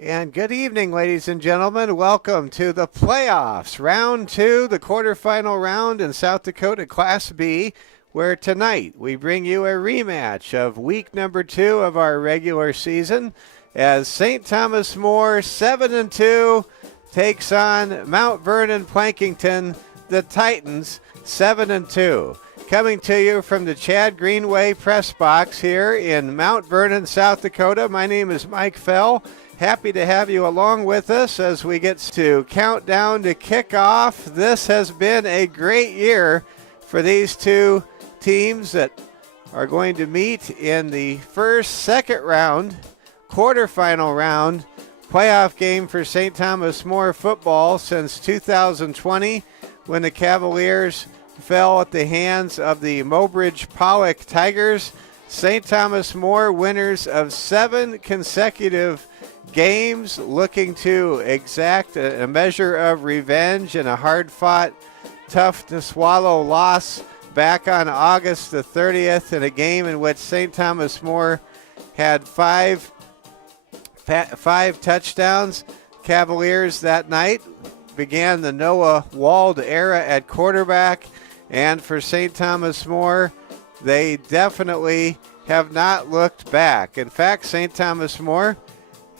And good evening, ladies and gentlemen. Welcome to the playoffs, round two, the quarterfinal round in South Dakota Class B, where tonight we bring you a rematch of week number 2 of our regular season as St. Thomas More 7-2 takes on Mount Vernon Plankinton, the Titans 7-2. Coming to you from the Chad Greenway press box here in Mount Vernon, South Dakota. My name is Mike Fell. Happy to have you along with us as we get to count down to kickoff. This has been a great year for these two teams that are going to meet in the second round, quarterfinal round, playoff game for St. Thomas More football since 2020 when the Cavaliers fell at the hands of the Mobridge Pollock Tigers. St. Thomas More winners of 7 consecutive games, looking to exact a measure of revenge in a hard-fought, tough-to-swallow loss back on August the 30th in a game in which St. Thomas More had five touchdowns. Cavaliers that night began the Noah Wald era at quarterback, and for St. Thomas More, they definitely have not looked back. In fact, St. Thomas More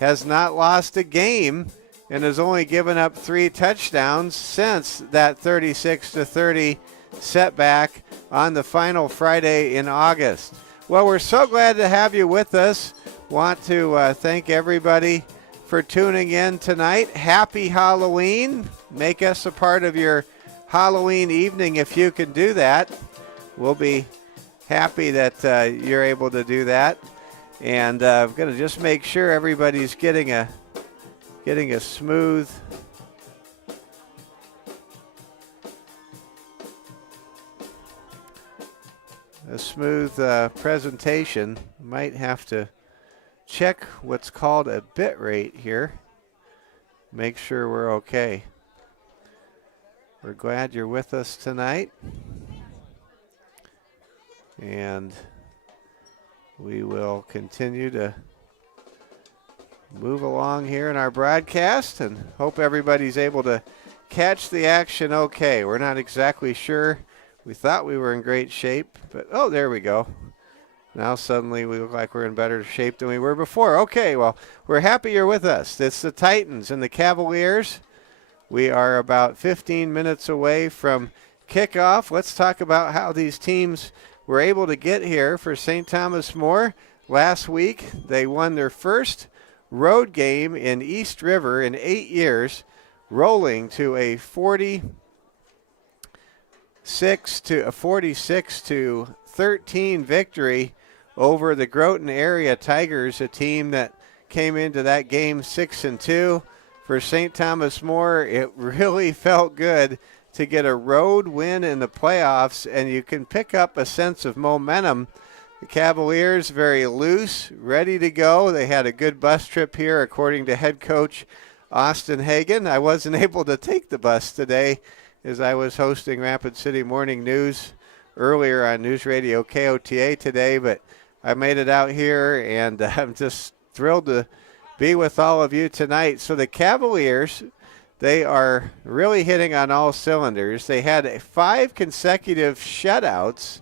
has not lost a game and has only given up 3 touchdowns since that 36-30 setback on the final Friday in August. Well, we're so glad to have you with us. Want to thank everybody for tuning in tonight. Happy Halloween. Make us a part of your Halloween evening if you can do that. We'll be happy that you're able to do that. And I'm going to just make sure everybody's getting a smooth presentation. Might have to check what's called a bit rate here. Make sure we're okay. We're glad you're with us tonight. And we will continue to move along here in our broadcast and hope everybody's able to catch the action okay. We're not exactly sure. We thought we were in great shape, but oh, there we go. Now suddenly we look like we're in better shape than we were before. Okay, well, we're happy you're with us. It's the Titans and the Cavaliers. We are about 15 minutes away from kickoff. Let's talk about how these teams were able to get here. For St. Thomas More, last week they won their first road game in East River in 8 years, rolling to a 46-13 victory over the Groton area Tigers, a team that came into that game 6-2. For St. Thomas More, it really felt good to get a road win in the playoffs, and you can pick up a sense of momentum. The Cavaliers very loose, ready to go. They had a good bus trip here, according to head coach Austin Hagan. I wasn't able to take the bus today as I was hosting Rapid City Morning News earlier on News Radio KOTA today, but I made it out here, and I'm just thrilled to be with all of you tonight. So the Cavaliers, they are really hitting on all cylinders. They had 5 consecutive shutouts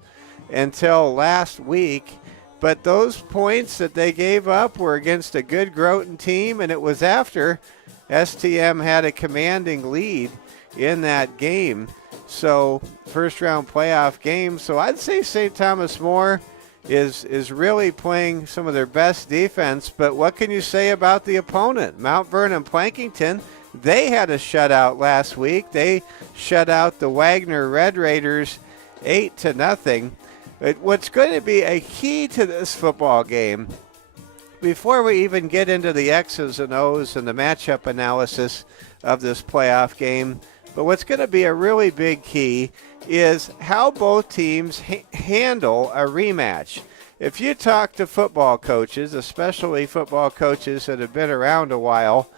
until last week, but those points that they gave up were against a good Groton team, and it was after STM had a commanding lead in that game. So first round playoff game. So I'd say St. Thomas More is really playing some of their best defense, but what can you say about the opponent? Mount Vernon Plankinton, they had a shutout last week. They shut out the Wagner Red Raiders 8-0. But what's going to be a key to this football game, before we even get into the X's and O's and the matchup analysis of this playoff game, but what's going to be a really big key is how both teams handle a rematch. If you talk to football coaches, especially football coaches that have been around a while,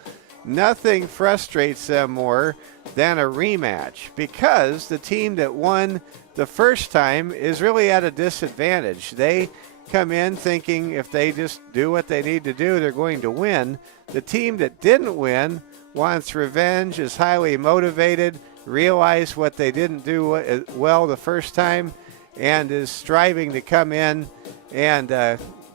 nothing frustrates them more than a rematch, because the team that won the first time is really at a disadvantage. They come in thinking if they just do what they need to do, they're going to win. The team that didn't win wants revenge, is highly motivated, realized what they didn't do well the first time, and is striving to come in and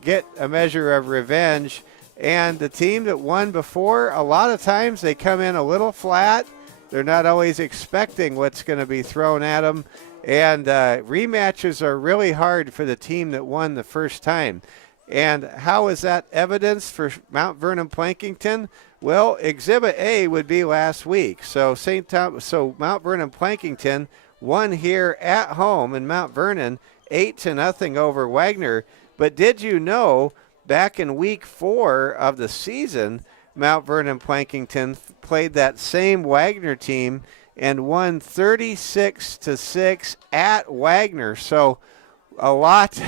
get a measure of revenge. And the team that won before, a lot of times they come in a little flat. They're not always expecting what's going to be thrown at them. And rematches are really hard for the team that won the first time. And how is that evidenced for Mount Vernon Plankinton? Well, Exhibit A would be last week. So Mount Vernon Plankinton won here at home in Mount Vernon 8-0 over Wagner. But did you know back in week 4 of the season, Mount Vernon Plankinton played that same Wagner team and won 36-6 at Wagner. So a lot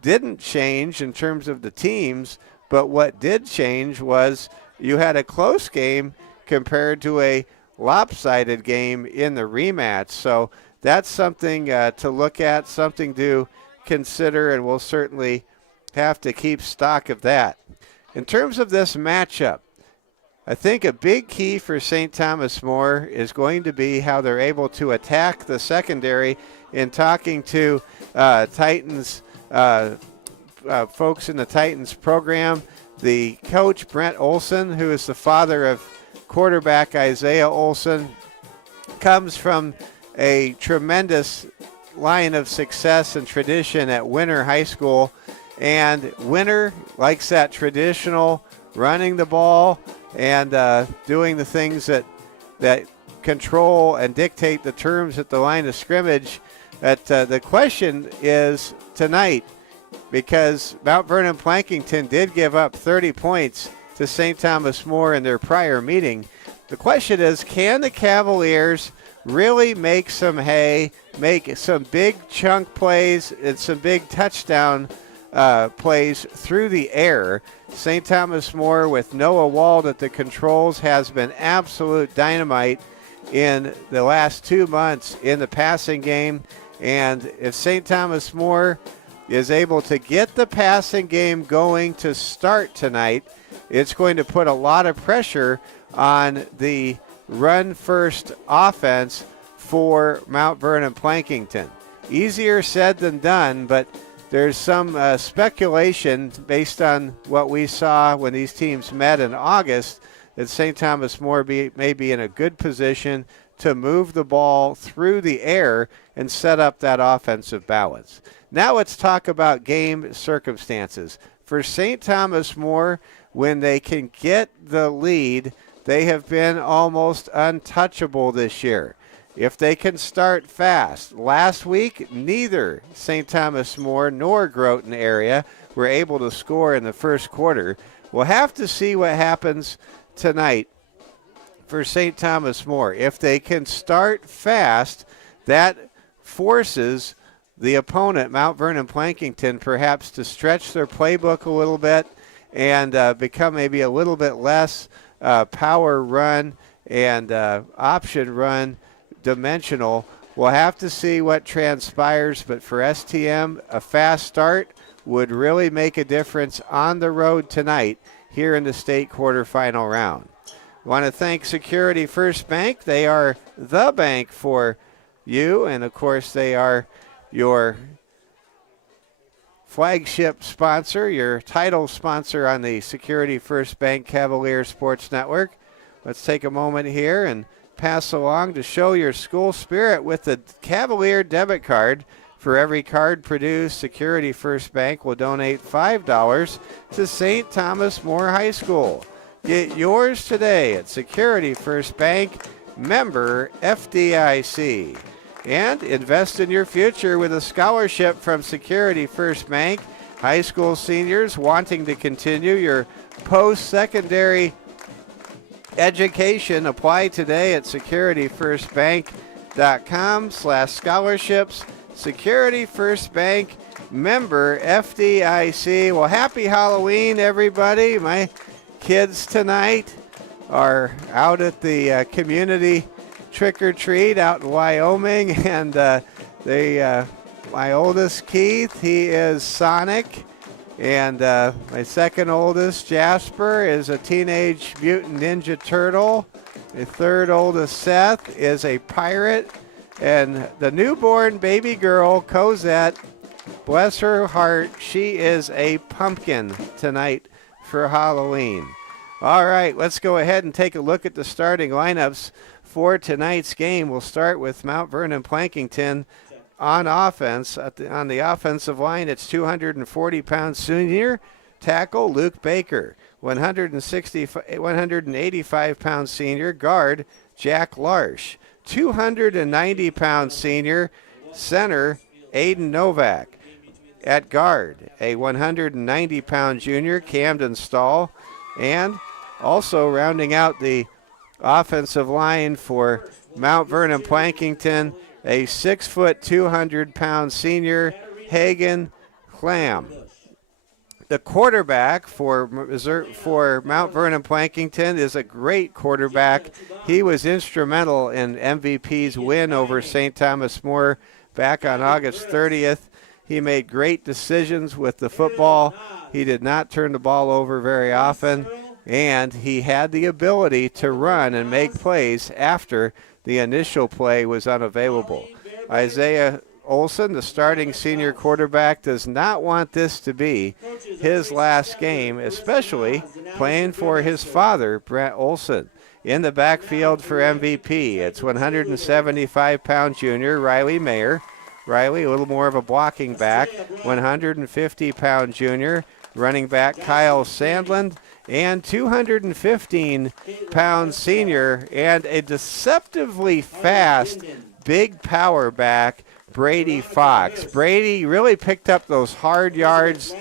didn't change in terms of the teams, but what did change was you had a close game compared to a lopsided game in the rematch. So that's something to look at, something to consider, and we'll certainly have to keep stock of that. In terms of this matchup, I think a big key for St. Thomas More is going to be how they're able to attack the secondary. In talking to Titans folks in the Titans program, the coach Brent Olson, who is the father of quarterback Isaiah Olson, comes from a tremendous line of success and tradition at Winter High School. And Winter likes that traditional running the ball and doing the things that control and dictate the terms at the line of scrimmage. But the question is tonight, because Mount Vernon Plankinton did give up 30 points to St. Thomas More in their prior meeting. The question is, can the Cavaliers really make some hay, make some big chunk plays and some big touchdown plays through the air? St. Thomas More with Noah Wald at the controls has been absolute dynamite in the last 2 months in the passing game. And if St. Thomas More is able to get the passing game going to start tonight, it's going to put a lot of pressure on the run-first offense for Mount Vernon Plankinton. Easier said than done, but there's some speculation based on what we saw when these teams met in August that St. Thomas More may be in a good position to move the ball through the air and set up that offensive balance. Now let's talk about game circumstances. For St. Thomas More, when they can get the lead, they have been almost untouchable this year. If they can start fast. Last week, neither St. Thomas More nor Groton area were able to score in the first quarter. We'll have to see what happens tonight for St. Thomas More. If they can start fast, that forces the opponent, Mount Vernon Plankinton, perhaps to stretch their playbook a little bit and become maybe a little bit less power run and option run dimensional. We'll have to see what transpires, but for STM, a fast start would really make a difference on the road tonight here in the state quarterfinal round. I want to thank Security First Bank. They are the bank for you, and of course they are your flagship sponsor, your title sponsor on the Security First Bank Cavalier Sports Network. Let's take a moment here and pass along to show your school spirit with the Cavalier debit card. For every card produced, Security First Bank will donate $5 to St. Thomas More High School. Get yours today at Security First Bank, member FDIC. And invest in your future with a scholarship from Security First Bank. High school seniors wanting to continue your post-secondary education, apply today at securityfirstbank.com/scholarships. Security First Bank, member FDIC. Well, happy Halloween, everybody. My kids tonight are out at the community trick-or-treat out in Wyoming, and my oldest, Keith, he is Sonic, and my second oldest, Jasper, is a Teenage Mutant Ninja Turtle. The third oldest, Seth, is a pirate, and the newborn baby girl, Cosette, bless her heart, she is a pumpkin tonight for Halloween. All right, let's go ahead and take a look at the starting lineups for tonight's game. We'll start with Mount Vernon Plankinton on offense. On the offensive line, it's 240-pound senior tackle Luke Baker, 185-pound senior guard Jack Larsh, 290-pound senior center Aiden Novak. At guard, a 190-pound junior Camden Stahl, and also rounding out the offensive line for Mount Vernon Plankinton, a 6-foot, 200-pound senior Hagen Clam. The quarterback for Mount Vernon Plankinton is a great quarterback. He was instrumental in MVP's win over St. Thomas More back on August 30th. He made great decisions with the football. He did not turn the ball over very often, and he had the ability to run and make plays after the initial play was unavailable. Isaiah Olson, the starting senior quarterback, does not want this to be his last game, especially playing for his father, Brett Olson. In the backfield for MVP, it's 175-pound junior Riley Mayer. Riley, a little more of a blocking back, 150-pound junior running back Kyle Sandland, and 215-pound senior and a deceptively fast big power back Brady Fox. Brady really picked up those hard yards,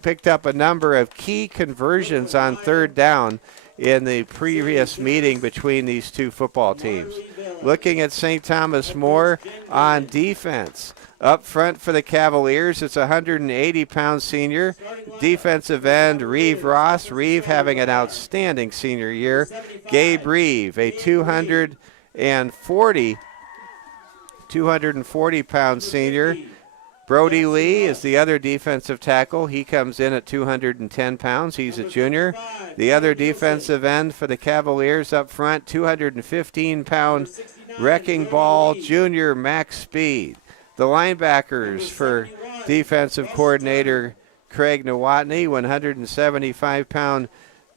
picked up a number of key conversions on third down in the previous meeting between these two football teams. Looking at St. Thomas More on defense. Up front for the Cavaliers, it's 180-pound senior defensive end Reeve Ross. Reeve having an outstanding senior year. Gabe Reeve, a 240-pound senior. Brody Lee is the other defensive tackle. He comes in at 210 pounds. He's a junior. The other defensive end for the Cavaliers up front, 215-pound wrecking ball junior Max Speed. The linebackers for defensive coordinator Craig Nowotny, 175-pound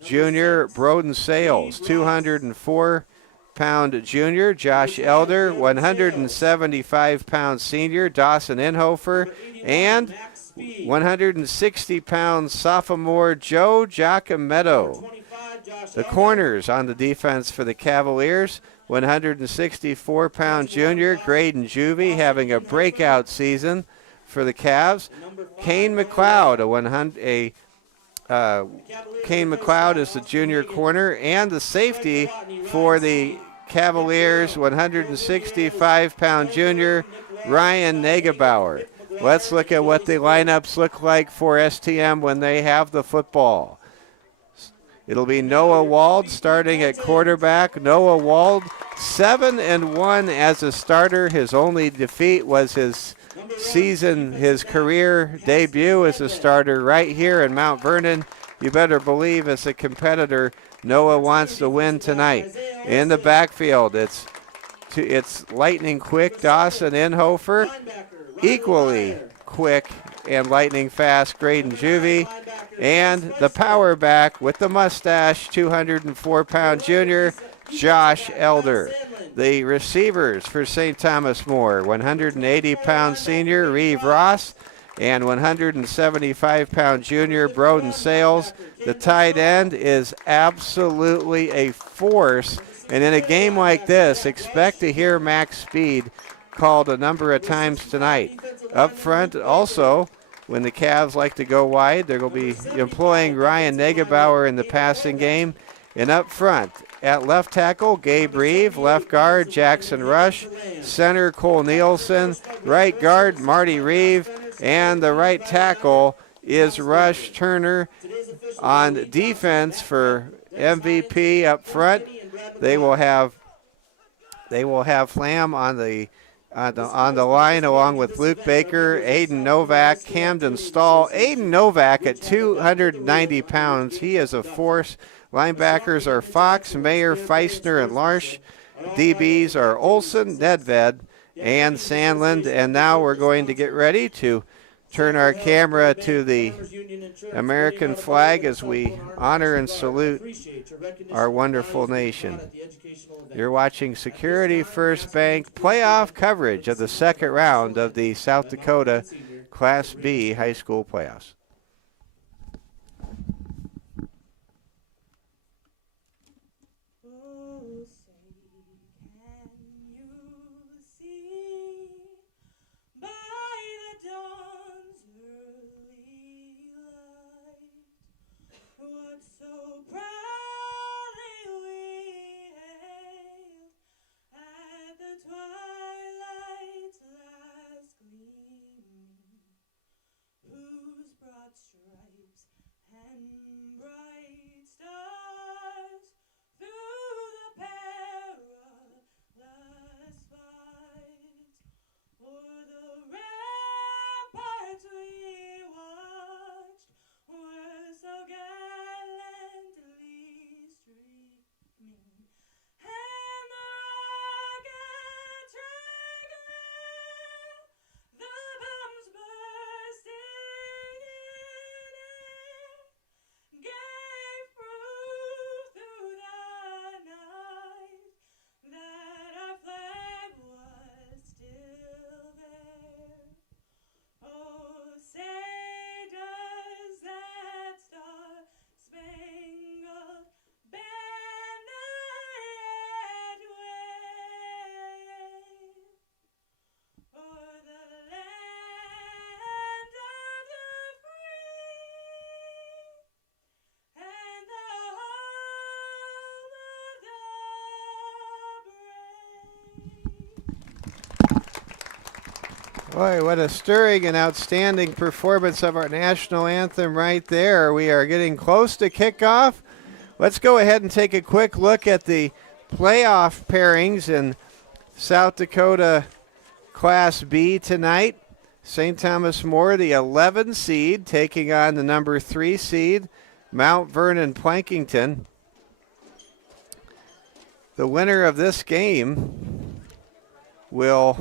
junior Broden Sales, 204-pound junior Josh Elder, 175-pound senior Dawson Inhofer, and 160-pound sophomore Joe Giacometto. The corners on the defense for the Cavaliers, 164-pound junior Graydon Juvie having a breakout season for the Cavs. Kane McLeod, Kane McLeod is the junior corner, and the safety for the Cavaliers, 165-pound junior Ryan Negebauer. Let's look at what the lineups look like for STM when they have the football. It'll be Noah Wald starting at quarterback. Noah Wald, 7-1 as a starter. His only defeat was his career debut as a starter right here in Mount Vernon. You better believe as a competitor, Noah wants to win tonight. In the backfield, it's lightning quick Dawson Inhofer, equally quick and lightning fast Graydon Juvie, and the power back with the mustache, 204-pound junior Josh Elder. The receivers for St. Thomas More, 180-pound senior Reeve Ross and 175-pound junior Broden Sales. The tight end is absolutely a force, and in a game like this, expect to hear Max Speed called a number of times tonight. Up front also, when the Cavs like to go wide, they're going to be employing Ryan Negebauer in the passing game. And up front, at left tackle, Gabe Reeve. Left guard, Jackson Rush. Center, Cole Nielsen. Right guard, Marty Reeve. And the right tackle is Rush Turner. On defense for MVP up front. They will have Flam on the line along with Luke Baker, Aiden Novak, Camden Stahl. Aiden Novak at 290 pounds. He is a force. Linebackers are Fox, Mayer, Feisner, and Larsch. DBs are Olson, Nedved, and Sandland. And now we're going to get ready to turn our camera to the American flag as we honor and salute our wonderful nation. You're watching Security First Bank playoff coverage of the second round of the South Dakota Class B high school playoffs. Boy, what a stirring and outstanding performance of our national anthem right there. We are getting close to kickoff. Let's go ahead and take a quick look at the playoff pairings in South Dakota Class B tonight. St. Thomas More, the 11 seed, taking on the number 3 seed, Mount Vernon Plankinton. The winner of this game will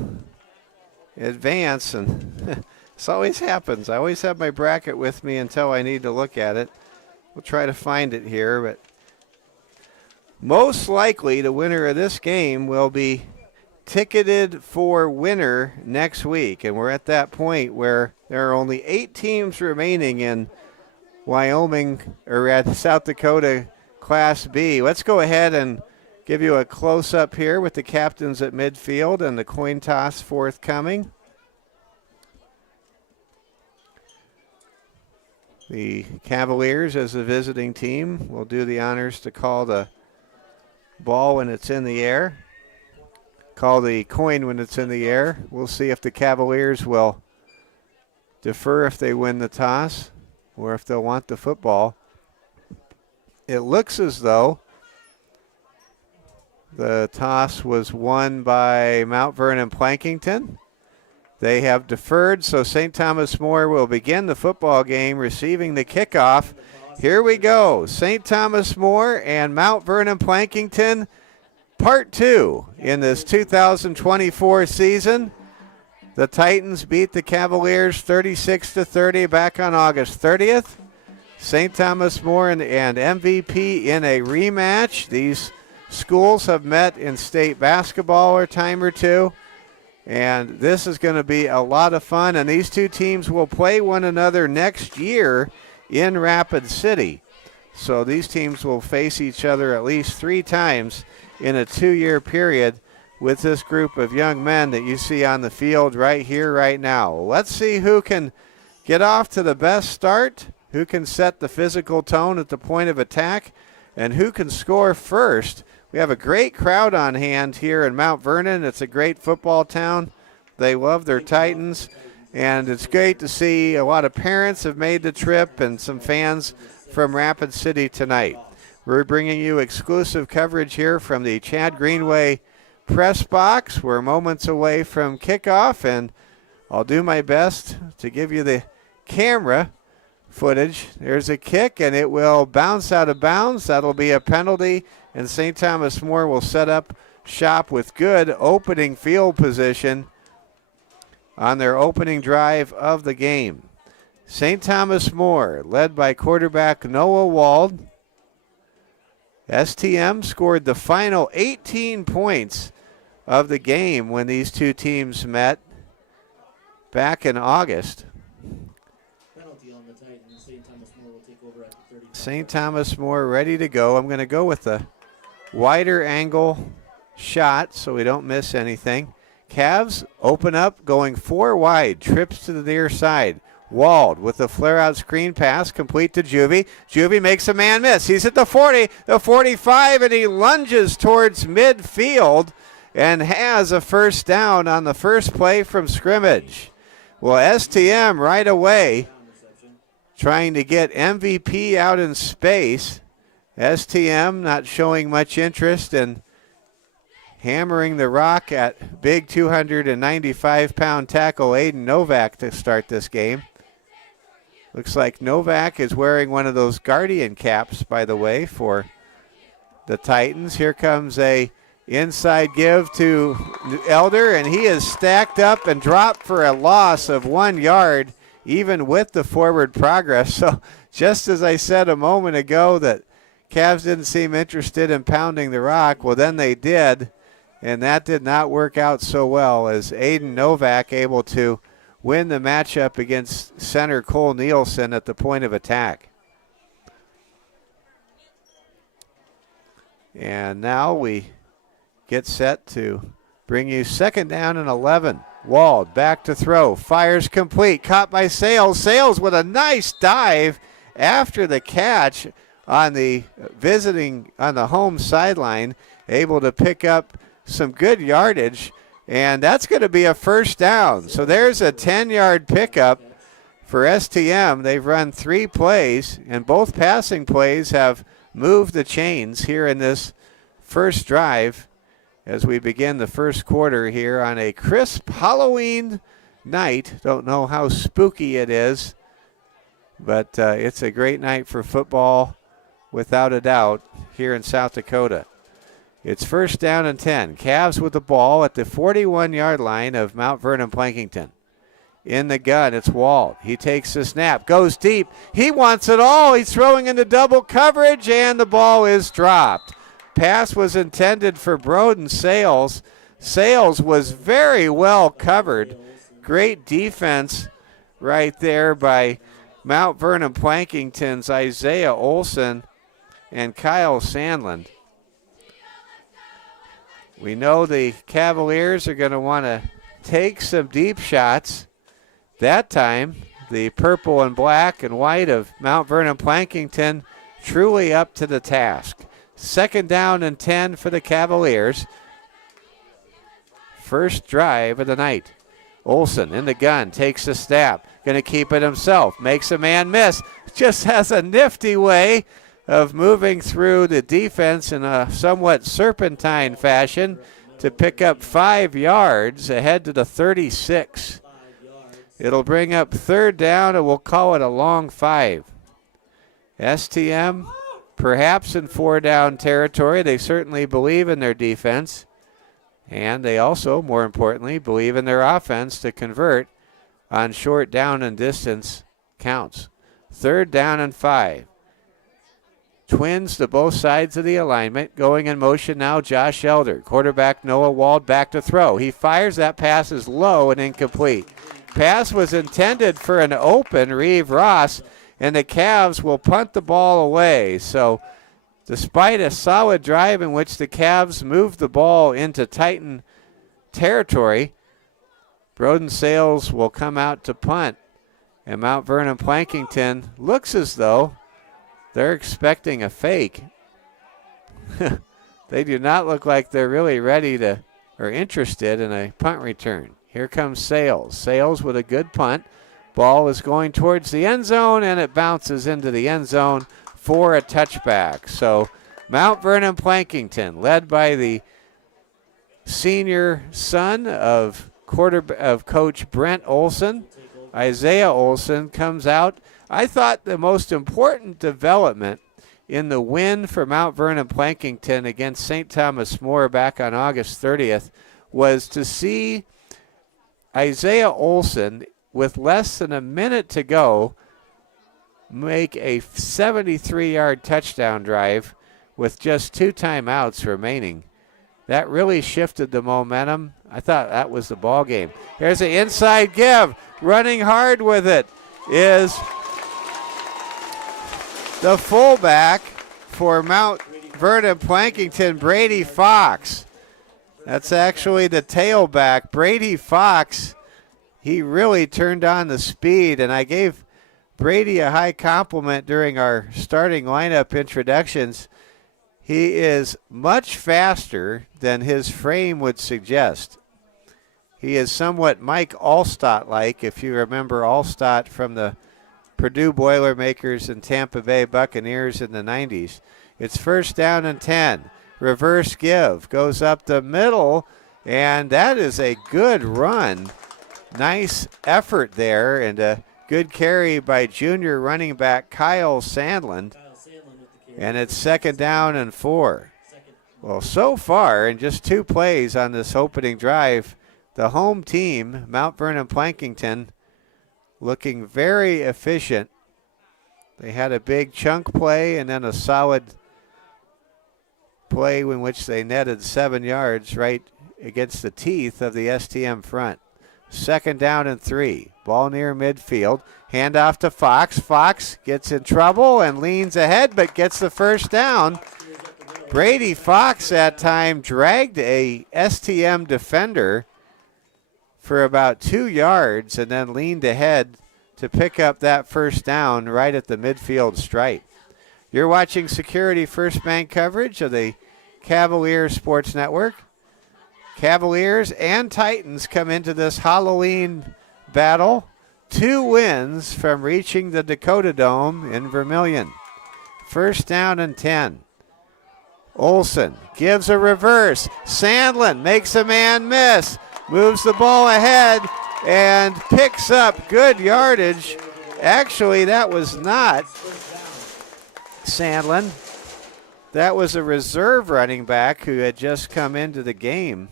advance, and this always happens. I always have my bracket with me until I need to look at it. We'll try to find it here, but most likely the winner of this game will be ticketed for winner next week, and we're at that point where there are only 8 teams remaining in Wyoming or at South Dakota Class B. Let's go ahead and give you a close-up here with the captains at midfield and the coin toss forthcoming. The Cavaliers, as the visiting team, will do the honors to call the ball when it's in the air. Call the coin when it's in the air. We'll see if the Cavaliers will defer if they win the toss or if they'll want the football. It looks as though the toss was won by Mount Vernon Plankinton. They have deferred, so St. Thomas More will begin the football game receiving the kickoff. Here we go. St. Thomas More and Mount Vernon Plankinton, part 2 in this 2024 season. The Titans beat the Cavaliers 36-30 back on August 30th. St. Thomas More and MVP in a rematch. These schools have met in state basketball a time or two, and this is going to be a lot of fun, and these two teams will play one another next year in Rapid City. So these teams will face each other at least 3 times in a 2-year period with this group of young men that you see on the field right here, right now. Let's see who can get off to the best start, who can set the physical tone at the point of attack, and who can score first. We have a great crowd on hand here in Mount Vernon. It's a great football town. They love their Titans, and it's great to see a lot of parents have made the trip and some fans from Rapid City tonight. We're bringing you exclusive coverage here from the Chad Greenway press box. We're moments away from kickoff, and I'll do my best to give you the camera footage. There's a kick, and it will bounce out of bounds. That'll be a penalty, and St. Thomas More will set up shop with good opening field position on their opening drive of the game. St. Thomas More, led by quarterback Noah Wald. STM scored the final 18 points of the game when these two teams met back in August. Penalty on the Titans. St. Thomas More will take over at the 30. St. Thomas More ready to go. I'm going to go with the wider angle shot so we don't miss anything. Cavs open up, going 4 wide, trips to the near side. Wald with the flare-out screen pass, complete to Juvie. Juvie makes a man miss. He's at the 40, the 45, and he lunges towards midfield and has a first down on the first play from scrimmage. Well, STM right away trying to get MVP out in space. STM not showing much interest in hammering the rock at big 295-pound tackle Aiden Novak to start this game. Looks like Novak is wearing one of those Guardian caps, by the way, for the Titans. Here comes a inside give to Elder, and he is stacked up and dropped for a loss of 1 yard, even with the forward progress. So just as I said a moment ago that Cavs didn't seem interested in pounding the rock, well, then they did, and that did not work out so well as Aiden Novak able to win the matchup against center Cole Nielsen at the point of attack. And now we get set to bring you second down and 11. Wald back to throw, fires complete, caught by Sales. Sales with a nice dive after the catch on the home sideline, able to pick up some good yardage, and that's going to be a first down. So there's a 10-yard pickup for STM. They've run 3 plays, and both passing plays have moved the chains here in this first drive as we begin the first quarter here on a crisp Halloween night. Don't know how spooky it is, but it's a great night for football without a doubt here in South Dakota. It's first down and 10. Cavs with the ball at the 41-yard line of Mount Vernon Plankinton. In the gun, it's Wald. He takes the snap, goes deep. He wants it all. He's throwing into double coverage, and the ball is dropped. Pass was intended for Broden Sales. Sales was very well covered. Great defense right there by Mount Vernon Plankinton's Isaiah Olson and Kyle Sandland. We know the Cavaliers are going to want to take some deep shots. That time, the purple and black and white of Mount Vernon Plankinton truly up to the task. Second down and 10 for the Cavaliers. First drive of the night. Olson in the gun, takes a snap, going to keep it himself, makes a man miss, just has a nifty way of moving through the defense in a somewhat serpentine fashion to pick up 5 yards ahead to the 36. It'll bring up third down, and we'll call it a long 5. STM perhaps in 4-down territory. They certainly believe in their defense, and they also, more importantly, believe in their offense to convert on short down and distance counts. Third down and 5. Twins to both sides of the alignment. Going in motion now, Josh Elder. Quarterback Noah Wald back to throw. He fires. That pass is low and incomplete. Pass was intended for an open Reeve Ross, and the Cavs will punt the ball away. So despite a solid drive in which the Cavs moved the ball into Titan territory, Broden Sales will come out to punt. And Mount Vernon Plankinton looks as though they're expecting a fake. They do not look like they're really ready to or interested in a punt return. Here comes Sales. Sales with a good punt. Ball is going towards the end zone, and it bounces into the end zone for a touchback. So Mount Vernon Plankinton, led by the senior son of Coach Brent Olson, Isaiah Olson, comes out. I thought the most important development in the win for Mount Vernon Plankinton against St. Thomas More back on August 30th was to see Isaiah Olson, with less than a minute to go, make a 73-yard touchdown drive with just 2 timeouts remaining. That really shifted the momentum. I thought that was the ball game. Here's the inside give. Running hard with it is the fullback for Mount Vernon Plankinton, Brady Fox. That's actually the tailback. Brady Fox, he really turned on the speed, and I gave Brady a high compliment during our starting lineup introductions. He is much faster than his frame would suggest. He is somewhat Mike Allstott-like, if you remember Allstott from the Purdue Boilermakers and Tampa Bay Buccaneers in the 90s. It's 1st down and 10. Reverse give. Goes up the middle, and that is a good run. Nice effort there, and a good carry by junior running back Kyle Sandlin. And it's 2nd down and 4. Well, so far, in just 2 plays on this opening drive, the home team, Mount Vernon Plankinton, looking very efficient. They had a big chunk play and then a solid play in which they netted 7 yards right against the teeth of the STM front. 2nd down and 3. Ball near midfield. Handoff to Fox. Fox gets in trouble and leans ahead but gets the 1st down. Brady Fox that time dragged a STM defender for about 2 yards and then leaned ahead to pick up that 1st down right at the midfield stripe. You're watching Security First Bank coverage of the Cavaliers Sports Network. Cavaliers and Titans come into this Halloween battle 2 wins from reaching the Dakota Dome in Vermillion. 1st down and 10. Olson gives a reverse. Sandlin makes a man miss. Moves the ball ahead and picks up good yardage. Actually, that was not Sandlin. That was a reserve running back who had just come into the game,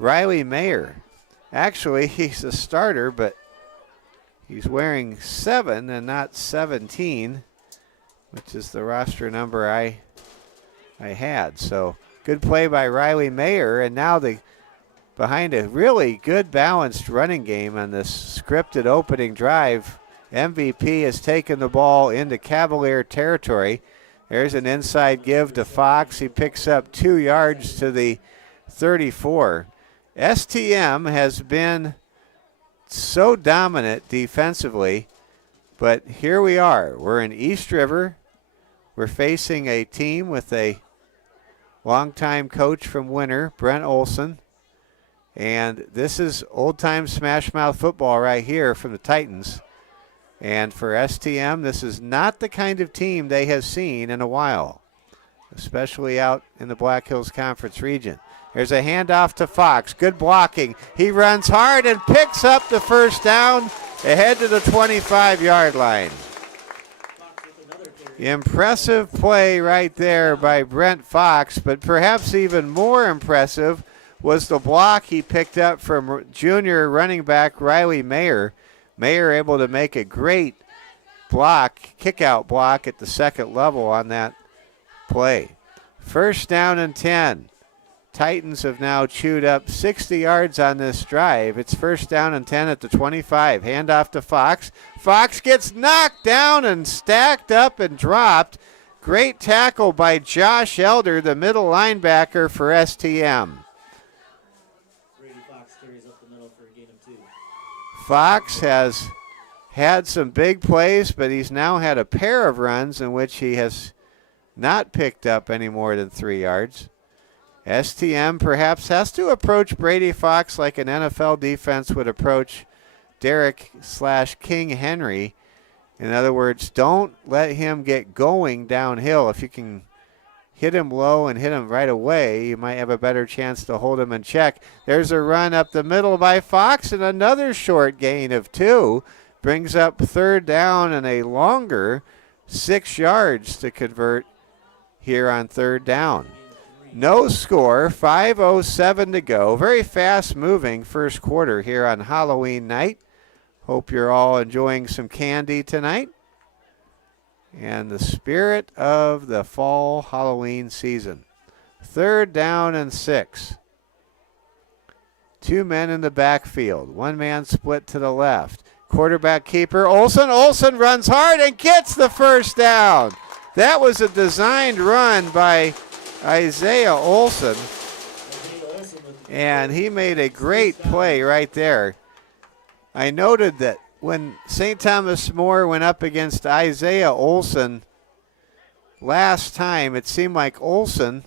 Riley Mayer. Actually, he's a starter, but he's wearing 7 and not 17, which is the roster number I had. So good play by Riley Mayer, and now behind a really good balanced running game on this scripted opening drive, MVP has taken the ball into Cavalier territory. There's an inside give to Fox. He picks up 2 yards to the 34. STM has been so dominant defensively, but here we are. We're in East River. We're facing a team with a longtime coach from Winter, Brent Olson. And this is old-time smash mouth football right here from the Titans. And for STM, this is not the kind of team they have seen in a while, especially out in the Black Hills Conference region. There's a handoff to Fox. Good blocking. He runs hard and picks up the 1st down ahead to the 25-yard line. Impressive play right there by Brent Fox, but perhaps even more impressive was the block he picked up from junior running back Riley Mayer. Mayer able to make a great block, kick-out block at the 2nd level on that play. 1st down and 10. Titans have now chewed up 60 yards on this drive. It's 1st down and 10 at the 25. Handoff to Fox. Fox gets knocked down and stacked up and dropped. Great tackle by Josh Elder, the middle linebacker for STM. Fox has had some big plays, but he's now had a pair of runs in which he has not picked up any more than 3 yards. STM perhaps has to approach Brady Fox like an NFL defense would approach Derek /King Henry. In other words, don't let him get going downhill. If you can hit him low and hit him right away, you might have a better chance to hold him in check. There's a run up the middle by Fox, and another short gain of 2 brings up 3rd down and a longer 6 yards to convert here on 3rd down. No score, 5:07 to go. Very fast moving first quarter here on Halloween night. Hope you're all enjoying some candy tonight and the spirit of the fall Halloween season. 3rd down and 6. 2 men in the backfield. 1 man split to the left. Quarterback keeper Olsen. Olsen runs hard and gets the 1st down. That was a designed run by Isaiah Olsen, and he made a great play right there. I noted that when St. Thomas More went up against Isaiah Olsen last time, it seemed like Olsen,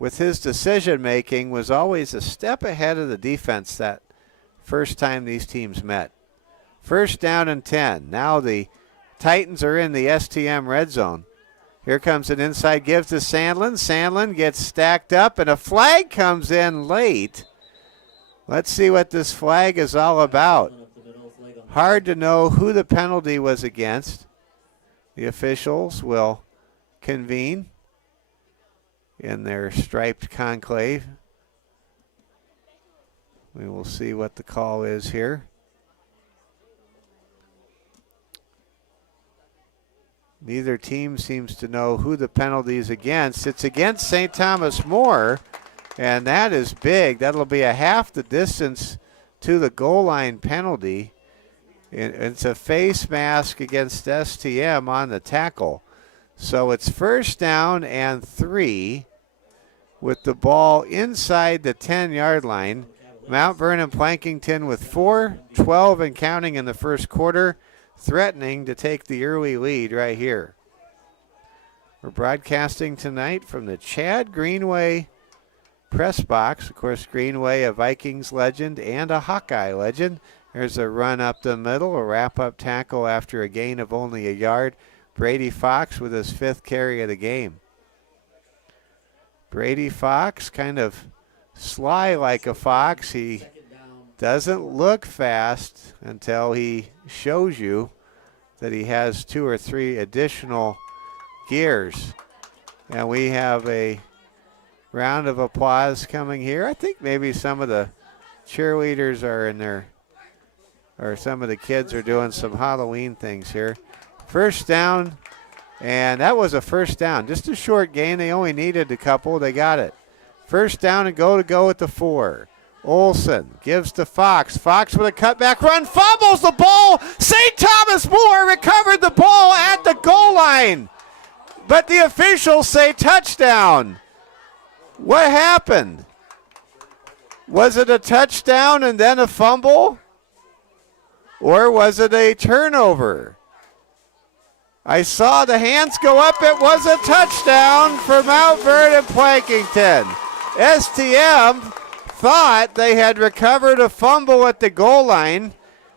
with his decision making, was always a step ahead of the defense that first time these teams met. 1st down and 10. Now the Titans are in the STM red zone. Here comes an inside give to Sandlin. Sandlin gets stacked up, and a flag comes in late. Let's see what this flag is all about. Hard to know who the penalty was against. The officials will convene in their striped conclave. We will see what the call is here. Neither team seems to know who the penalty is against. It's against St. Thomas More, and that is big. That'll be a half the distance to the goal line penalty. It's a face mask against STM on the tackle. So it's 1st down and 3 with the ball inside the 10-yard line. Mount Vernon Plankinton with 4:12 and counting in the first quarter, threatening to take the early lead right here. We're broadcasting tonight from the Chad Greenway press box. Of course, Greenway, a Vikings legend and a Hawkeye legend. There's a run up the middle, a wrap-up tackle after a gain of only a yard. Brady Fox with his 5th carry of the game. Brady Fox, kind of sly like a fox. He doesn't look fast until he shows you that he has 2 or 3 additional gears. And we have a round of applause coming here. I think maybe some of the cheerleaders are in there, or some of the kids are doing some Halloween things here. 1st down, and that was a 1st down. Just a short gain. They only needed a couple. They got it. 1st down and go at the 4. Olsen gives to Fox. Fox with a cutback run, fumbles the ball. St. Thomas More recovered the ball at the goal line, but the officials say touchdown. What happened? Was it a touchdown and then a fumble? Or was it a turnover? I saw the hands go up. It was a touchdown for Mount Vernon Plankinton. STM thought they had recovered a fumble at the goal line.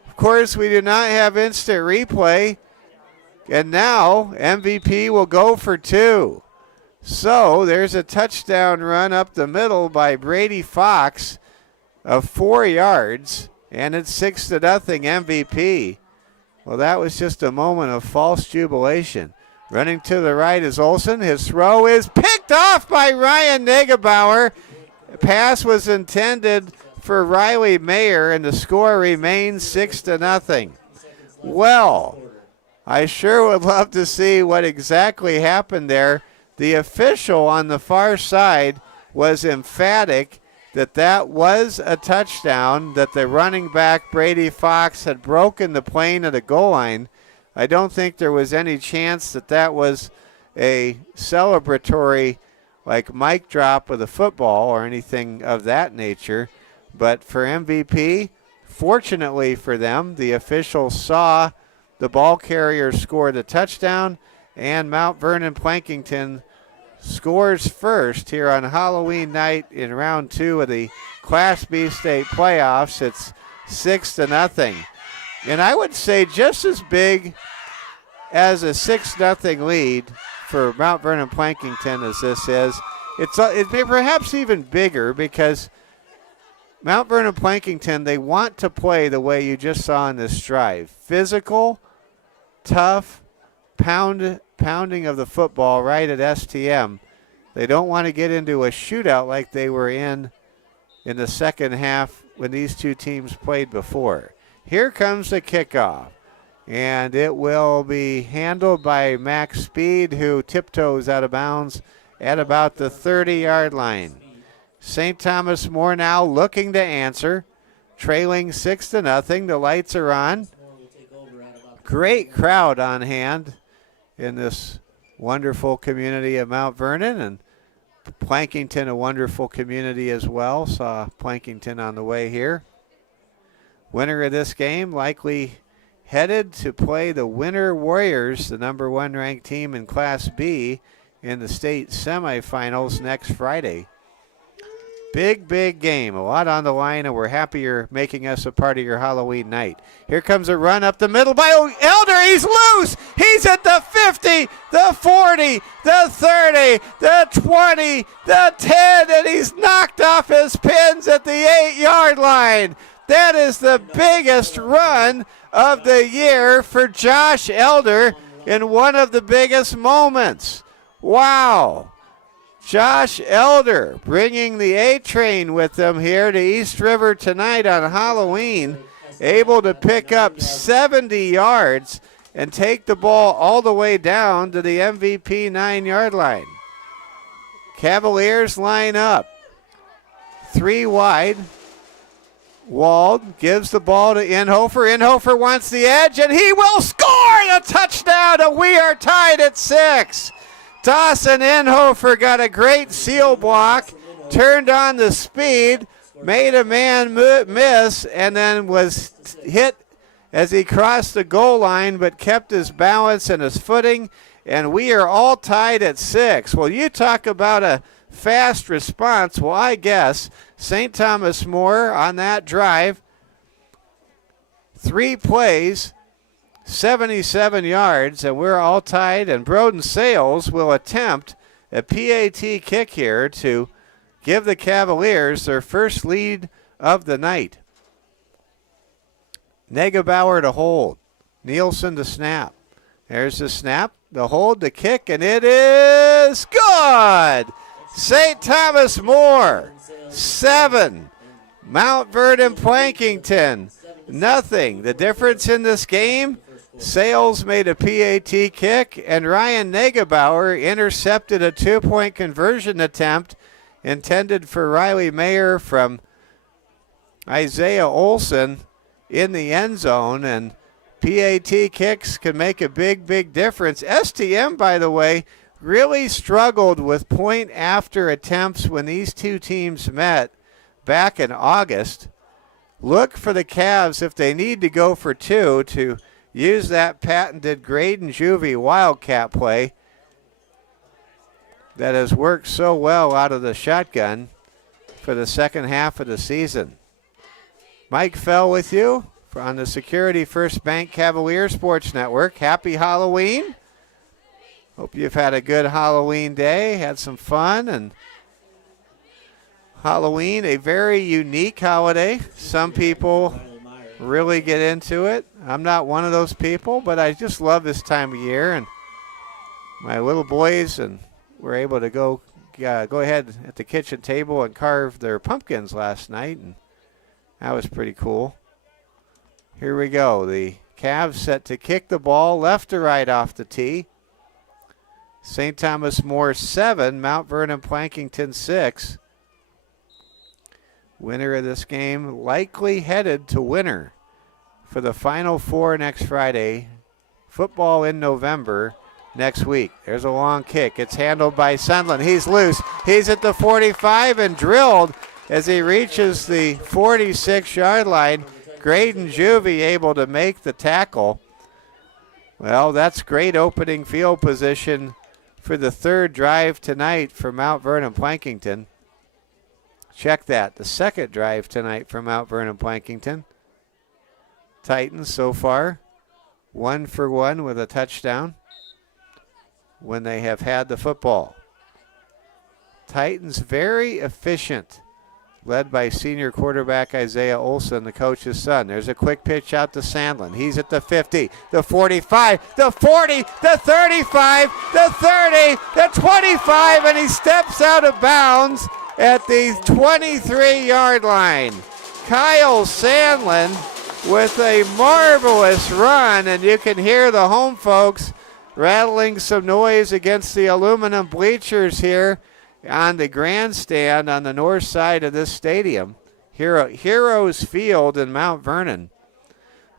Of course, we do not have instant replay. And now MVP will go for 2. So there's a touchdown run up the middle by Brady Fox of 4 yards, and it's 6-0 MVP. Well, that was just a moment of false jubilation. Running to the right is Olsen. His throw is picked off by Ryan Negebauer. The pass was intended for Riley Mayer, and the score remains 6-0. Well, I sure would love to see what exactly happened there. The official on the far side was emphatic that that was a touchdown, that the running back Brady Fox had broken the plane of the goal line. I don't think there was any chance that that was a celebratory like mic drop with a football or anything of that nature. But for MVP, fortunately for them, the officials saw the ball carrier score the touchdown, and Mount Vernon Plankinton scores first here on Halloween night in round 2 of the Class B state playoffs. It's 6-0. And I would say just as big as a 6-0 lead for Mount Vernon Plankinton as this is. It's perhaps even bigger because Mount Vernon Plankinton, they want to play the way you just saw in this drive. Physical, tough, pounding of the football right at STM. They don't want to get into a shootout like they were in the second half when these two teams played before. Here comes the kickoff, and it will be handled by Max Speed, who tiptoes out of bounds at about the 30-yard line. St. Thomas More now looking to answer, trailing 6-0. The lights are on. Great crowd on hand in this wonderful community of Mount Vernon, and Plankinton, a wonderful community as well. Saw Plankinton on the way here. Winner of this game likely headed to play the Winter Warriors, the number 1 ranked team in Class B, in the state semifinals next Friday. Big game. A lot on the line, and we're happy you're making us a part of your Halloween night. Here comes a run up the middle by Elder. He's loose. He's at the 50, the 40, the 30, the 20, the 10, and he's knocked off his pins at the 8-yard line. That is the biggest run of the year for Josh Elder in one of the biggest moments. Wow. Josh Elder bringing the A-Train with them here to East River tonight on Halloween, able to pick up 70 yards and take the ball all the way down to the MVP 9-yard line. Cavaliers line up. 3 wide. Wald gives the ball to Inhofer. Inhofer wants the edge, and he will score the touchdown, and we are tied at 6. Dawson Inhofer got a great seal block, turned on the speed, made a man miss, and then was hit as he crossed the goal line, but kept his balance and his footing, and we are all tied at 6. Well, you talk about a fast response. Well, I guess St. Thomas More on that drive, 3 plays, 77 yards, and we're all tied, and Broden Sales will attempt a PAT kick here to give the Cavaliers their first lead of the night. Negebauer to hold. Nielsen to snap. There's the snap, the hold, the kick, and it is good! St. Thomas More, 7. Mount Vernon Plankinton, nothing. The difference in this game, Sales made a PAT kick, and Ryan Negebauer intercepted a 2-point conversion attempt intended for Riley Mayer from Isaiah Olson in the end zone, and PAT kicks can make a big difference. STM, by the way, really struggled with point after attempts when these two teams met back in August. Look for the Cavs, if they need to go for 2, to use that patented Graydon Juvie Wildcat play that has worked so well out of the shotgun for the second half of the season. Mike Fell with you on the Security First Bank Cavalier Sports Network. Happy Halloween. Hope you've had a good Halloween day, had some fun. And Halloween, a very unique holiday. Some people really get into it. I'm not one of those people, but I just love this time of year. And my little boys and were able to go ahead at the kitchen table and carve their pumpkins last night, and that was pretty cool. Here we go. The Cavs set to kick the ball left to right off the tee. St. Thomas More 7, Mount Vernon Plankinton 6. Winner of this game likely headed to winner for the Final Four next Friday. Football in November next week. There's a long kick. It's handled by Sundlin. He's loose. He's at the 45 and drilled as he reaches the 46-yard line. Graydon Juvie able to make the tackle. Well, that's great opening field position for the third drive tonight for Mount Vernon Plankinton. Check that. The second drive tonight for Mount Vernon Plankinton. Titans so far 1 for 1 with a touchdown when they have had the football. Titans very efficient, led by senior quarterback Isaiah Olson, the coach's son. There's a quick pitch out to Sandlin. He's at the 50, the 45, the 40, the 35, the 30, the 25, and he steps out of bounds at the 23-yard line. Kyle Sandlin with a marvelous run, and you can hear the home folks rattling some noise against the aluminum bleachers here on the grandstand on the north side of this stadium. Heroes Field in Mount Vernon.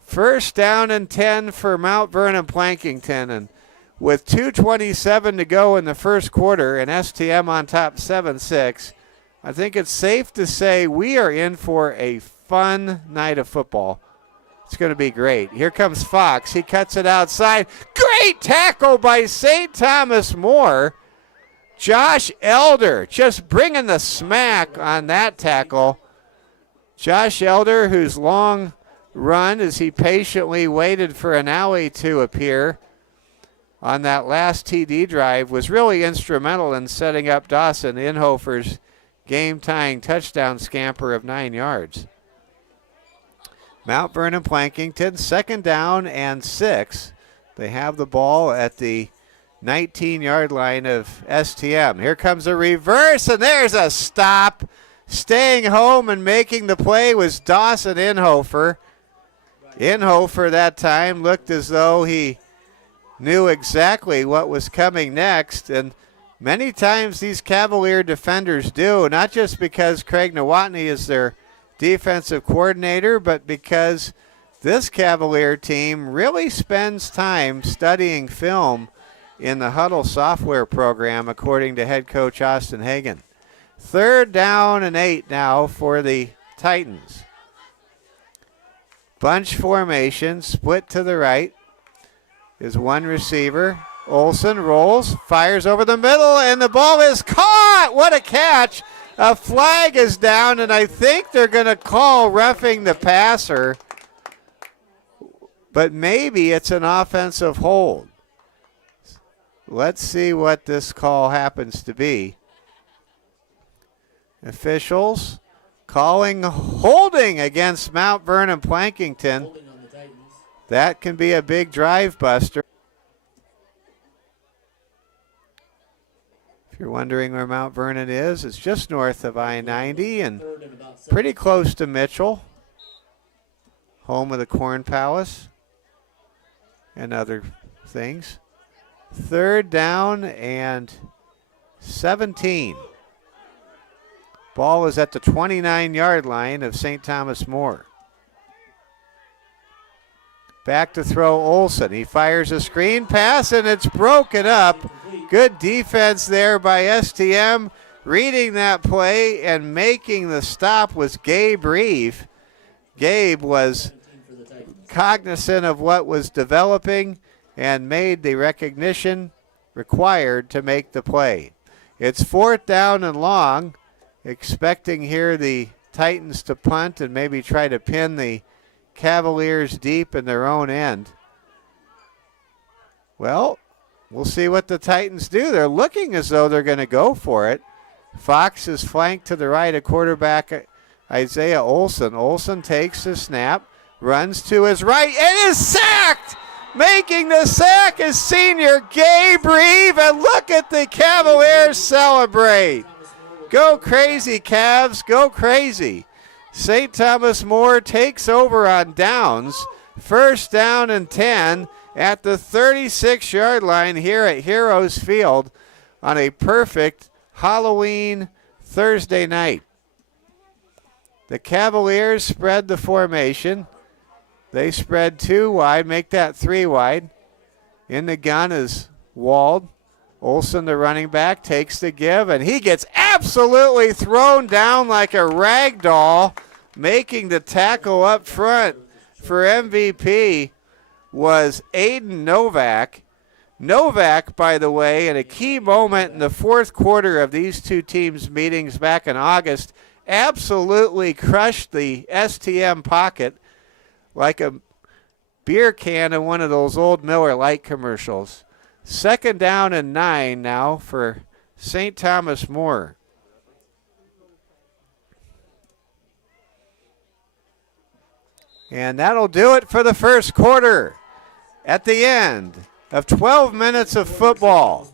First down and 10 for Mount Vernon Plankinton, and with 2:27 to go in the first quarter and STM on top 7-6, I think it's safe to say we are in for a fun night of football. It's going to be great. Here comes Fox. He cuts it outside. Great tackle by St. Thomas More. Josh Elder just bringing the smack on that tackle. Josh Elder, whose long run as he patiently waited for an alley to appear on that last TD drive, was really instrumental in setting up Dawson Inhofer's game-tying touchdown scamper of 9 yards. Mount Vernon Plankinton, 2nd down and 6. They have the ball at the 19-yard line of STM. Here comes a reverse, and there's a stop. Staying home and making the play was Dawson Inhofer. Inhofer that time looked as though he knew exactly what was coming next, and many times these Cavalier defenders do, not just because Craig Nowotny is their defensive coordinator, but because this Cavalier team really spends time studying film in the Huddle software program, according to head coach Austin Hagan. 3rd down and 8 now for the Titans. Bunch formation, split to the right is one receiver. Olson rolls, fires over the middle, and the ball is caught. What a catch. A flag is down, and I think they're going to call roughing the passer, but maybe it's an offensive hold. Let's see what this call happens to be. Officials calling holding against Mount Vernon Plankinton. That can be a big drive buster. If you're wondering where Mount Vernon is, it's just north of I-90 and pretty close to Mitchell, home of the Corn Palace and other things. 3rd down and 17. Ball is at the 29-yard line of St. Thomas More. Back to throw Olson. He fires a screen pass, and it's broken up. Good defense there by STM. Reading that play and making the stop was Gabe Reeve. Gabe was cognizant of what was developing and made the recognition required to make the play. It's 4th down and long, expecting here the Titans to punt and maybe try to pin the Cavaliers deep in their own end. Well, we'll see what the Titans do. They're looking as though they're going to go for it. Fox is flanked to the right of quarterback Isaiah Olson. Olson takes the snap, runs to his right, and is sacked! Making the sack is senior Gabe Reeve, and look at the Cavaliers celebrate. Go crazy, Cavs, go crazy. St. Thomas More takes over on downs. 1st down and 10 at the 36-yard line here at Heroes Field on a perfect Halloween Thursday night. The Cavaliers spread the formation. They spread 2 wide, make that 3 wide. In the gun is Wald. Olson, the running back, takes the give, and he gets absolutely thrown down like a rag doll. Making the tackle up front for MVP was Aiden Novak. Novak, by the way, in a key moment in the 4th quarter of these two teams' meetings back in August, absolutely crushed the STM pocket like a beer can in one of those old Miller Lite commercials. 2nd down and 9 now for St. Thomas More. And that'll do it for the first quarter. At the end of 12 minutes of football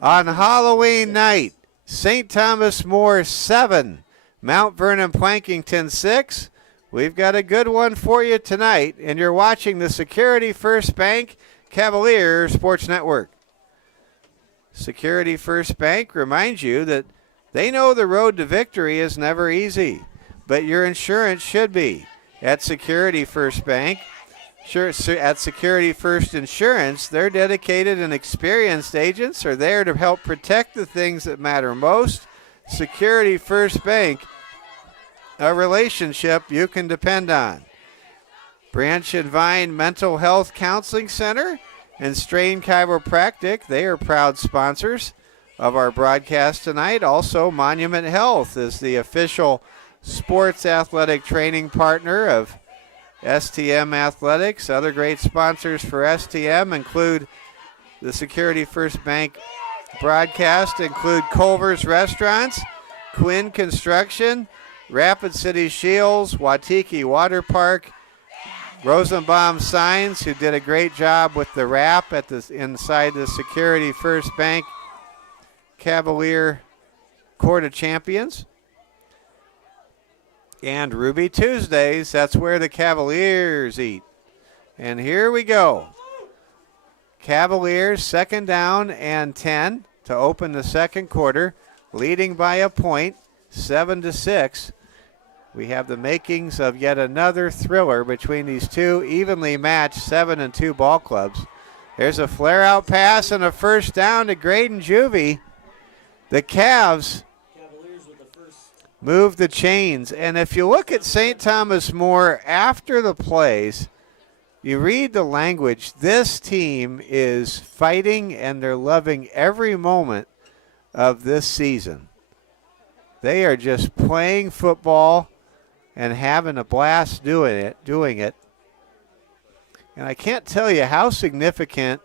on Halloween night, St. Thomas More 7, Mount Vernon Plankinton 6. We've got a good one for you tonight, and you're watching the Security First Bank Cavalier Sports Network. Security First Bank reminds you that they know the road to victory is never easy, but your insurance should be. At Security First Bank, at Security First Insurance, their dedicated and experienced agents are there to help protect the things that matter most. Security First Bank, a relationship you can depend on. Branch and Vine Mental Health Counseling Center and Strain Chiropractic, they are proud sponsors of our broadcast tonight. Also, Monument Health is the official sports athletic training partner of STM Athletics. Other great sponsors for STM include the Security First Bank broadcast, include Culver's Restaurants, Quinn Construction, Rapid City Shields, Watiki Water Park, Rosenbaum Signs, who did a great job with the wrap at inside the Security First Bank Cavalier Court of Champions. And Ruby Tuesdays, that's where the Cavaliers eat. And here we go. Cavaliers 2nd down and 10 to open the second quarter, leading by a point, 7-6. We have the makings of yet another thriller between these two evenly matched 7-2 ball clubs. There's a flare-out pass and a first down to Graydon Juvie. The Cavs move the chains. And if you look at St. Thomas More after the plays, you read the language. This team is fighting and they're loving every moment of this season. They are just playing football and having a blast doing it. And I can't tell you how significant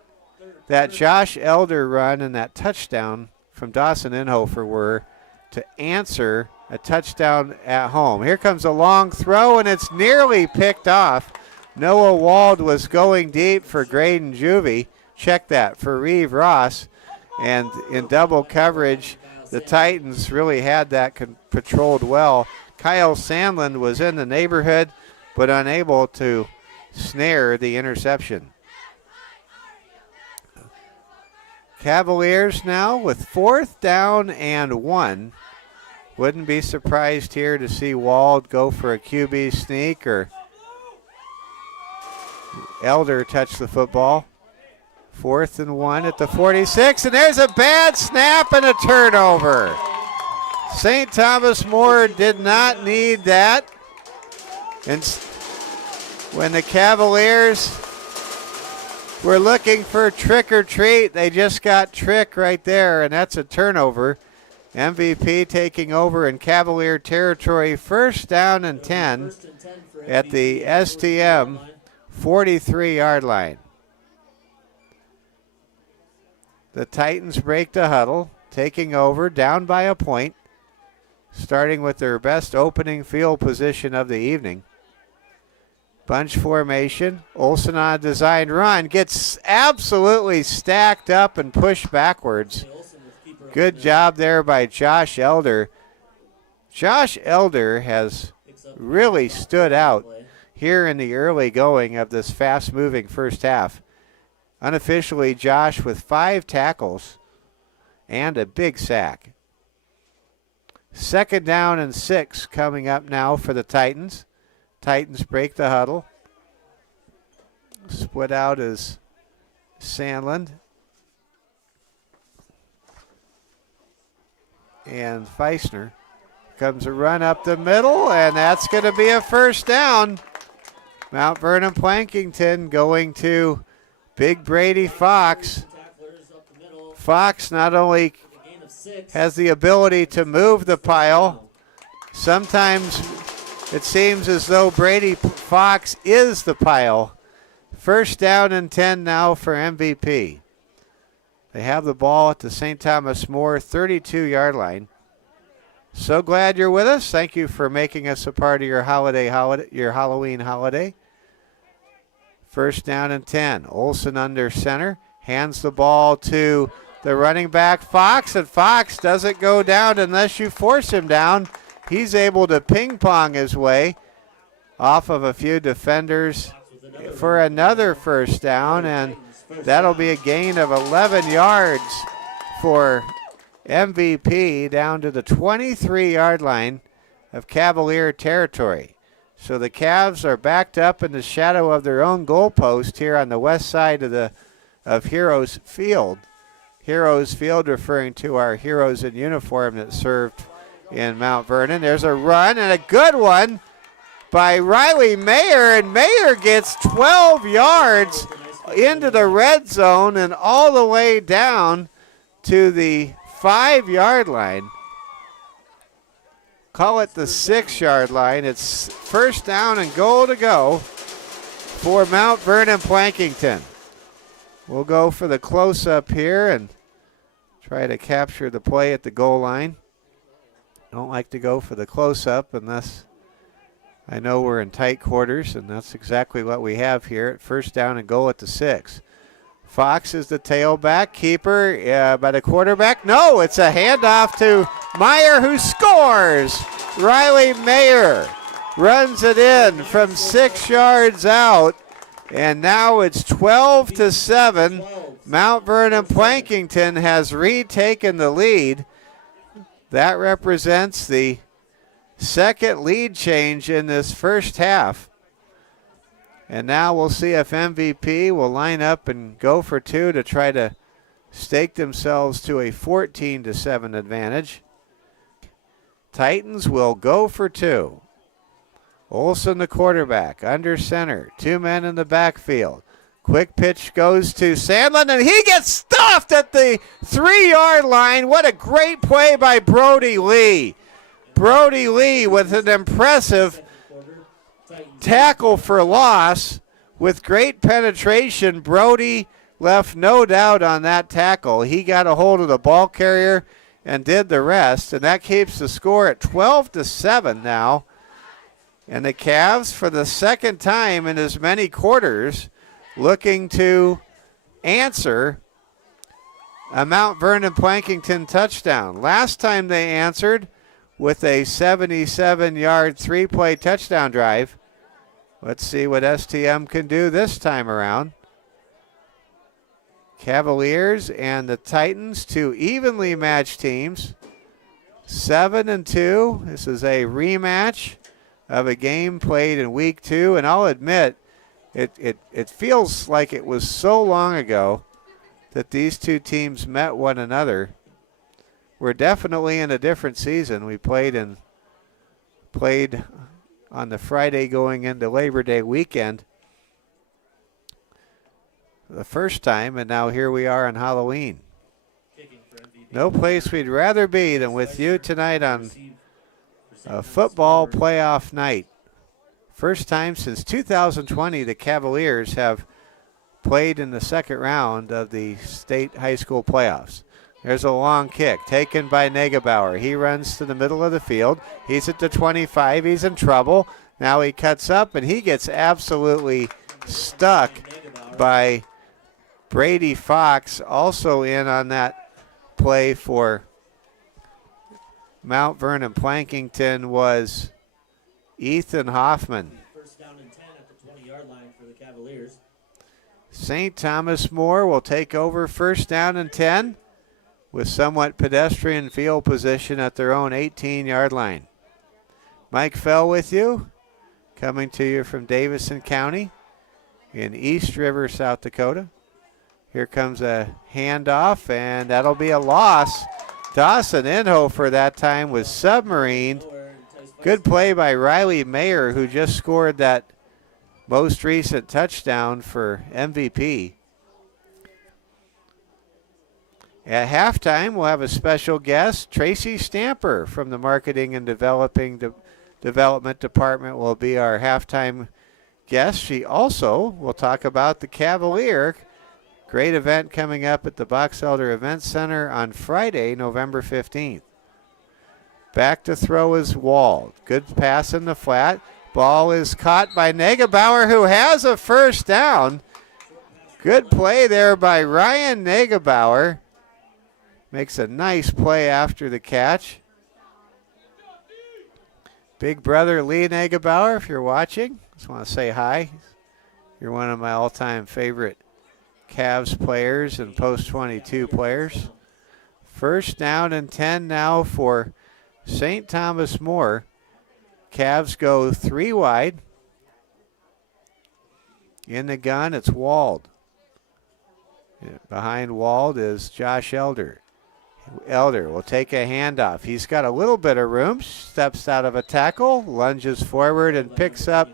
that Josh Elder run and that touchdown from Dawson Inhofer were to answer a touchdown at home. Here comes a long throw, and it's nearly picked off. Noah Wald was going deep for Graydon Juvie. Check that for Reeve Ross. And in double coverage, the Titans really had that patrolled well. Kyle Sandlin was in the neighborhood, but unable to snare the interception. Cavaliers now with 4th down and 1. Wouldn't be surprised here to see Wald go for a QB sneak or Elder touch the football. 4th and 1 at the 46, and there's a bad snap and a turnover. St. Thomas More did not need that. And when the Cavaliers were looking for trick or treat, they just got trick right there, and that's a turnover. MVP taking over in Cavalier territory, 1st down and 10 at the STM 43-yard line. The Titans break the huddle, taking over, down by a point, starting with their best opening field position of the evening. Bunch formation, Olsen on a designed run, gets absolutely stacked up and pushed backwards. Good job there by Josh Elder. Josh Elder has really stood out here in the early going of this fast-moving first half. Unofficially, Josh with 5 tackles and a big sack. 2nd down and 6 coming up now for the Titans. Titans break the huddle. Split out is Sandland and Feisner. Comes a run up the middle, and that's going to be a first down. Mount Vernon Plankinton going to Big Brady Fox. Fox not only has the ability to move the pile, sometimes it seems as though Brady Fox is the pile. First down and 10 now for MVP. They have the ball at the St. Thomas More 32-yard line. So glad you're with us. Thank you for making us a part of your your Halloween holiday. First down and 10. Olson under center. Hands the ball to the running back, Fox, and Fox doesn't go down unless you force him down. He's able to ping-pong his way off of a few defenders for another first down, and that'll be a gain of 11 yards for MVP down to the 23-yard line of Cavalier territory. So the Cavs are backed up in the shadow of their own goalpost here on the west side of Heroes Field. Heroes Field referring to our heroes in uniform that served in Mount Vernon. There's a run, and a good one by Riley Mayer, and Mayer gets 12 yards into the red zone and all the way down to the 5-yard line. Call it the 6-yard line. It's first down and goal to go for Mount Vernon Plankinton. We'll go for the close-up here and try to capture the play at the goal line. Don't like to go for the close-up unless I know we're in tight quarters, and that's exactly what we have here at first down and goal at the 6. Fox is the tailback, keeper by the quarterback. No, it's a handoff to Meyer, who scores. Riley Mayer runs it in from 6 yards out, and now it's 12-7. Mount Vernon Plankinton has retaken the lead. That represents the second lead change in this first half. And now we'll see if MVP will line up and go for two to try to stake themselves to a 14-7 advantage. Titans will go for two. Olson, the quarterback, under center. 2 men in the backfield. Quick pitch goes to Sandlin, and he gets stuffed at the 3-yard line. What a great play by Brody Lee. Brody Lee with an impressive tackle for loss with great penetration. Brody left no doubt on that tackle. He got a hold of the ball carrier and did the rest, and that keeps the score at 12-7 now. And the Cavs, for the second time in as many quarters, looking to answer a Mount Vernon Plankinton touchdown. Last time they answered with a 77-yard 3-play touchdown drive. Let's see what STM can do this time around. Cavaliers and the Titans, two evenly matched teams. 7-2. This is a rematch of a game played in week 2, and I'll admit it feels like it was so long ago that these two teams met one another. We're definitely in a different season. We played on the Friday going into Labor Day weekend the first time, and now here we are on Halloween. No place we'd rather be than with you tonight on a football playoff night. First time since 2020 the Cavaliers have played in the second round of the state high school playoffs. There's a long kick taken by Negebauer. He runs to the middle of the field. He's at the 25. He's in trouble. Now he cuts up, and he gets absolutely stuck by Brady Fox. Also in on that play for Mount Vernon Plankinton was Ethan Hoffman. First down and 10 at the 20-yard line for the Cavaliers. St. Thomas More will take over first down and 10 with somewhat pedestrian field position at their own 18-yard line. Mike Fell with you, coming to you from Davison County in East River, South Dakota. Here comes a handoff, and that'll be a loss. Dawson Inhofer that time was submarined. Good play by Riley Mayer, who just scored that most recent touchdown for MVP. At halftime, we'll have a special guest. Tracy Stamper from the Marketing and Development Department will be our halftime guest, she also will talk about the Cavalier. Great event coming up at the Box Elder Event Center on Friday, November 15th. Back to throw is Wald. Good pass in the flat. Ball is caught by Negebauer, who has a first down. Good play there by Ryan Negebauer. Makes a nice play after the catch. Big brother Lee Negebauer, if you're watching, just want to say hi. You're one of my all-time favorite Cavs players and post-22 players. First down and 10 now for St. Thomas More. Cavs go 3 wide. In the gun, it's Wald. Behind Wald is Josh Elder. Elder will take a handoff. He's got a little bit of room, steps out of a tackle, lunges forward, and picks up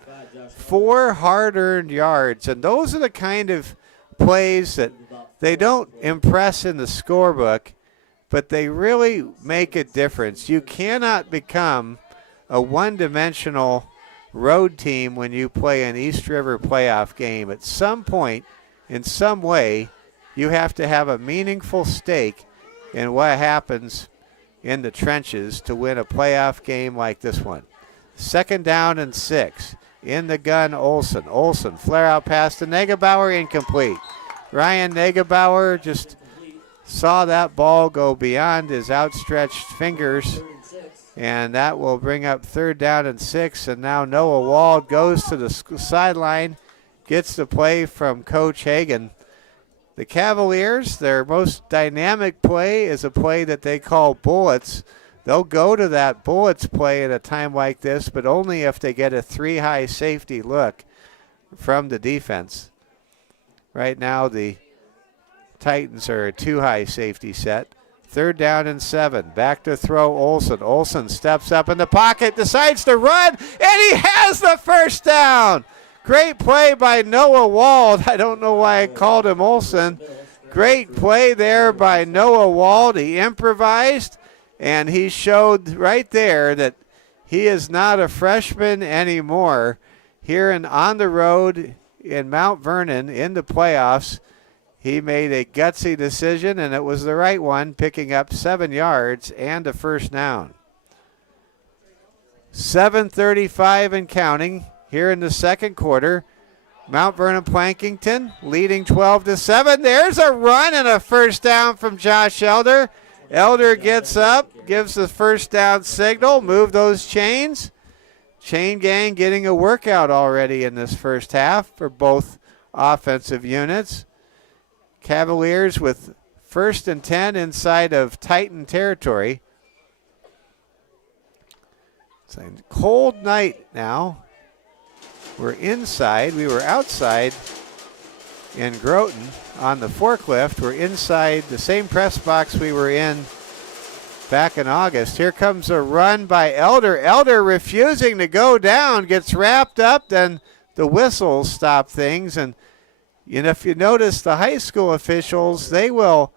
4 hard-earned yards. And those are the kind of plays that they don't impress in the scorebook, but they really make a difference. You cannot become a one-dimensional road team when you play an East River playoff game. At some point, in some way, you have to have a meaningful stake in what happens in the trenches to win a playoff game like this one. Second down and 6. In the gun, Olson. Olson, flare out pass to Negebauer, incomplete. Ryan Negebauer just saw that ball go beyond his outstretched fingers, and that will bring up third down and 6. And now Noah Wald goes to the sideline, gets the play from Coach Hagan. The Cavaliers, their most dynamic play is a play that they call bullets. They'll go to that bullets play at a time like this, but only if they get a 3-high safety look from the defense. Right now, the Titans are a 2-high safety set. Third down and 7. Back to throw Olson. Olson steps up in the pocket, decides to run, and he has the first down. Great play by Noah Wald. I don't know why I called him Olson. Great play there by Noah Wald. He improvised, and he showed right there that he is not a freshman anymore. Here on the road in Mount Vernon in the playoffs, he made a gutsy decision, and it was the right one, picking up 7 yards and a first down. 7:35 and counting here in the second quarter. Mount Vernon Plankinton leading 12-7. There's a run and a first down from Josh Elder. Elder gets up, gives the first down signal, move those chains. Chain gang getting a workout already in this first half for both offensive units. Cavaliers with 1st and 10 inside of Titan territory. It's a cold night now. We're inside. We were outside in Groton on the forklift. We're inside the same press box we were in back in August. Here comes a run by Elder. Elder refusing to go down, gets wrapped up, then the whistles stop things. And if you notice, the high school officials, they will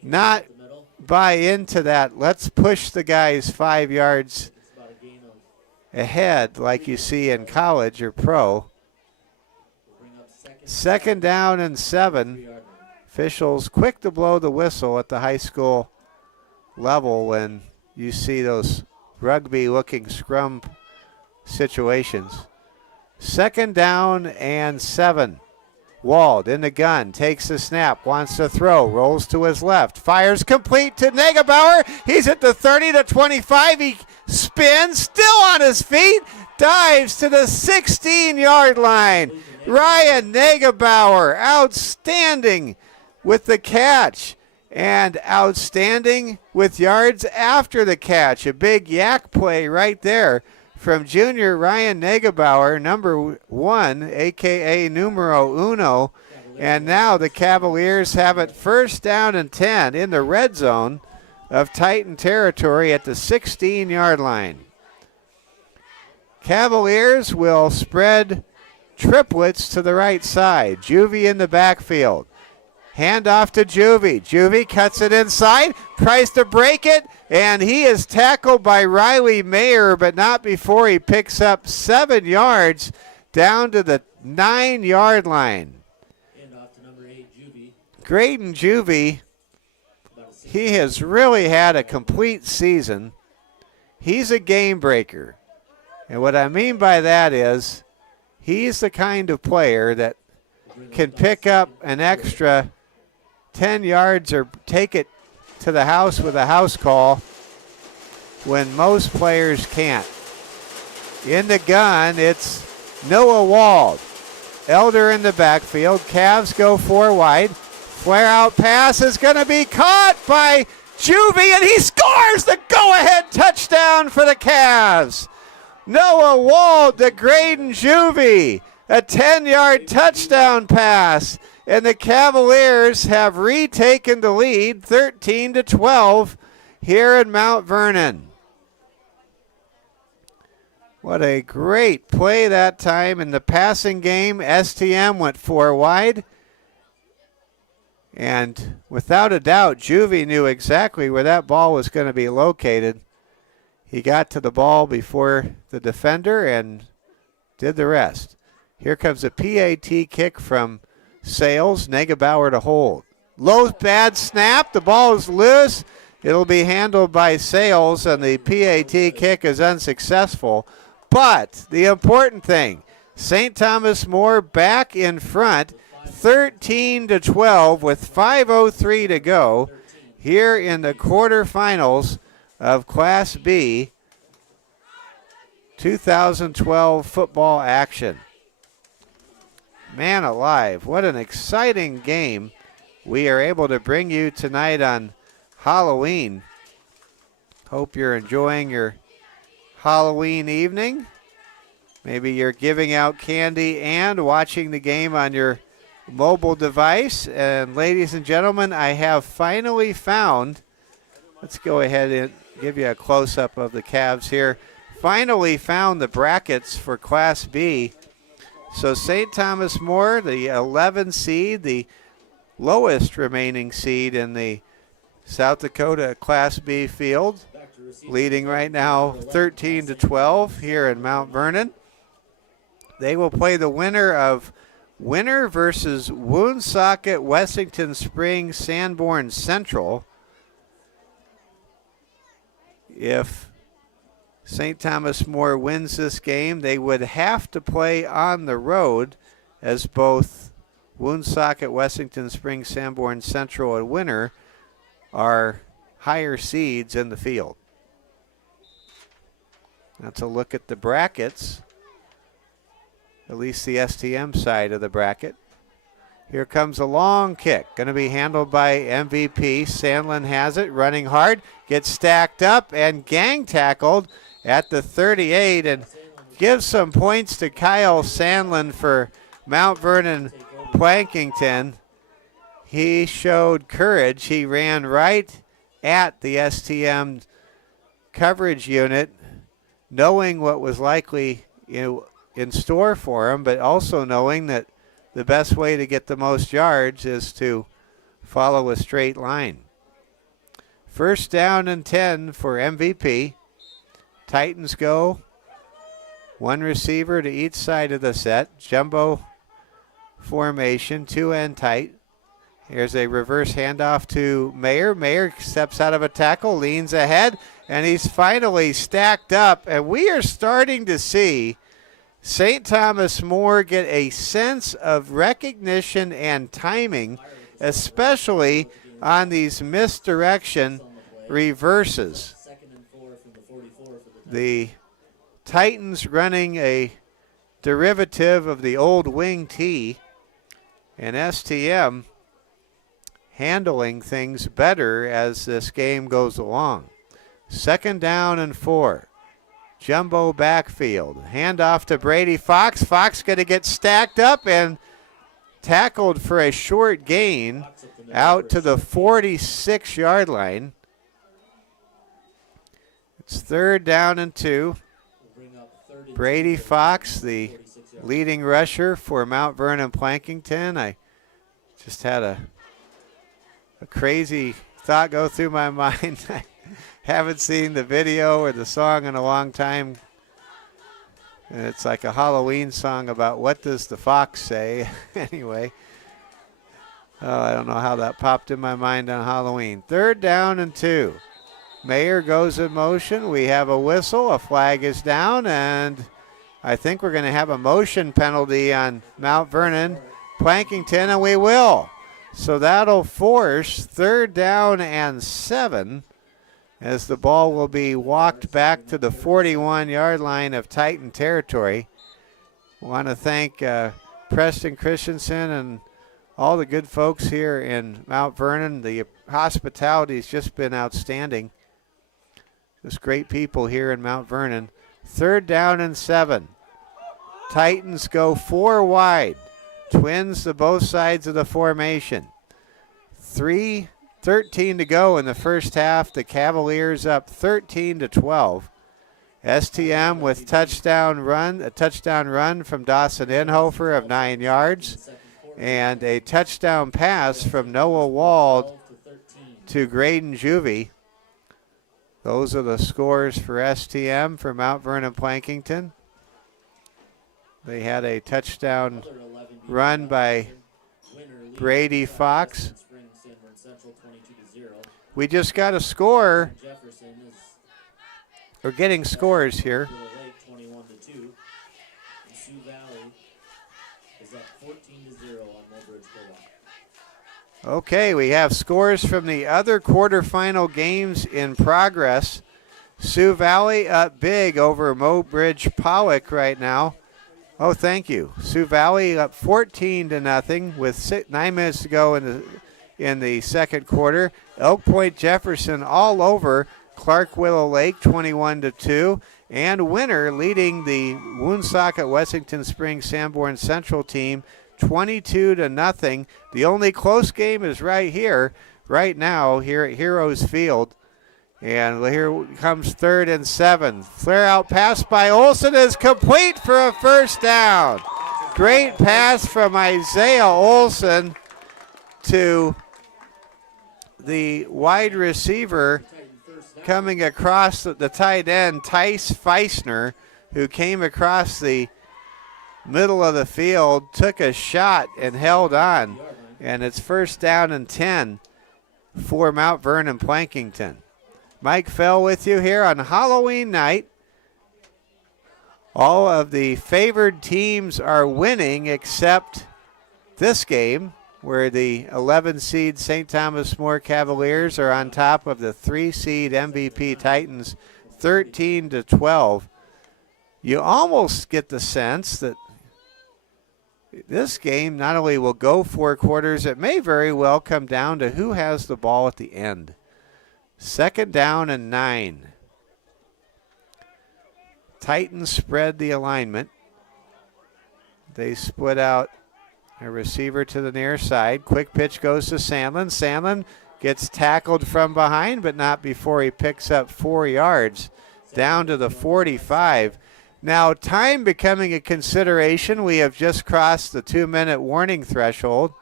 not buy into that. Let's push the guys 5 yards ahead like you see in college or pro. Second down and 7. Officials quick to blow the whistle at the high school level when you see those rugby-looking scrum situations. Second down and 7. Wald in the gun, takes the snap, wants to throw, rolls to his left, fires complete to Negebauer. He's at the 30-25. He spins, still on his feet, dives to the 16-yard line. Ryan Negebauer, outstanding with the catch and outstanding with yards after the catch. A big yak play right there from junior Ryan Negebauer, number 1, a.k.a. numero uno. And now the Cavaliers have it first down and 10 in the red zone of Titan territory at the 16-yard line. Cavaliers will spread triplets to the right side. Juvie in the backfield. Hand off to Juvie. Juvie cuts it inside, tries to break it, and he is tackled by Riley Mayer, but not before he picks up 7 yards. down to the 9-yard line. And off to number 8, Juvie. Graydon Juvie, he has really had a complete season. He's a game breaker. And what I mean by that is he's the kind of player that can pick up an extra 10 yards or take it to the house with a house call when most players can't. In the gun, it's Noah Wald. Elder in the backfield. Cavs go 4 wide. Flare out pass is going to be caught by Juvie, and he scores the go-ahead touchdown for the Cavs. Noah Wald to Graydon Juvie. A 10-yard touchdown pass. And the Cavaliers have retaken the lead 13-12 here in Mount Vernon. What a great play that time in the passing game. STM went 4 wide. And without a doubt, Juvie knew exactly where that ball was going to be located. He got to the ball before the defender and did the rest. Here comes a PAT kick from Sales. Negebauer to hold. Low bad snap. The ball is loose. It'll be handled by Sales, and the PAT kick is unsuccessful. But the important thing, St. Thomas More back in front, 13-12 with 5:03 to go here in the quarterfinals of Class B 2012 football action. Man alive, what an exciting game we are able to bring you tonight on Halloween. Hope you're enjoying your Halloween evening. Maybe you're giving out candy and watching the game on your mobile device. And ladies and gentlemen, I have finally found, let's go ahead and give you a close-up of the Cavs here. Finally found the brackets for Class B. So St. Thomas More, the 11 seed, the lowest remaining seed in the South Dakota Class B field, leading right now 13-12 here in Mount Vernon. They will play the winner of Winter versus Woonsocket Wessington Springs Sanborn Central. If St. Thomas More wins this game, they would have to play on the road, as both Woonsocket Wessington Springs Sanborn Central and Winter are higher seeds in the field. That's a look at the brackets, at least the STM side of the bracket. Here comes a long kick, going to be handled by MVP. Sandlin has it, running hard, gets stacked up and gang tackled at the 38, and gives some points to Kyle Sandlin for Mount Vernon Plankinton. He showed courage. He ran right at the STM coverage unit, knowing what was likely in store for him, but also knowing that the best way to get the most yards is to follow a straight line. First down and 10 for MVP. Titans go one receiver to each side of the set. Jumbo formation, 2-end tight. Here's a reverse handoff to Mayer. Mayer steps out of a tackle, leans ahead, and he's finally stacked up. And we are starting to see St. Thomas More get a sense of recognition and timing, especially on these misdirection reverses. The Titans running a derivative of the old wing T, and STM handling things better as this game goes along. Second down and 4. Jumbo backfield. Handoff to Brady Fox. Fox going to get stacked up and tackled for a short gain out to the 46-yard line. It's third down and 2. Brady Fox, the leading rusher for Mount Vernon Plankinton. I just had a crazy thought go through my mind. I haven't seen the video or the song in a long time. And it's like a Halloween song about what does the fox say. Anyway. Oh, I don't know how that popped in my mind on Halloween. 3rd down and 2. Mayer goes in motion. We have a whistle. A flag is down, and I think we're going to have a motion penalty on Mount Vernon, Plankinton, and we will. So that'll force 3rd down and 7 as the ball will be walked back to the 41-yard line of Titan territory. I want to thank Preston Christensen and all the good folks here in Mount Vernon. The hospitality has just been outstanding. There's great people here in Mount Vernon. 3rd down and 7. Titans go 4 wide. Twins to both sides of the formation. 3:13 to go in the first half. The Cavaliers up 13-12. STM with a touchdown run from Dawson Inhofer of 9 yards. And a touchdown pass from Noah Wald to Graydon Juvie. Those are the scores for STM for Mount Vernon Plankinton. They had a touchdown run by Brady Fox. We just got a score. We're getting scores here. Okay, we have scores from the other quarterfinal games in progress. Sioux Valley up big over Mobridge Pollock right now. Oh, thank you. Sioux Valley up 14-0 with 9 minutes to go in the second quarter. Elk Point Jefferson all over Clark Willow Lake 21-2. And Winter leading the Woonsocket Wessington Springs Sanborn Central team 22-0. The only close game is right now here at Heroes Field. And here comes 3rd and 7. Flare out pass by Olson is complete for a first down. Great pass from Isaiah Olson to the wide receiver coming across the tight end, Tice Feisner, who came across the middle of the field, took a shot and held on. And it's 1st down and 10 for Mount Vernon Plankinton. Mike Fell with you here on Halloween night. All of the favored teams are winning except this game, where the 11-seed St. Thomas More Cavaliers are on top of the 3-seed MVP Titans 13-12. You almost get the sense that this game not only will go 4 quarters, it may very well come down to who has the ball at the end. 2nd down and 9. Titans spread the alignment. They split out a receiver to the near side. Quick pitch goes to Sandlin. Sandlin gets tackled from behind, but not before he picks up 4 yards down to the 45. Now, time becoming a consideration. We have just crossed the 2-minute warning threshold.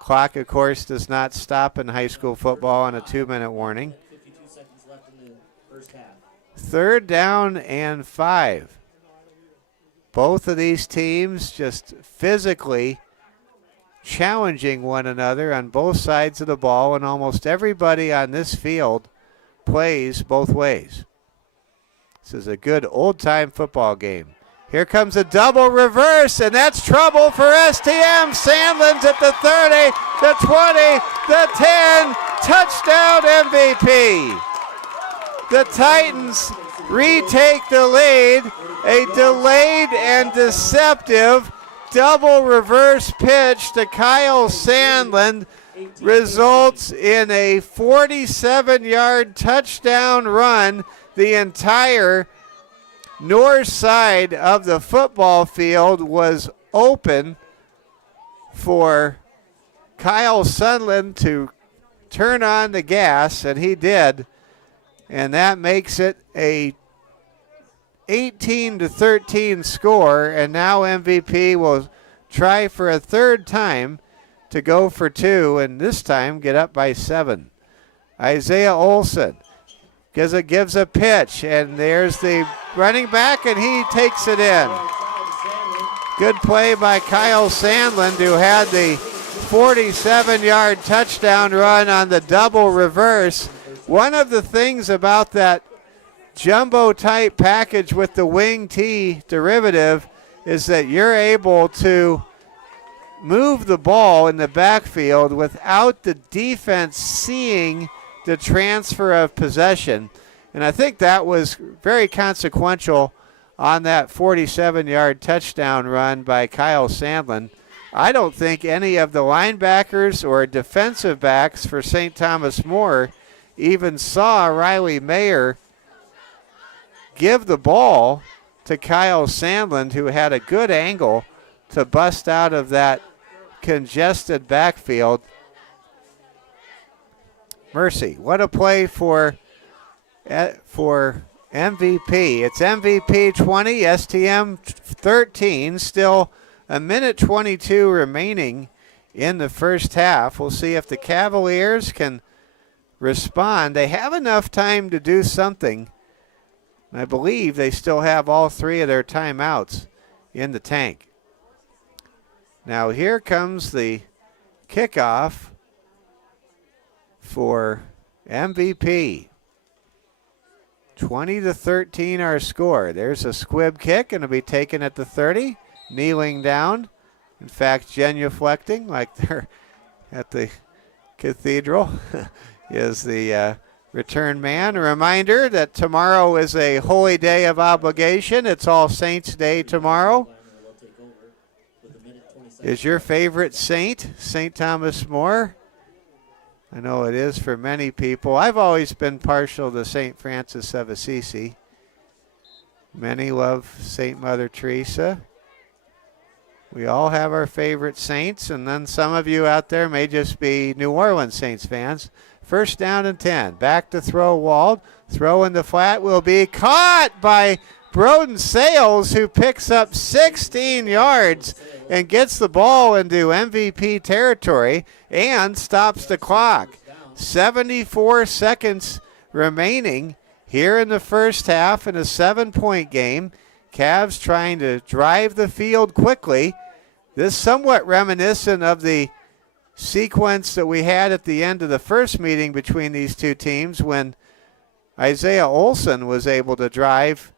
Clock, of course, does not stop in high school football on a 2-minute warning. 3rd down and 5. Both of these teams just physically challenging one another on both sides of the ball, and almost everybody on this field plays both ways. This is a good old-time football game. Here comes a double reverse, and that's trouble for STM. Sandlin's at the 30, the 20, the 10, touchdown MVP. The Titans retake the lead. A delayed and deceptive double reverse pitch to Kyle Sandlin results in a 47-yard touchdown run. The entire north side of the football field was open for Kyle Sandlin to turn on the gas, and he did. And that makes it a 18-13 score, and now MVP will try for a 3rd time to go for 2, and this time get up by 7. Isaiah Olson gives a pitch, and there's the running back, and he takes it in. Good play by Kyle Sandland, who had the 47-yard touchdown run on the double reverse. One of the things about that jumbo type package with the wing T derivative is that you're able to move the ball in the backfield without the defense seeing the transfer of possession. And I think that was very consequential on that 47-yard touchdown run by Kyle Sandlin. I don't think any of the linebackers or defensive backs for St. Thomas More even saw Riley Mayer give the ball to Kyle Sandlin, who had a good angle to bust out of that congested backfield. Mercy, what a play for MVP. It's MVP 20, STM 13, still a minute 22 remaining in the first half. We'll see if the Cavaliers can respond. They have enough time to do something. I believe they still have all three of their timeouts in the tank. Now here comes the kickoff for MVP. 20-13 our score. There's a squib kick, and it'll be taken at the 30. Kneeling down. In fact, genuflecting like they're at the cathedral is the return man. A reminder that tomorrow is a holy day of obligation. It's All Saints Day tomorrow. Is your favorite saint St. Thomas More? I know it is for many people. I've always been partial to St. Francis of Assisi. Many love St. Mother Teresa. We all have our favorite saints, and then some of you out there may just be New Orleans Saints fans. First down and 10. Back to throw, Wald. Throw in the flat will be caught by Broden Sales, who picks up 16 yards and gets the ball into MVP territory and stops the clock. 74 seconds remaining here in the first half in a 7-point game. Cavs trying to drive the field quickly. This somewhat reminiscent of the sequence that we had at the end of the first meeting between these two teams when Isaiah Olson was able to drive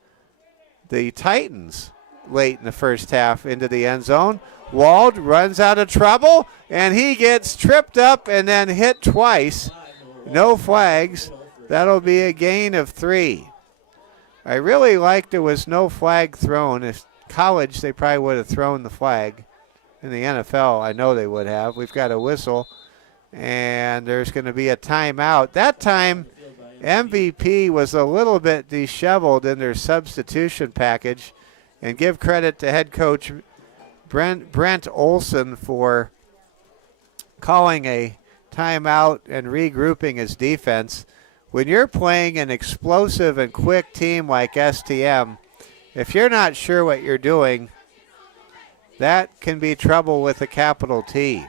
the Titans late in the first half into the end zone. Wald runs out of trouble, and he gets tripped up and then hit twice. No flags. That'll be a gain of 3. I really like there was no flag thrown. If college, they probably would have thrown the flag. In the NFL, I know they would have. We've got a whistle, and there's going to be a timeout. That time, MVP was a little bit disheveled in their substitution package, and give credit to head coach Brent Olson for calling a timeout and regrouping his defense. When you're playing an explosive and quick team like STM, if you're not sure what you're doing, that can be trouble with a capital T.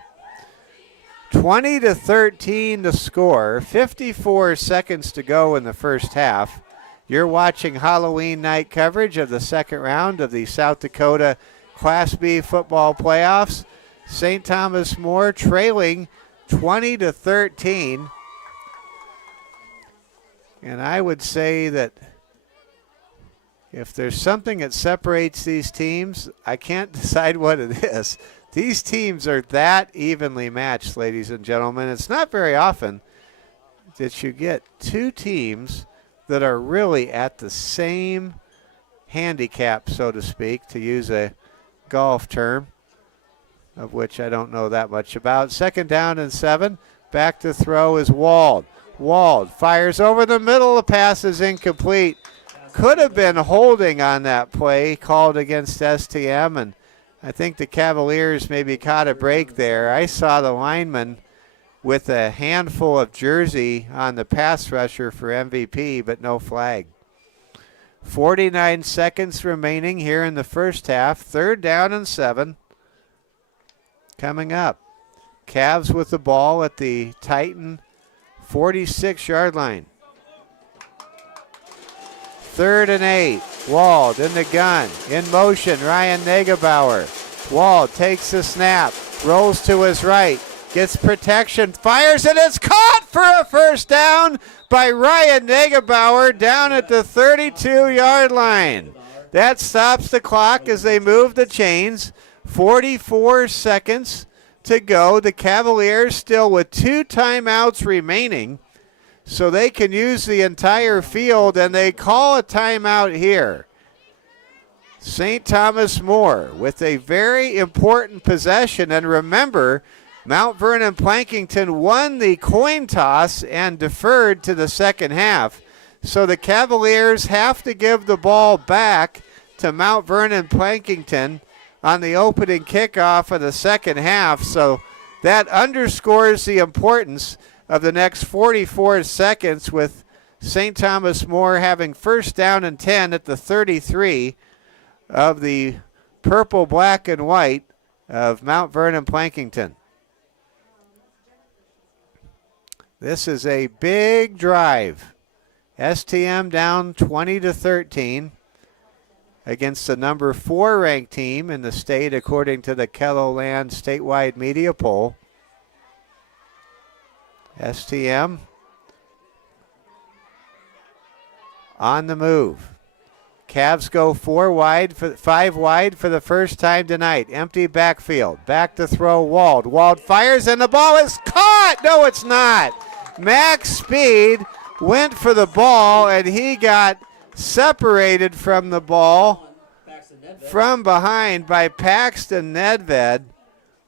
20-13 the score, 54 seconds to go in the first half. You're watching Halloween night coverage of the second round of the South Dakota Class B football playoffs. St. Thomas More trailing 20-13. And I would say that if there's something that separates these teams, I can't decide what it is. These teams are that evenly matched, ladies and gentlemen. It's not very often that you get two teams that are really at the same handicap, so to speak, to use a golf term, of which I don't know that much about. Second down and 7. Back to throw is Wald. Wald fires over the middle. The pass is incomplete. Could have been holding on that play called against STM, and I think the Cavaliers maybe caught a break there. I saw the lineman with a handful of jersey on the pass rusher for MVP, but no flag. 49 seconds remaining here in the first half. Third down and 7 coming up. Cavs with the ball at the Titan 46-yard line. 3rd and 8. Wald in the gun. In motion, Ryan Negebauer. Wald takes the snap. Rolls to his right. Gets protection. Fires, and it's caught for a first down by Ryan Negebauer down at the 32-yard line. That stops the clock as they move the chains. 44 seconds to go. The Cavaliers still with 2 timeouts remaining, so they can use the entire field, and they call a timeout here. St. Thomas More with a very important possession, and remember, Mount Vernon Plankinton won the coin toss and deferred to the second half. So the Cavaliers have to give the ball back to Mount Vernon Plankinton on the opening kickoff of the second half. So that underscores the importance of the next 44 seconds, with St. Thomas More having first down and 10 at the 33 of the purple, black, and white of Mount Vernon Plankinton. This is a big drive. STM down 20-13 against the number 4 ranked team in the state according to the KELOLAND statewide media poll. STM on the move. Cavs go 5 wide for the first time tonight. Empty backfield. Back to throw Wald. Wald fires and the ball is caught. No, it's not. Max Speed went for the ball and he got separated from the ball from behind by Paxton Nedved.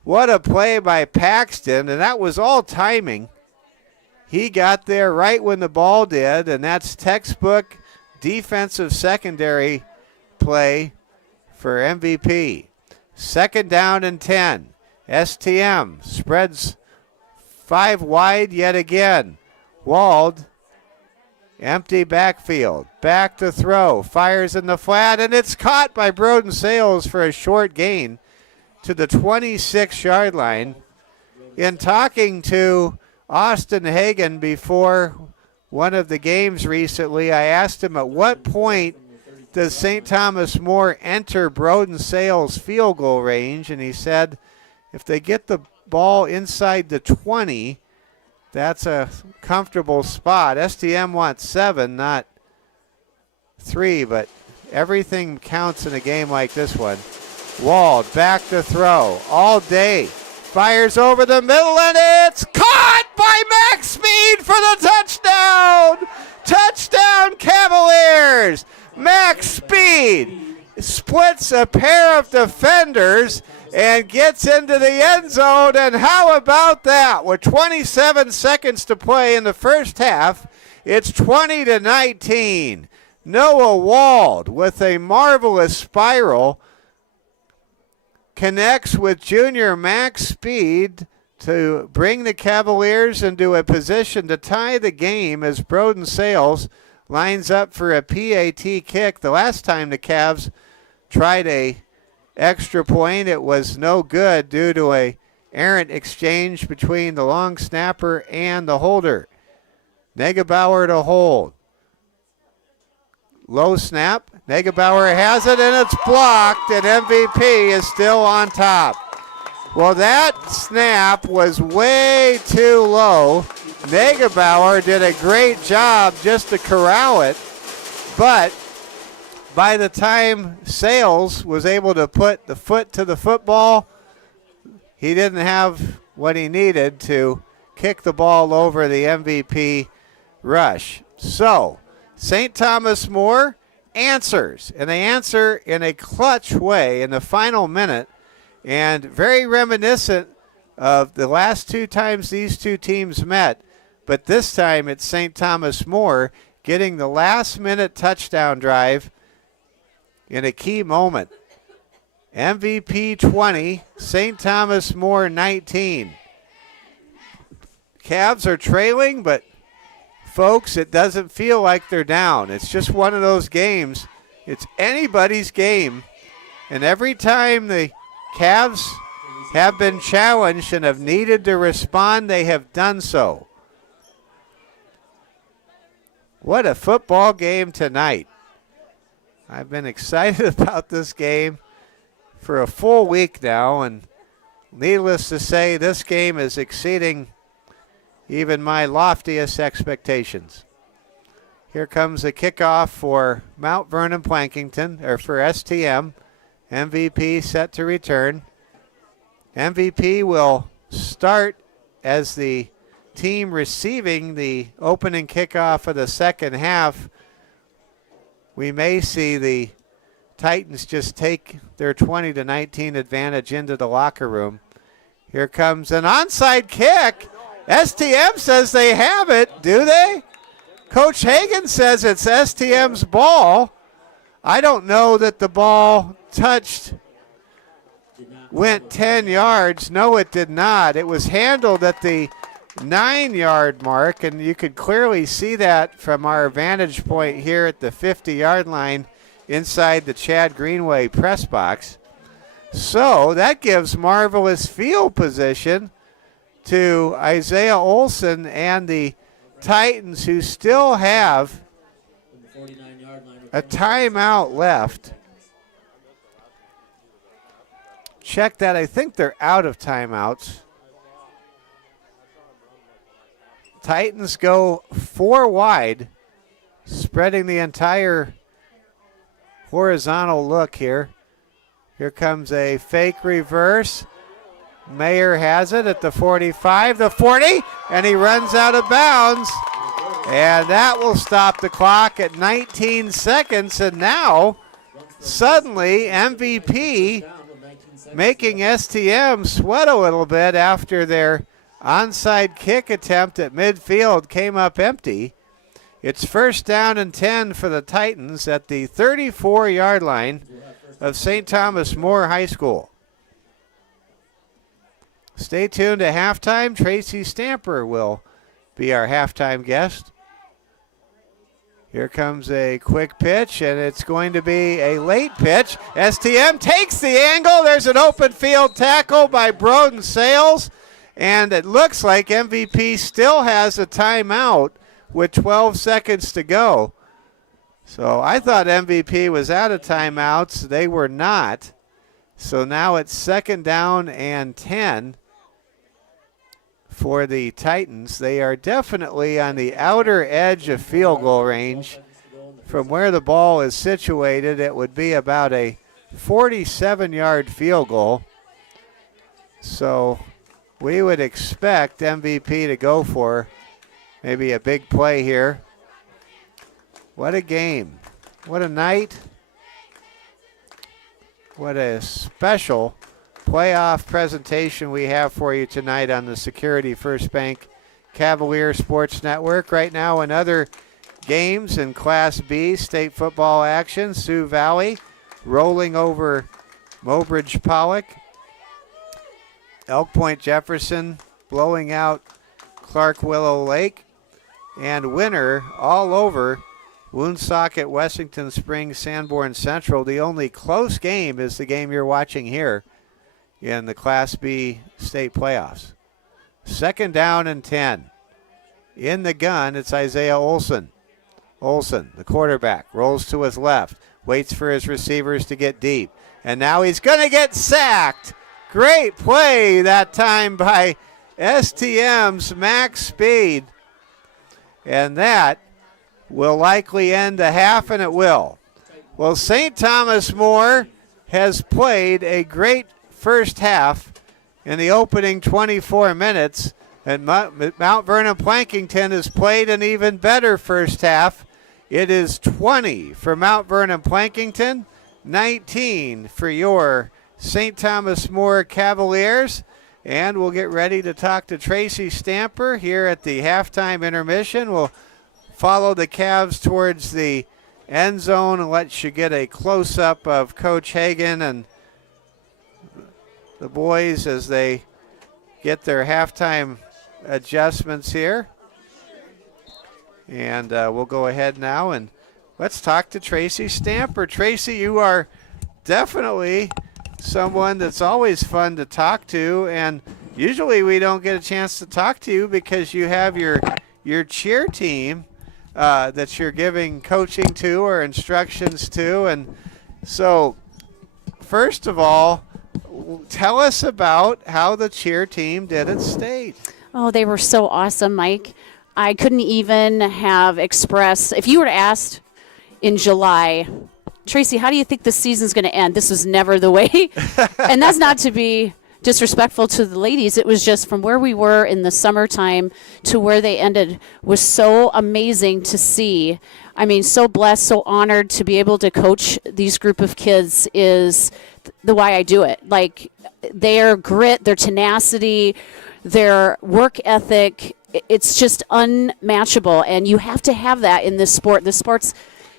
What a play by Paxton, and that was all timing. He got there right when the ball did, and that's textbook defensive secondary play for MVP. 2nd down and 10. STM spreads 5 wide yet again. Wald, empty backfield. Back to throw. Fires in the flat, and it's caught by Broden Sales for a short gain to the 26-yard line. In talking to Austin Hagan before one of the games recently, I asked him at what point does St. Thomas More enter Broden Sales' field goal range, and he said if they get the ball inside the 20, that's a comfortable spot. STM wants 7, not 3, but everything counts in a game like this one. Wald back to throw all day. Fires over the middle, and it's caught by Max Speed for the touchdown! Touchdown Cavaliers! Max Speed splits a pair of defenders and gets into the end zone, and how about that? With 27 seconds to play in the first half, it's 20-19. Noah Wald with a marvelous spiral connects with junior Max Speed to bring the Cavaliers into a position to tie the game as Broden Sales lines up for a PAT kick. The last time the Cavs tried a extra point, it was no good due to a errant exchange between the long snapper and the holder. Negebauer to hold. Low snap. Negebauer has it, and it's blocked, and MVP is still on top. Well, that snap was way too low. Negebauer did a great job just to corral it, but by the time Sales was able to put the foot to the football, he didn't have what he needed to kick the ball over the MVP rush. So, St. Thomas More answers, and they answer in a clutch way in the final minute, and very reminiscent of the last 2 times these 2 teams met, but this time it's St. Thomas More getting the last-minute touchdown drive in a key moment. MVP 20, St. Thomas More 19. Cavs are trailing, but folks, it doesn't feel like they're down. It's just one of those games. It's anybody's game. And every time the Cavs have been challenged and have needed to respond, they have done so. What a football game tonight. I've been excited about this game for a full week now, and needless to say, this game is exceeding even my loftiest expectations. Here comes the kickoff for Mount Vernon Plankinton, or for STM. MVP set to return. MVP will start as the team receiving the opening kickoff of the second half. We may see the Titans just take their 20-19 advantage into the locker room. Here comes an onside kick. STM says they have it. Do they? Coach Hagan says it's STM's ball. I don't know that the ball went 10 yards. No, it did not. It was handled at the 9-yard mark, and you could clearly see that from our vantage point here at the 50-yard line inside the Chad Greenway press box. So that gives marvelous field position to Isaiah Olson and the Titans, who still have a timeout left. Check that. I think they're out of timeouts. Titans go 4 wide, spreading the entire horizontal look here. Here comes a fake reverse. Mayer has it at the 45, the 40, and he runs out of bounds. And that will stop the clock at 19 seconds. And now, suddenly, MVP making STM sweat a little bit after their onside kick attempt at midfield came up empty. It's first down and 10 for the Titans at the 34-yard line of St. Thomas More High School. Stay tuned to halftime. Tracy Stamper will be our halftime guest. Here comes a quick pitch, and it's going to be a late pitch. STM takes the angle. There's an open field tackle by Broden Sales, and it looks like MVP still has a timeout with 12 seconds to go. So I thought MVP was out of timeouts. They were not. So now it's second down and 10 for the Titans. They are definitely on the outer edge of field goal range. From where the ball is situated, it would be about a 47-yard field goal. So we would expect MVP to go for maybe a big play here. What a game. What a night. What a special playoff presentation we have for you tonight on the Security First Bank Cavalier Sports Network. Right now in other games in Class B state football action, Sioux Valley rolling over Mobridge Pollock. Elk Point Jefferson blowing out Clark Willow Lake. And winner all over Woonsocket, Wessington Springs, Sanborn Central. The only close game is the game you're watching here in the Class B state playoffs. Second down and 10. In the gun, it's Isaiah Olson. Olson, the quarterback, rolls to his left, waits for his receivers to get deep. And now he's going to get sacked. Great play that time by STM's Max Speed. And that will likely end the half, and it will. Well, St. Thomas More has played a great first half in the opening 24 minutes, and Mount Vernon Plankinton has played an even better first half. It is 20 for Mount Vernon Plankinton, 19 for your St. Thomas More Cavaliers. And we'll get ready to talk to Tracy Stamper here at the halftime intermission. We'll follow the Cavs towards the end zone and let you get a close-up of Coach Hagan and the boys as they get their halftime adjustments here. And we'll go ahead now and let's talk to Tracy Stamper. Tracy, you are definitely someone that's always fun to talk to, and usually we don't get a chance to talk to you because you have your cheer team that you're giving coaching to or instructions to. And so, first of all, tell us about how the cheer team did at state. Oh, they were so awesome, Mike. I couldn't even have expressed, if you were to ask in July, Tracy, how do you think the season's going to end? This was never the way. And that's not to be disrespectful to the ladies. It was just from where we were in the summertime to where they ended was so amazing to see. I mean, so blessed, so honored to be able to coach these group of kids is the why I do it. Like their grit, their tenacity, their work ethic, it's just unmatchable. And you have to have that in this sport. This sport's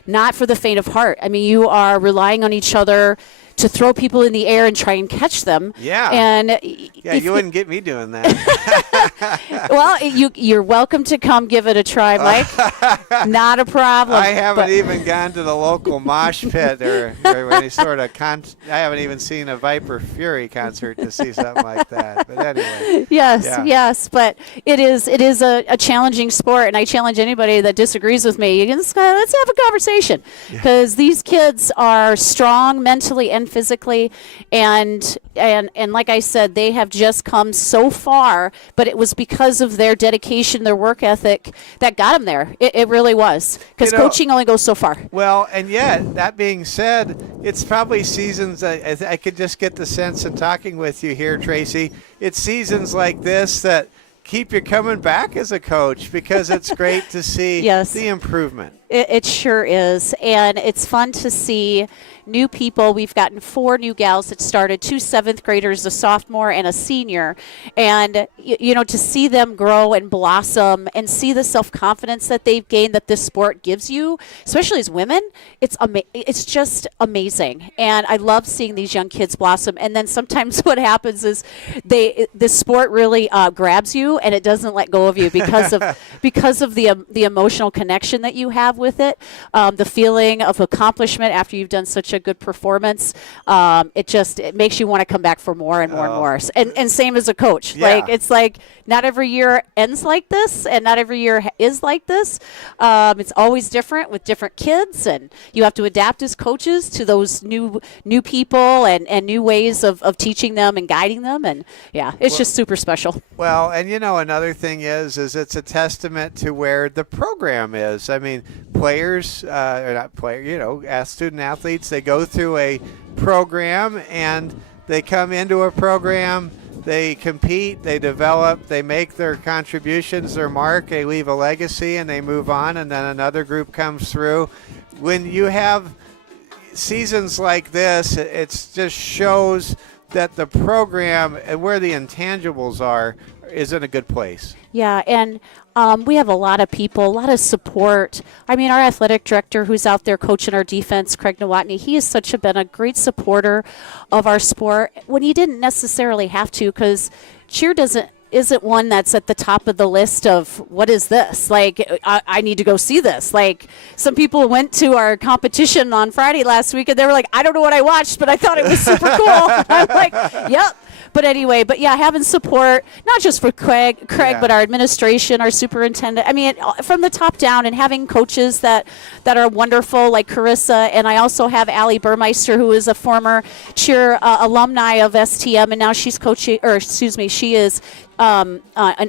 not for the faint of heart. I mean, you are relying on each other to throw people in the air and try and catch them. Yeah. And you wouldn't get me doing that. well, you're welcome to come give it a try, Mike. Not a problem. I haven't even gone to the local mosh pit or any sort of I haven't even seen a Viper Fury concert to see something like that. But anyway. Yes. But it is a challenging sport, and I challenge anybody that disagrees with me. Let's have a conversation, because these kids are strong mentally and physically, and like I said, they have just come so far, but it was because of their dedication, their work ethic that got them there. It really was, because coaching only goes so far. Well, and yet, that being said, it's probably seasons, I could just get the sense in talking with you here, Tracy, it's seasons like this that keep you coming back as a coach, because it's great to see the improvement. It sure is, and it's fun to see new people. We've gotten 4 new gals that started, 2 7th graders, a sophomore and a senior, and to see them grow and blossom and see the self-confidence that they've gained that this sport gives you, especially as women, it's just amazing. And I love seeing these young kids blossom. And then sometimes what happens is this sport really grabs you, and it doesn't let go of you because of the emotional connection that you have with it, the feeling of accomplishment after you've done such a good performance. It makes you want to come back for more and more and more. And same as a coach. Yeah. Like it's like not every year ends like this, and not every year is like this. It's always different with different kids, and you have to adapt as coaches to those new people and new ways of teaching them and guiding them. And it's just super special. Well, and another thing is it's a testament to where the program is. I mean, players, or not players, as student athletes, they go through a program and they come into a program, they compete, they develop, they make their contributions, their mark, they leave a legacy, and they move on, and then another group comes through. When you have seasons like this, it just shows that the program and where the intangibles are is in a good place. Yeah, and we have a lot of people, a lot of support. I mean, our athletic director who's out there coaching our defense, Craig Nowotny, he has been a great supporter of our sport when he didn't necessarily have to, because cheer isn't one that's at the top of the list of what is this? Like, I need to go see this. Like, some people went to our competition on Friday last week, and they were like, I don't know what I watched, but I thought it was super cool. I'm like, yep. But anyway, having support, not just for Craig, but our administration, our superintendent. I mean, from the top down, and having coaches that are wonderful, like Carissa. And I also have Allie Burmeister, who is a former cheer alumni of STM, and now she's coaching, she is an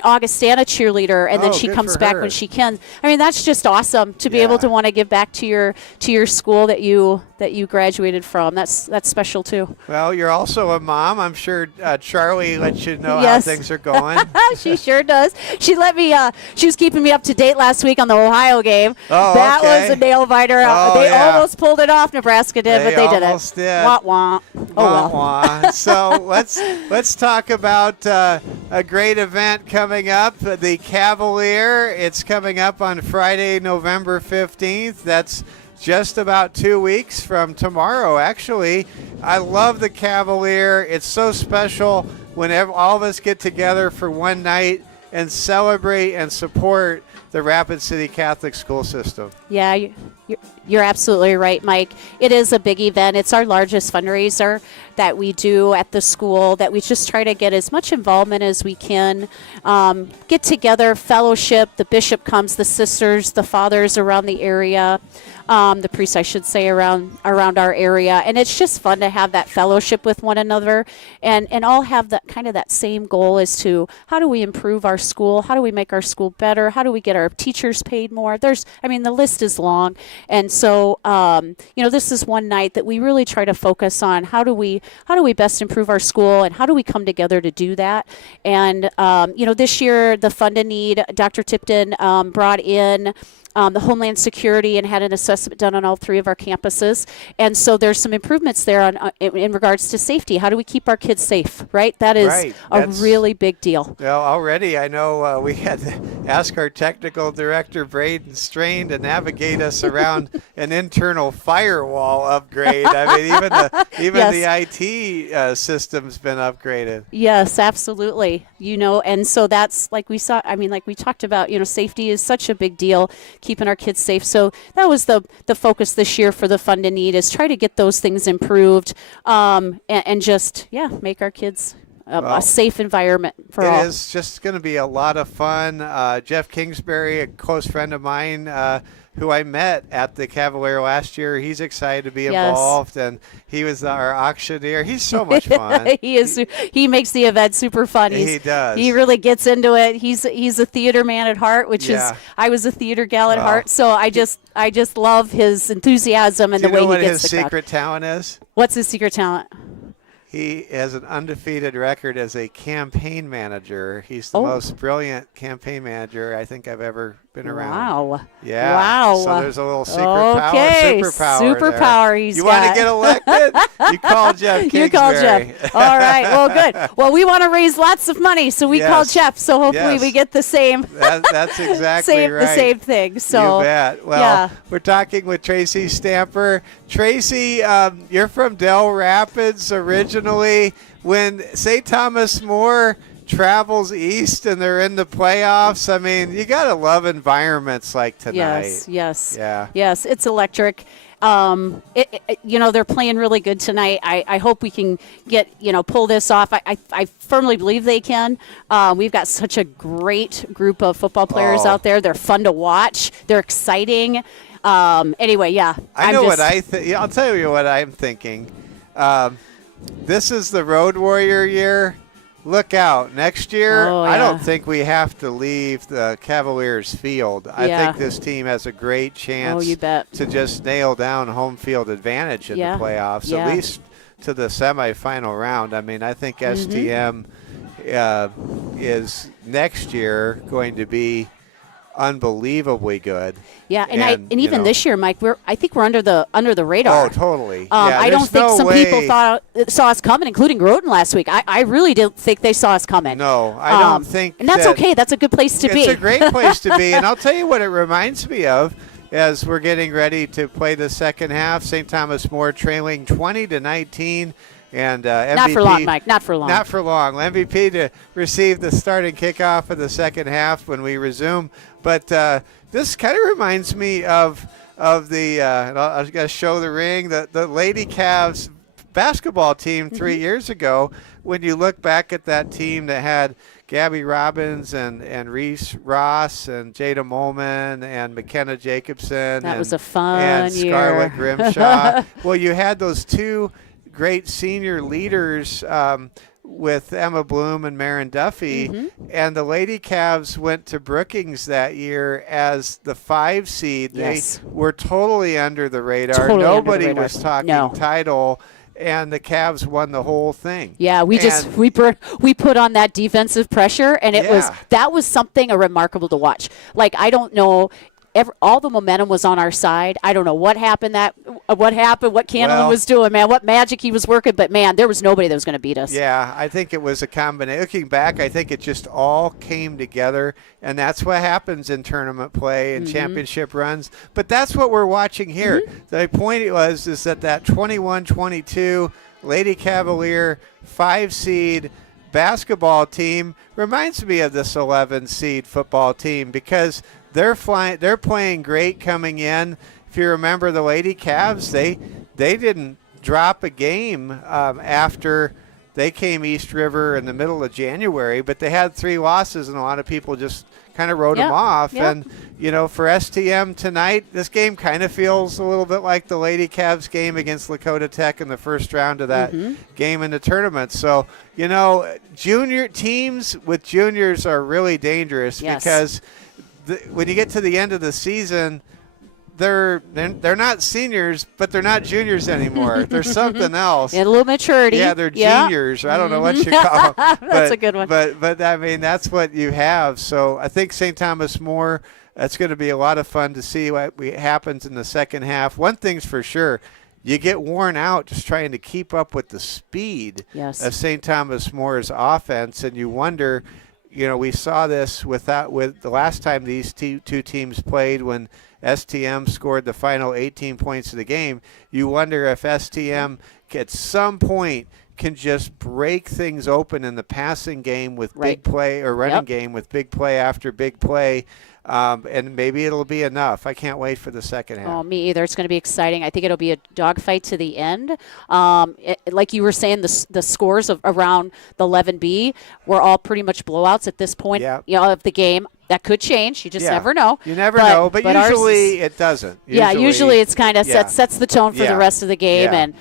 Augustana cheerleader, and then she comes back when she can. I mean, that's just awesome to be able to want to give back to your school that you graduated from. That's special too. Well, you're also a mom. I'm sure Charlie lets you know how things are going. She sure does. She let me. She was keeping me up to date last week on the Ohio game. Oh, that was a nail biter. They almost pulled it off. Nebraska did, but they didn't. Almost did. Wah wah. Oh well. So let's talk about a great event coming up. The Cavalier. It's coming up on Friday, November 15th. That's just about 2 weeks from tomorrow, actually. I love the Cavalier. It's so special whenever all of us get together for one night and celebrate and support the Rapid City Catholic school system. Yeah, you're absolutely right, Mike. It is a big event. It's our largest fundraiser that we do at the school, that we just try to get as much involvement as we can. Get together, fellowship. The bishop comes, the sisters, the fathers around the area. The priests, I should say, around our area, and it's just fun to have that fellowship with one another, and all have that kind of that same goal as to how do we improve our school, how do we make our school better, how do we get our teachers paid more. The list is long, and so this is one night that we really try to focus on how do we best improve our school, and how do we come together to do that. And this year the Fund a Need, Dr. Tipton brought in the Homeland Security and had an assessment done on all 3 of our campuses. And so there's some improvements there in regards to safety. How do we keep our kids safe, right? That is a really big deal. Well, already I know we had to ask our technical director, Braden Strain, to navigate us around an internal firewall upgrade. I mean, even the IT system's been upgraded. Yes, absolutely. And so that's like we talked about, safety is such a big deal, keeping our kids safe. So that was the focus this year for the Fund a Need, is try to get those things improved, and just make our kids a safe environment for all. It is just going to be a lot of fun. Jeff Kingsbury, a close friend of mine, who I met at the Cavalier last year, he's excited to be involved, and he was our auctioneer. He's so much fun. He is. He makes the event super fun. He does. He really gets into it. He's a theater man at heart, which is, I was a theater gal at heart, so I just love his enthusiasm and the way he gets the crowd. Do you know what his secret talent is? What's his secret talent? He has an undefeated record as a campaign manager. He's the most brilliant campaign manager I think I've ever been around. Wow. Yeah. Wow. So there's a little secret superpower he's you got. Want to get elected? You call Jeff Kingsbury. You call Jeff. All right. Well, good. Well, we want to raise lots of money, so we call Jeff. So hopefully we get the same. That's exactly right. The same thing. So you bet. Well, we're talking with Tracy Stamper. Tracy, you're from Del Rapids originally. When St. Thomas More travels east and they're in the playoffs, I mean, you got to love environments like tonight. Yes. Yeah. Yes, it's electric. They're playing really good tonight. I hope we can pull this off. I firmly believe they can. We've got such a great group of football players out there. They're fun to watch. They're exciting. Anyway, yeah. I'll tell you what I'm thinking. This is the Road Warrior year. Look out. Next year, I don't think we have to leave the Cavaliers field. I think this team has a great chance to just nail down home field advantage in the playoffs, at least to the semifinal round. I mean, I think STM is next year going to be unbelievably good. Yeah, and even this year, Mike, I think we're under the radar. Oh, totally. I don't think some people saw us coming, including Groton last week. I really didn't think they saw us coming. No, I don't think. And that's okay. That's a good place to be. It's a great place to be. And I'll tell you what it reminds me of as we're getting ready to play the second half. St. Thomas More trailing 20-19. And MVP, not for long, Mike. Not for long. Not for long. MVP to receive the starting kickoff of the second half when we resume. But this kind of reminds me of the. I was going to show the ring. The Lady Cavs basketball team 3 years ago. When you look back at that team that had Gabby Robbins and Reese Ross and Jada Molman and McKenna Jacobson. That was a fun and year. Scarlett Grimshaw. Well, you had those two great senior leaders with Emma Bloom and Marin Duffy, and the Lady Cavs went to Brookings that year as the 5 seed. Yes. They were totally under the radar. Totally Nobody under the radar. was talking No. title, and the Cavs won the whole thing. Yeah, we put on that defensive pressure, and that was something remarkable to watch. Like, I don't know. All the momentum was on our side. I don't know what happened. What Cannelon was doing, man. What magic he was working. But, man, there was nobody that was going to beat us. Yeah, I think it was a combination. Looking back, I think it just all came together, and that's what happens in tournament play and championship runs. But that's what we're watching here. The point is that 21-22 Lady Cavalier 5 seed basketball team reminds me of this 11 seed football team because they're flying. They're playing great coming in. If you remember the Lady Cavs, they didn't drop a game after they came East River in the middle of January, but they had 3 losses, and a lot of people just kind of wrote them off. Yep. And, for STM tonight, this game kind of feels a little bit like the Lady Cavs game against Lakota Tech in the first round of that game in the tournament. So, junior teams with juniors are really dangerous because when you get to the end of the season, they're not seniors, but they're not juniors anymore. They're something else. And a little maturity. Yeah, they're juniors. I don't know what you call them. That's a good one. But I mean, that's what you have. So I think St. Thomas More, that's going to be a lot of fun to see what happens in the second half. One thing's for sure, you get worn out just trying to keep up with the speed of St. Thomas More's offense, and you wonder, we saw this with the last time these two teams played when STM scored the final 18 points of the game. You wonder if STM at some point can just break things open in the passing game with big play or running game with big play after big play. And maybe it'll be enough. I can't wait for the second half. Oh, me either. It's going to be exciting. I think it'll be a dogfight to the end. Like you were saying, the scores around the 11B were all pretty much blowouts at this point of the game. That could change. You just never know. You never know, but usually it doesn't. Usually it's kind of sets the tone for the rest of the game. And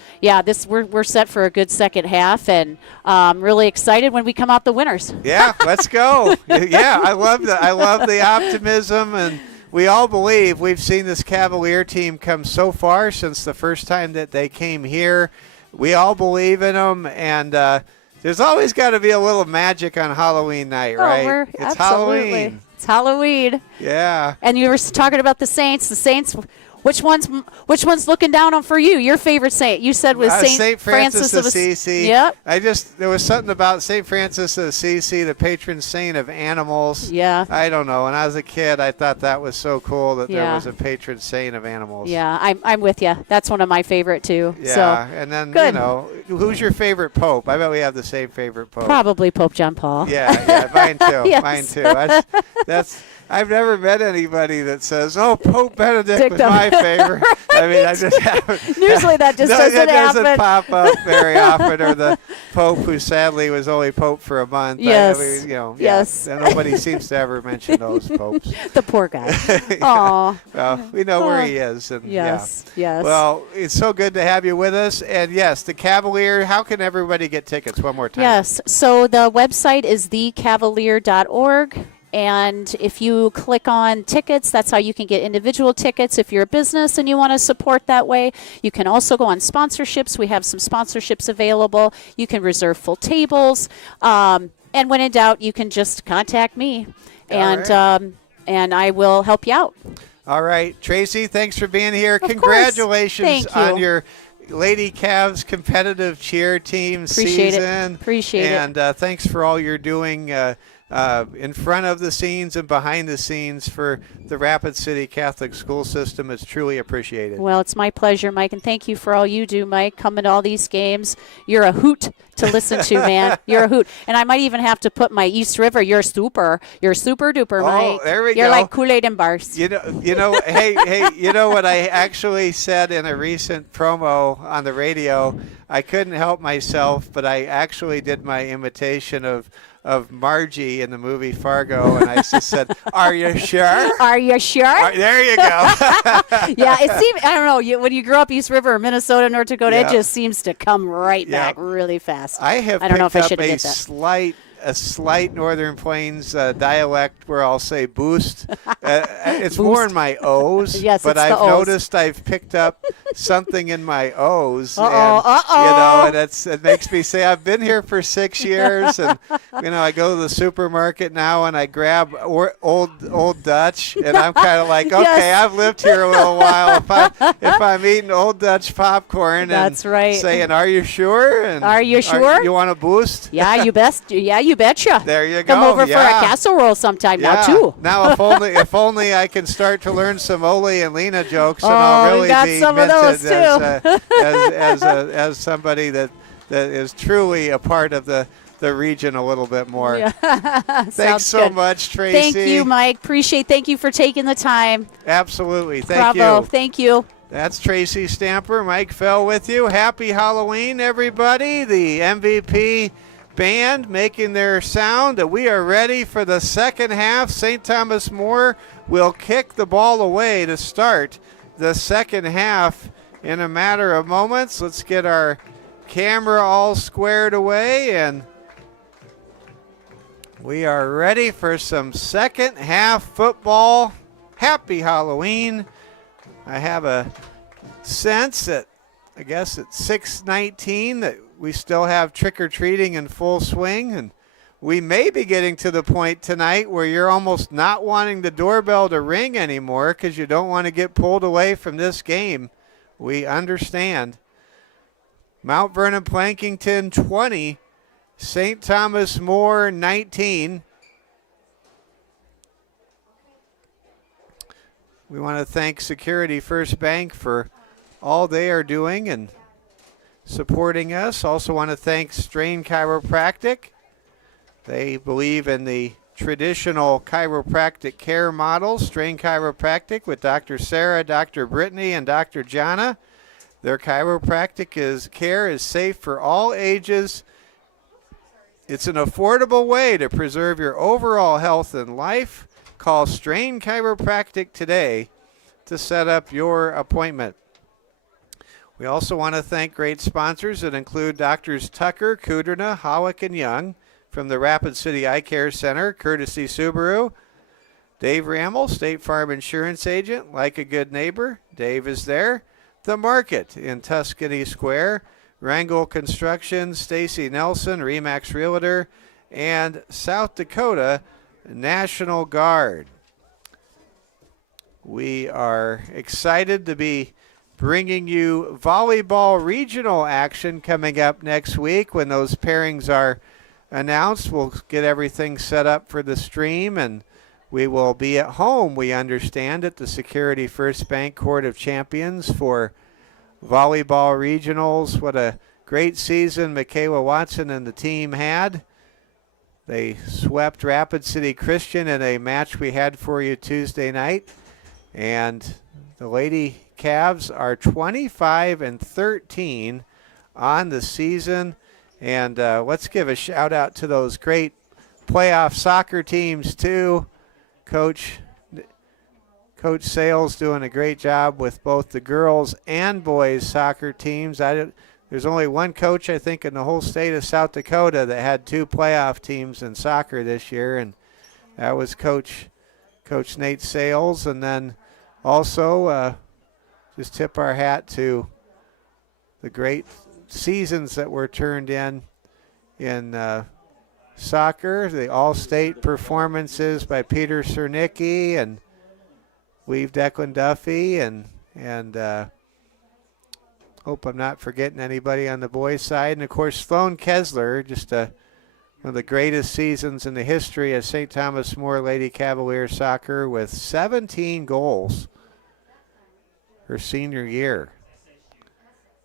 we're set for a good second half, and really excited when we come out the winners. Yeah, let's go. I love the optimism, and we all believe. We've seen this Cavalier team come so far since the first time that they came here. We all believe in them, and there's always got to be a little magic on Halloween night, right? It's absolutely. Halloween. It's Halloween. Yeah. And you were talking about the Saints. The Saints, which one's looking down on for you? Your favorite saint? You said was St. Francis of Assisi. Yep. There was something about St. Francis of Assisi, the patron saint of animals. Yeah. I don't know. When I was a kid, I thought that was so cool that there was a patron saint of animals. Yeah, I'm with you. That's one of my favorite too. Yeah. So, and then good. Who's your favorite pope? I bet we have the same favorite pope. Probably Pope John Paul. Yeah, mine too. Yes. Mine too. That's I've never met anybody that says, "Oh, Pope Benedict was my favorite." I mean, I just haven't. Usually that just doesn't happen. Doesn't pop up very often, or the Pope who sadly was only Pope for a month. Yes. Yes. Nobody seems to ever mention those popes. The poor guy. Aw. Well, we know where he is. And yes. Well, it's so good to have you with us. And yes, the Cavalier. How can everybody get tickets? One more time. Yes. So the website is thecavalier.org. And if you click on tickets, that's how you can get individual tickets. If you're a business and you want to support that way, you can also go on sponsorships. We have some sponsorships available. You can reserve full tables. And when in doubt, you can just contact me, and I will help you out. All right. Tracy, thanks for being here. Of Congratulations course. Thank you. on your Lady Cavs competitive cheer team season. Appreciate it. And thanks for all you're doing in front of the scenes and behind the scenes for the Rapid City Catholic school system. It's truly appreciated. Well, it's my pleasure, Mike, and thank you for all you do, Mike. Coming to all these games. You're a hoot to listen to, man. You're a hoot. And I might even have to put my East River. You're super duper, Mike. Oh, there we go. You're like Kool-Aid and bars. Hey, you know what I actually said in a recent promo on the radio? I couldn't help myself, but I actually did my imitation of Margie in the movie Fargo, and I just said, "Are you sure? Are you sure?" There you go. Yeah, it seems. I don't know. When you grow up East River, Minnesota, North Dakota, it just seems to come right back really fast. I don't know if I should have a slight Northern Plains dialect where I'll say boost. It's more in my O's, yes, but I've noticed I've picked up something in my O's. And it makes me say, I've been here for 6 years, and I go to the supermarket now and I grab Old Dutch, and I'm kind of like, okay, I've lived here a little while. If I'm eating Old Dutch popcorn, that's right. Saying, "Are you sure?" And are you sure? You want a boost? Yeah, you best. Yeah, you betcha. There you go. Come over for a casserole sometime now too. Now, if only I can start to learn some Ole and Lena jokes, and I'll really got be some of those too. as somebody that is truly a part of the the region a little bit more. Yeah. Thanks Sounds so good. much, Tracy. Thank you, Mike. Thank you for taking the time. Absolutely. Thank Bravo. you. Thank you. That's Tracy Stamper. Mike Fell with you. Happy Halloween, everybody. The MVP band making their sound. We are ready for the second half. St. Thomas More will kick the ball away to start the second half in a matter of moments. Let's get our camera all squared away, and we are ready for some second half football. Happy Halloween. I have a sense that, I guess at 6:19, that we still have trick-or-treating in full swing, and we may be getting to the point tonight where you're almost not wanting the doorbell to ring anymore because you don't want to get pulled away from this game. We understand. Mount Vernon Plankinton 20, St. Thomas More 19. We want to thank Security First Bank for all they are doing and supporting us. Also want to thank Strain Chiropractic. They believe in the traditional chiropractic care model, Strain Chiropractic, with Dr. Sarah, Dr. Brittany, and Dr. Jana. Their chiropractic care is safe for all ages. It's an affordable way to preserve your overall health and life. Call Strain Chiropractic today to set up your appointment. We also want to thank great sponsors that include Doctors Tucker, Kudrna, Howick, and Young from the Rapid City Eye Care Center, courtesy Subaru. Dave Rammel, State Farm Insurance Agent, like a good neighbor. Dave is there. The Market in Tuscany Square, Wrangell Construction, Stacy Nelson, Remax Realtor, and South Dakota National Guard. We are excited to be bringing you volleyball regional action coming up next week when those pairings are announced. We'll get everything set up for the stream, and we will be at home, we understand, at the Security First Bank Court of Champions for volleyball regionals. What a great season Michaela Watson and the team had. They swept Rapid City Christian in a match we had for you Tuesday night. And the Lady Cavs are 25-13 on the season. And let's give a shout out to those great playoff soccer teams too. Coach Sales doing a great job with both the girls and boys soccer teams. There's only one coach, I think, in the whole state of South Dakota that had two playoff teams in soccer this year, and that was Coach Nate Sales. And then also just tip our hat to the great seasons that were turned in soccer, the all-state performances by Peter Cernicki and Weave Declan Duffy, and hope I'm not forgetting anybody on the boys' side. And, of course, Sloan Kessler, just one of the greatest seasons in the history of St. Thomas More Lady Cavalier Soccer with 17 goals her senior year.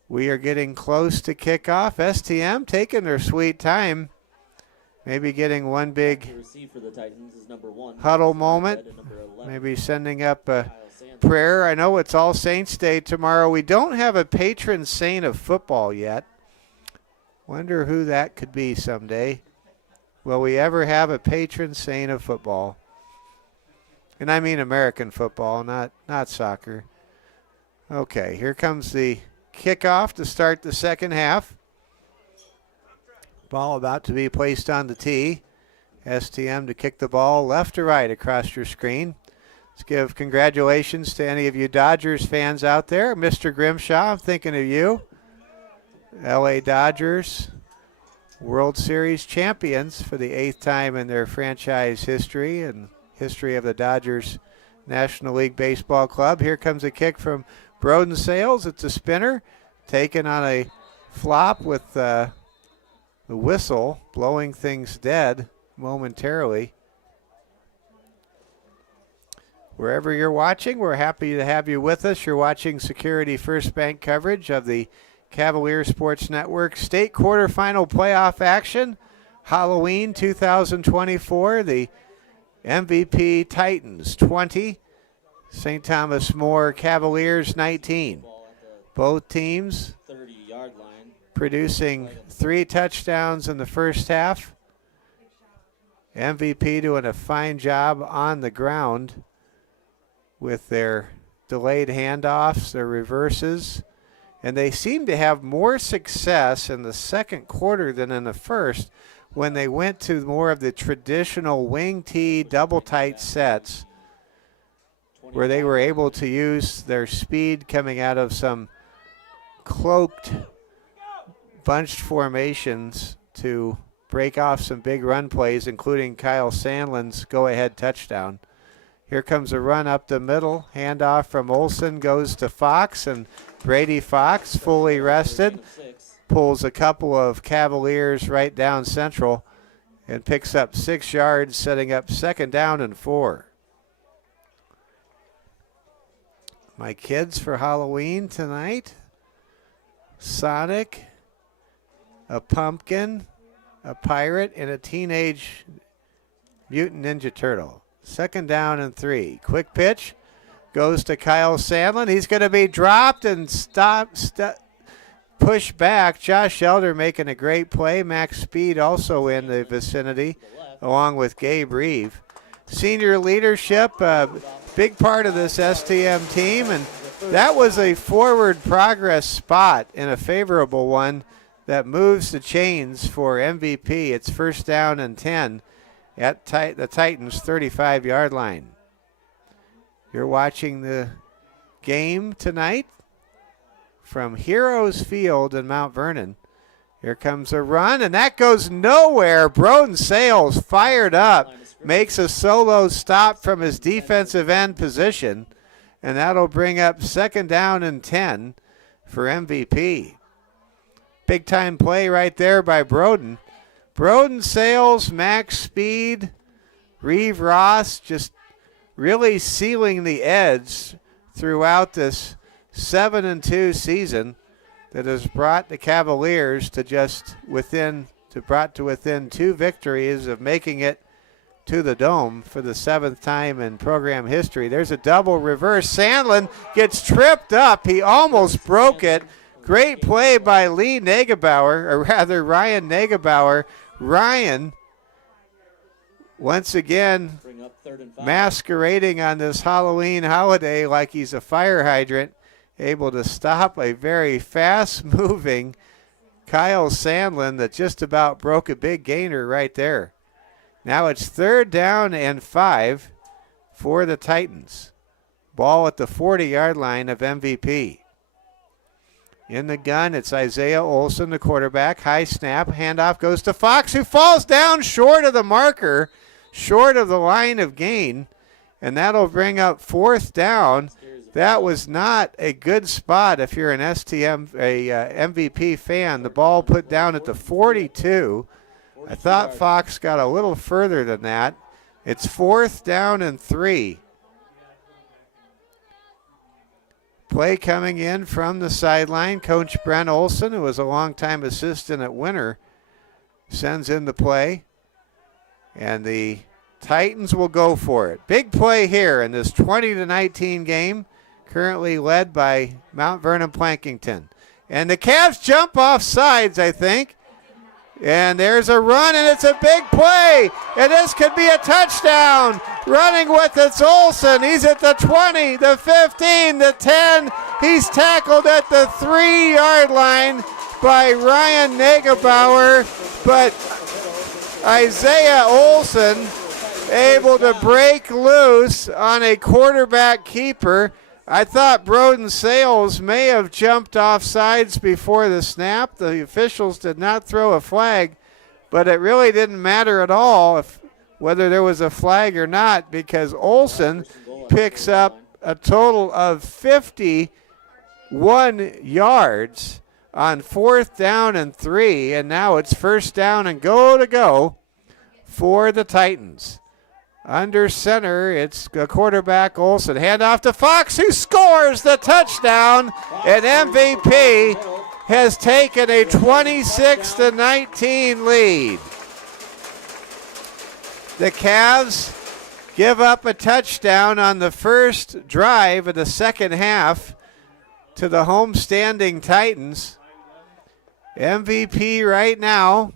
We are getting close to kickoff. STM taking their sweet time. Maybe getting one big huddle moment. Maybe sending up a prayer. I know it's All Saints Day tomorrow. We don't have a patron saint of football yet. Wonder who that could be someday. Will we ever have a patron saint of football? And I mean American football, not soccer. Okay, here comes the kickoff to start the second half. Ball about to be placed on the tee. STM to kick the ball left to right across your screen. Let's give congratulations to any of you Dodgers fans out there. Mr. Grimshaw, I'm thinking of you. LA Dodgers, World Series champions for the 8th time in their franchise history and history of the Dodgers National League Baseball Club. Here comes a kick from Broden Sales. It's a spinner taken on a flop with the whistle blowing things dead momentarily. Wherever you're watching, we're happy to have you with us. You're watching Security First Bank coverage of the Cavalier Sports Network state quarterfinal playoff action Halloween 2024, the MVP Titans 20, St. Thomas More Cavaliers 19. Both teams 30-yard line. producing 3 touchdowns in the first half. MVP doing a fine job on the ground with their delayed handoffs, their reverses. And they seem to have more success in the second quarter than in the first when they went to more of the traditional wing tee double tight sets where they were able to use their speed coming out of some cloaked bunched formations to break off some big run plays, including Kyle Sandlin's go-ahead touchdown. Here comes a run up the middle. Handoff from Olson goes to Fox, and Brady Fox, fully rested, pulls a couple of Cavaliers right down central and picks up 6 yards, setting up 2nd down and 4. My kids for Halloween tonight: Sonic, a pumpkin, a pirate, and a teenage mutant ninja turtle. 2nd down and 3. Quick pitch goes to Kyle Sandlin. He's going to be dropped and pushed back. Josh Elder making a great play. Max Speed also in the vicinity, along with Gabe Reeve. Senior leadership, big part of this STM team, and that was a forward progress spot and a favorable one that moves the chains for MVP. It's 1st down and 10 at the Titans' 35-yard line. You're watching the game tonight from Heroes Field in Mount Vernon. Here comes a run, and that goes nowhere. Broden Sales fired up, makes a solo stop from his defensive end position, and that'll bring up 2nd down and 10 for MVP. Big-time play right there by Broden. Broden Sales, Max Speed, Reeve Ross just really sealing the edge throughout this 7-2 season that has brought the Cavaliers to within 2 victories of making it to the Dome for the 7th time in program history. There's a double reverse. Sandlin gets tripped up. He almost broke it. Great play by Ryan Negebauer. Ryan, once again, masquerading on this Halloween holiday like he's a fire hydrant, able to stop a very fast-moving Kyle Sandlin that just about broke a big gainer right there. Now it's 3rd down and 5 for the Titans. Ball at the 40-yard line of MVP. In the gun, it's Isaiah Olson, the quarterback. High snap, handoff goes to Fox, who falls down short of the marker, short of the line of gain, and that'll bring up 4th down. That was not a good spot if you're an MVP fan. The ball put down at the 42. I thought Fox got a little further than that. It's 4th down and 3. Play coming in from the sideline. Coach Brent Olson, who was a longtime assistant at Winter, sends in the play. And the Titans will go for it. Big play here in this 20-19 game, currently led by Mount Vernon Plankinton. And the Cavs jump off sides, I think. And there's a run, and it's a big play. And this could be a touchdown. Running with it's Olson. He's at the 20, the 15, the 10. He's tackled at the 3-yard line by Ryan Negebauer. But Isaiah Olson able to break loose on a quarterback keeper. I thought Broden Sales may have jumped off sides before the snap. The officials did not throw a flag, but it really didn't matter at all whether there was a flag or not, because Olson picks up a total of 51 yards on 4th down and 3, and now it's 1st down and go for the Titans. Under center, it's the quarterback Olson. Handoff to Fox, who scores the touchdown, and MVP has taken a 26-19 lead. The Cavs give up a touchdown on the first drive of the second half to the homestanding Titans. MVP right now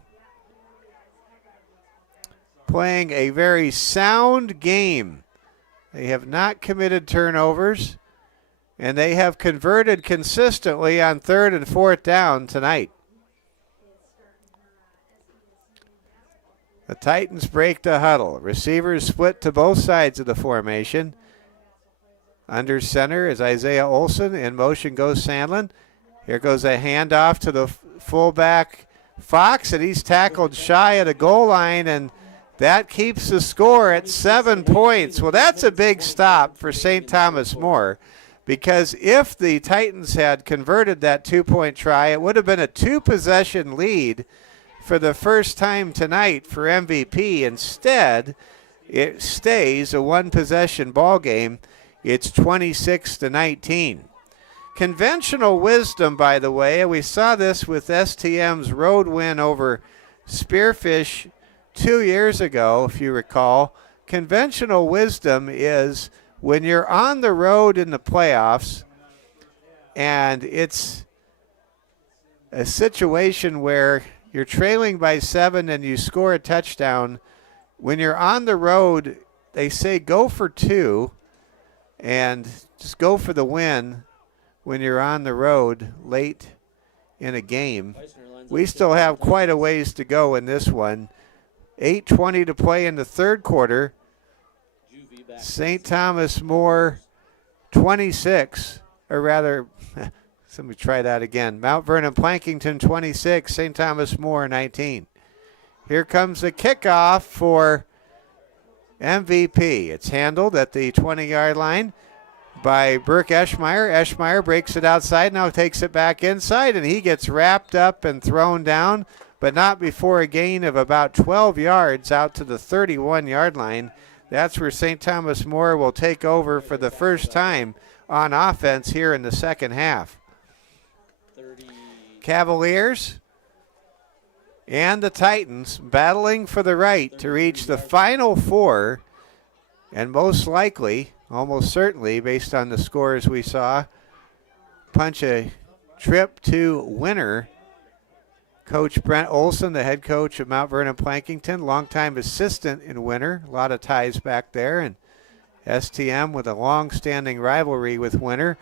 playing a very sound game. They have not committed turnovers, and they have converted consistently on third and fourth down tonight. The Titans break the huddle. Receivers split to both sides of the formation. Under center is Isaiah Olson. In motion goes Sandlin. Here goes a handoff to the fullback Fox, and he's tackled shy of the goal line, and that keeps the score at 7 points. Well, that's a big stop for St. Thomas More, because if the Titans had converted that 2-point try, it would have been a 2-possession lead for the first time tonight for MVP. Instead, it stays a 1-possession ball game. It's 26-19. Conventional wisdom, by the way, and we saw this with STM's road win over Spearfish 2 years ago, if you recall. Conventional wisdom is when you're on the road in the playoffs and it's a situation where you're trailing by 7 and you score a touchdown, when you're on the road, they say go for 2 and just go for the win when you're on the road late in a game. We still have quite a ways to go in this one. 8:20 to play in the third quarter. St. Thomas More 26, or rather, let me try that again. Mount Vernon Plankinton 26, St. Thomas More 19. Here comes the kickoff for MVP. It's handled at the 20-yard line by Burke Eschmeyer. Eschmeyer breaks it outside, now takes it back inside, and he gets wrapped up and thrown down, but not before a gain of about 12 yards out to the 31-yard line. That's where St. Thomas More will take over for the first time on offense here in the second half. Cavaliers and the Titans battling for the right to reach the Final Four, and most likely, almost certainly, based on the scores we saw, punch a trip to winner. Coach Brent Olson, the head coach of Mount Vernon Plankinton, longtime assistant in Winter. A lot of ties back there. And STM with a long-standing rivalry with Winter.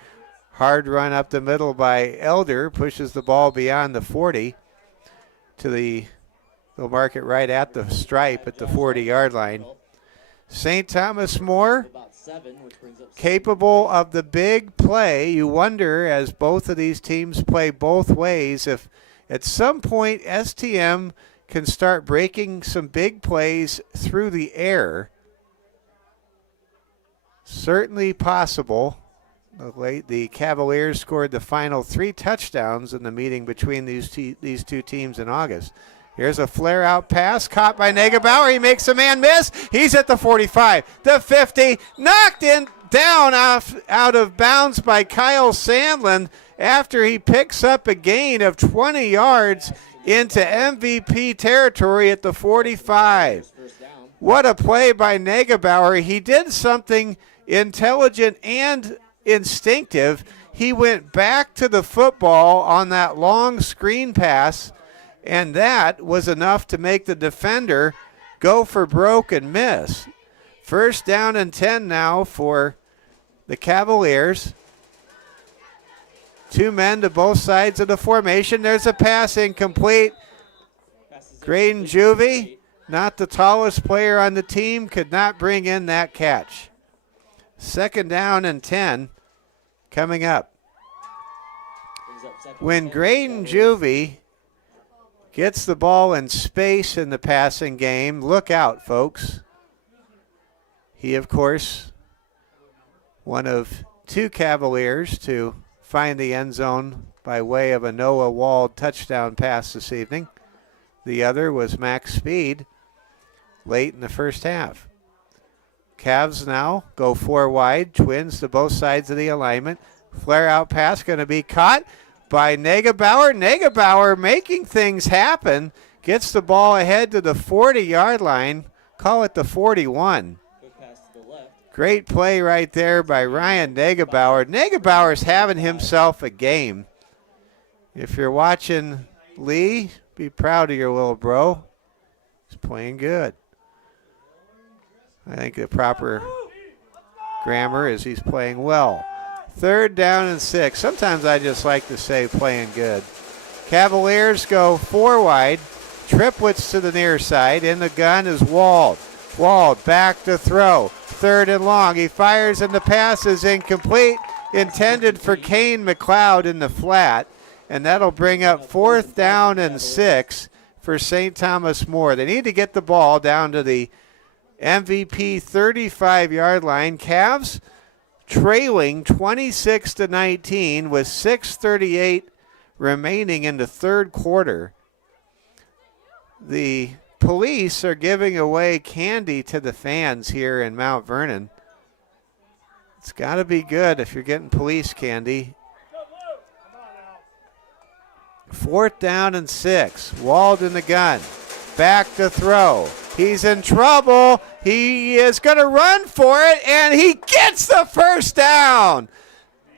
Hard run up the middle by Elder. Pushes the ball beyond the 40 to they'll mark it right at the stripe at the 40-yard line. St. Thomas More capable of the big play. You wonder, as both of these teams play both ways, if at some point STM can start breaking some big plays through the air. Certainly possible. The Cavaliers scored the final 3 touchdowns in the meeting between these two teams in August. Here's a flare-out pass caught by Negebauer. He makes a man miss. He's at the 45, the 50, knocked in down out of bounds by Kyle Sandlin after he picks up a gain of 20 yards into MVP territory at the 45. What a play by Negebauer. He did something intelligent and instinctive. He went back to the football on that long screen pass, and that was enough to make the defender go for broke and miss. First down and 10 now for the Cavaliers. 2 men to both sides of the formation. There's a pass incomplete. Graydon Juvie, not the tallest player on the team, could not bring in that catch. Second down and 10 coming up. When Graydon Juvie gets the ball in space in the passing game, look out, folks. He, of course, one of 2 Cavaliers to find the end zone by way of a Noah Wald touchdown pass this evening. The other was Max Speed late in the first half. Cavs now go 4 wide, twins to both sides of the alignment. Flare out pass going to be caught by Negebauer. Negebauer making things happen, gets the ball ahead to the 40-yard line. call it the 41. Quick pass to the left. Great play right there by Ryan Negebauer. Negebauer's having himself a game. If you're watching Lee, be proud of your little bro. He's playing good. I think the proper grammar is he's playing well. 3rd down and 6. Sometimes I just like to say playing good. Cavaliers go 4 wide. Triplets to the near side. In the gun is Wald. Wald back to throw. 3rd and long. He fires and the pass is incomplete. Intended for Kane McLeod in the flat. And that'll bring up 4th down and 6 for St. Thomas More. They need to get the ball down to the MVP 35-yard line. Cavs trailing 26-19 with 6:38 remaining in the 3rd quarter. The police are giving away candy to the fans here in Mount Vernon. It's got to be good if you're getting police candy. 4th down and 6. Wald in the gun. Back to throw. He's in trouble. He is going to run for it, and he gets the 1st down.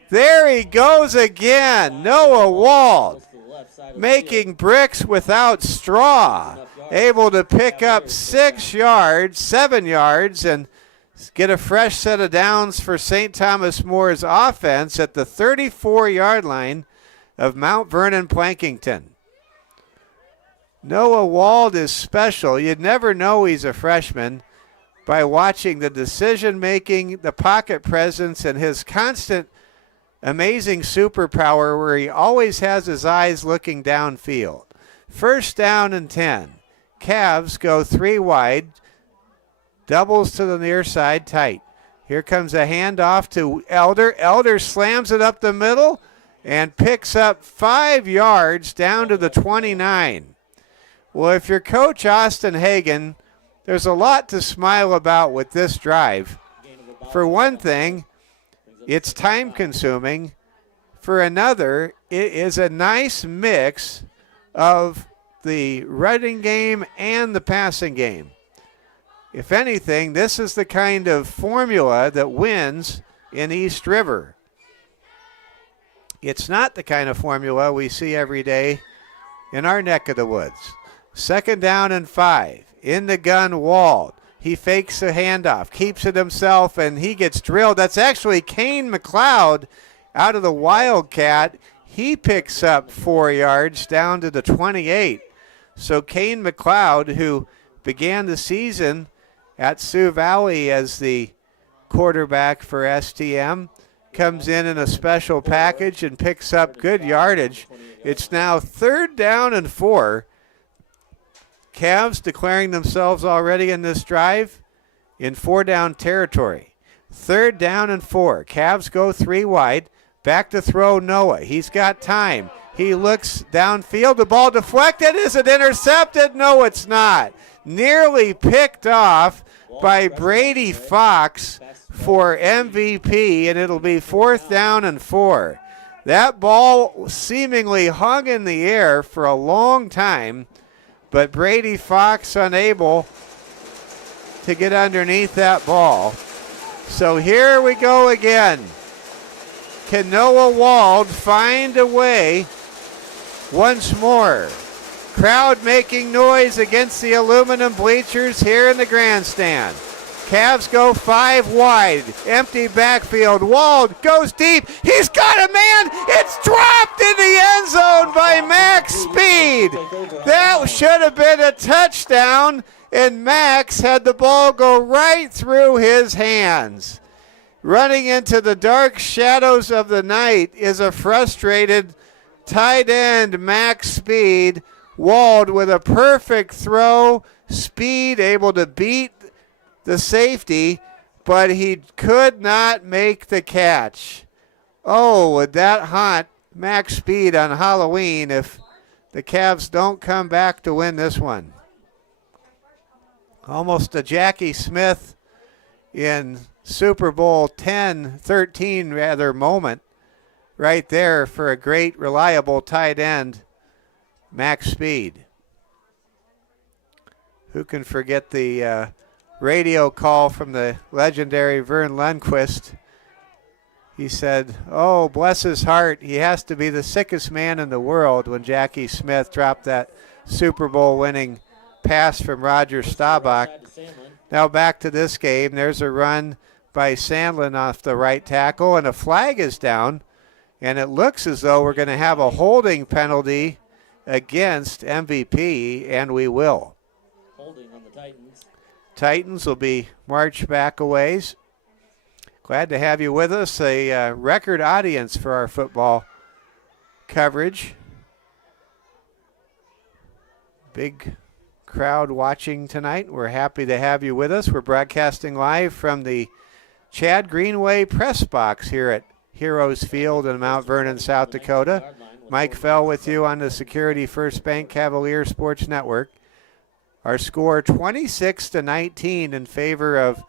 There he goes again. Noah Wald making bricks without straw. Able to pick up 6 yards, 7 yards, and get a fresh set of downs for St. Thomas More's offense at the 34-yard line of Mount Vernon Plankinton. Noah Wald is special. You'd never know he's a freshman by watching the decision-making, the pocket presence, and his constant amazing superpower where he always has his eyes looking downfield. 1st down and 10. Cavs go 3 wide. Doubles to the near side tight. Here comes a handoff to Elder. Elder slams it up the middle and picks up 5 yards down to the 29. Well, if you're Coach Austin Hagan, there's a lot to smile about with this drive. For one thing, it's time consuming. For another, it is a nice mix of the running game and the passing game. If anything, this is the kind of formula that wins in East River. It's not the kind of formula we see every day in our neck of the woods. 2nd down and 5. In the gun, Wald. He fakes a handoff, keeps it himself, and he gets drilled. That's actually Kane McLeod out of the Wildcat. He picks up 4 yards down to the 28. So Kane McLeod, who began the season at Sioux Valley as the quarterback for STM, comes in a special package and picks up good yardage. It's now 3rd down and 4. Cavs declaring themselves already in this drive in 4-down territory. 3rd down and 4. Cavs go 3 wide. Back to throw Noah. He's got time. He looks downfield. The ball deflected. Is it intercepted? No, it's not. Nearly picked off by Brady Fox for MVP, and it'll be 4th down and 4. That ball seemingly hung in the air for a long time, but Brady Fox unable to get underneath that ball. So here we go again. Can Noah Wald find a way once more? Crowd making noise against the aluminum bleachers here in the grandstand. Cavs go 5 wide. Empty backfield. Wald goes deep. He's got a man. It's dropped in the end zone by Max Speed. That should have been a touchdown, and Max had the ball go right through his hands. Running into the dark shadows of the night is a frustrated tight end, Max Speed. Wald with a perfect throw. Speed able to beat the safety, but he could not make the catch. Oh, would that haunt Max Speed on Halloween if the Cavs don't come back to win this one. Almost a Jackie Smith in Super Bowl 13 rather moment right there for a great reliable tight end, Max Speed. Who can forget the radio call from the legendary Vern Lundquist. He said, oh, bless his heart, he has to be the sickest man in the world when Jackie Smith dropped that Super Bowl winning pass from Roger Staubach. Now back to this game. There's a run by Sandlin off the right tackle, and a flag is down, and it looks as though we're going to have a holding penalty against MVP, and we will. Holding on the Titans. Titans will be marched back a ways. Glad to have you with us. A record audience for our football coverage. Big crowd watching tonight. We're happy to have you with us. We're broadcasting live from the Chad Greenway press box here at Heroes Field in Mount Vernon, South Dakota. Mike Fell with you on the Security First Bank Cavalier Sports Network. Our score 26-19 in favor of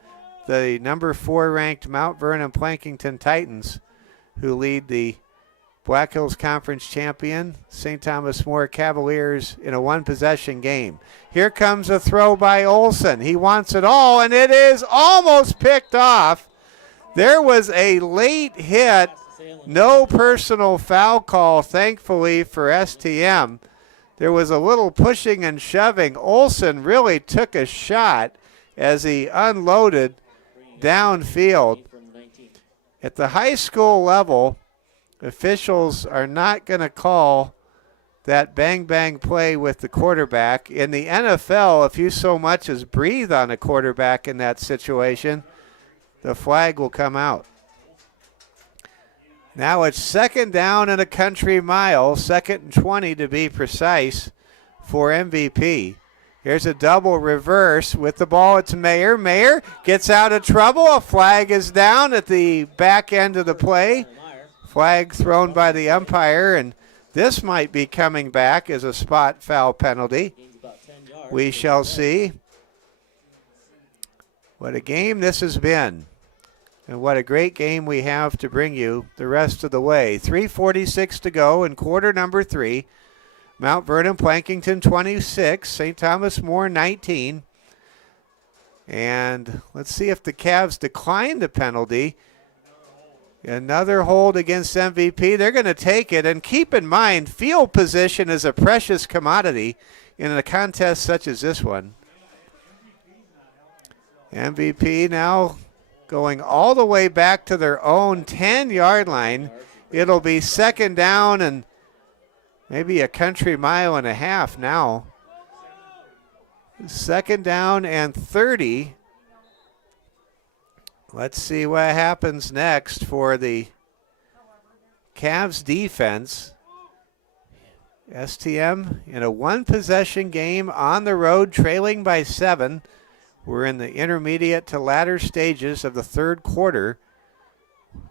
the number 4 ranked Mount Vernon Plankinton Titans, who lead the Black Hills Conference champion St. Thomas More Cavaliers in a one-possession game. Here comes a throw by Olson. He wants it all, and it is almost picked off. There was a late hit, no personal foul call, thankfully, for STM. There was a little pushing and shoving. Olson really took a shot as he unloaded downfield. At the high school level, officials are not going to call that bang-bang play with the quarterback. In the NFL, if you so much as breathe on a quarterback in that situation, the flag will come out. Now it's second down and a country mile, 2nd and 20 to be precise, for MVP. Here's a double reverse with the ball. It's Mayer. Mayer gets out of trouble. A flag is down at the back end of the play. Flag thrown by the umpire, and this might be coming back as a spot foul penalty. We shall see. What a game this has been, and what a great game we have to bring you the rest of the way. 3:46 to go in quarter number 3. Mount Vernon Plankinton 26, St. Thomas More 19. And let's see if the Cavs decline the penalty. Another hold against MVP. They're going to take it. And keep in mind, field position is a precious commodity in a contest such as this one. MVP now going all the way back to their own 10-yard line. It'll be second down and maybe a country mile and a half now. Second down and 30. Let's see what happens next for the Cavs defense. STM in a one-possession game on the road, trailing by 7. We're in the intermediate to latter stages of the third quarter.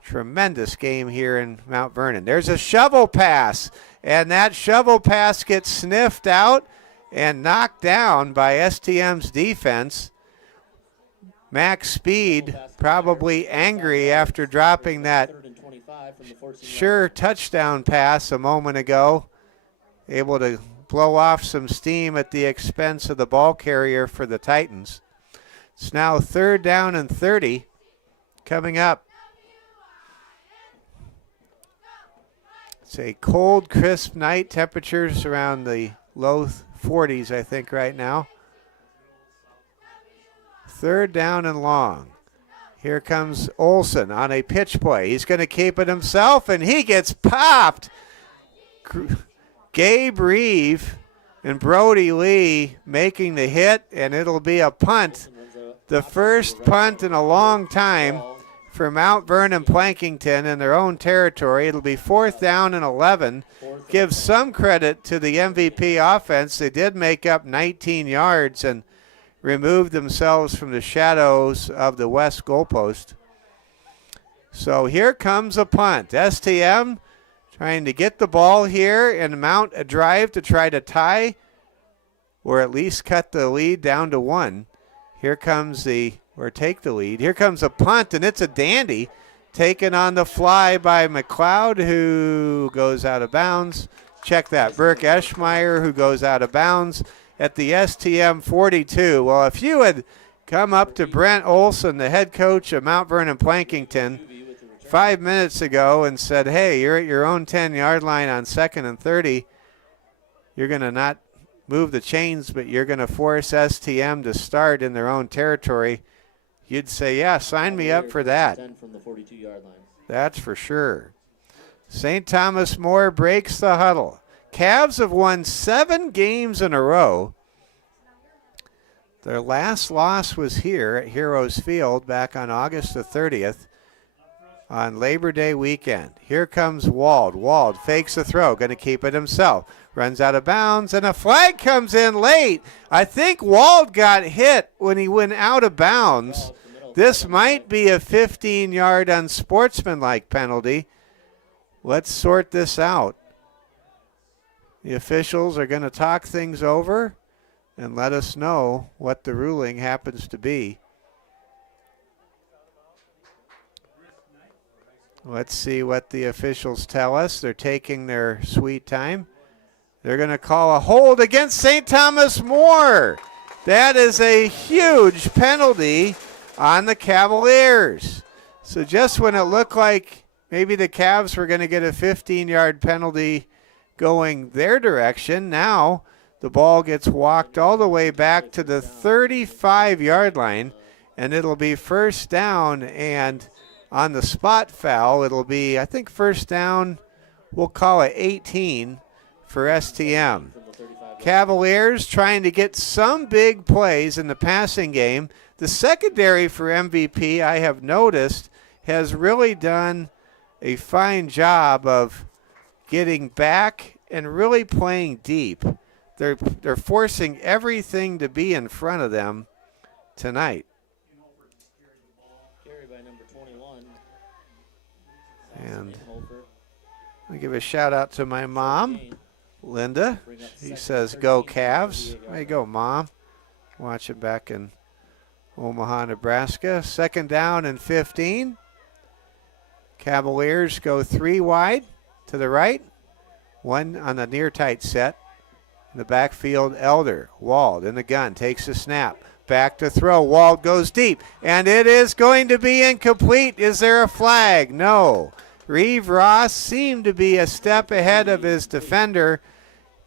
Tremendous game here in Mount Vernon. There's a shovel pass, and that shovel pass gets sniffed out and knocked down by STM's defense. Max Speed probably angry after dropping that sure touchdown pass a moment ago. Able to blow off some steam at the expense of the ball carrier for the Titans. It's now third down and 30 coming up. It's a cold, crisp night. Temperatures around the low 40s, I think, right now. Third down and long. Here comes Olson on a pitch play. He's going to keep it himself, and he gets popped. Gabe Reeve and Brody Lee making the hit, and it'll be a punt. The first punt in a long time for Mount Vernon Plankinton in their own territory. It'll be 4th down and 11. Give some credit to the MVP offense. They did make up 19 yards and removed themselves from the shadows of the west goalpost. So here comes a punt. STM trying to get the ball here and mount a drive to try to tie or at least cut the lead down to 1. Here comes take the lead. Here comes a punt, and it's a dandy taken on the fly by McLeod, who goes out of bounds. Check that. Burke Eschmeyer, who goes out of bounds at the STM 42. Well, if you had come up to Brent Olson, the head coach of Mount Vernon Plankinton, 5 minutes ago and said, hey, you're at your own 10-yard line on 2nd and 30. You're going to not move the chains, but you're going to force STM to start in their own territory. You'd say, yeah, sign me up for that. 10 from the 42-yard line. That's for sure. St. Thomas More breaks the huddle. Cavs have won 7 games in a row. Their last loss was here at Heroes Field back on August the 30th on Labor Day weekend. Here comes Wald. Wald fakes the throw, going to keep it himself. Runs out of bounds, and a flag comes in late. I think Wald got hit when he went out of bounds. This might be a 15-yard unsportsmanlike penalty. Let's sort this out. The officials are going to talk things over and let us know what the ruling happens to be. Let's see what the officials tell us. They're taking their sweet time. They're going to call a hold against St. Thomas More. That is a huge penalty on the Cavaliers. So just when it looked like maybe the Cavs were going to get a 15-yard penalty going their direction, now the ball gets walked all the way back to the 35-yard line, and it'll be first down, and on the spot foul, it'll be, I think, first down, we'll call it 18 for STM. Cavaliers trying to get some big plays in the passing game. The secondary for MVP, I have noticed, has really done a fine job of getting back and really playing deep. They're forcing everything to be in front of them tonight. Carry by number 21. And I give a shout out to my mom, Linda. She says, go Cavs. There you go, Mom. Watching back in Omaha, Nebraska. 2nd down and 15. Cavaliers go 3 wide to the right. 1 on the near tight set. In the backfield, Elder. Wald in the gun, takes the snap. Back to throw. Wald goes deep, and it is going to be incomplete. Is there a flag? No. Reeve Ross seemed to be a step ahead of his defender,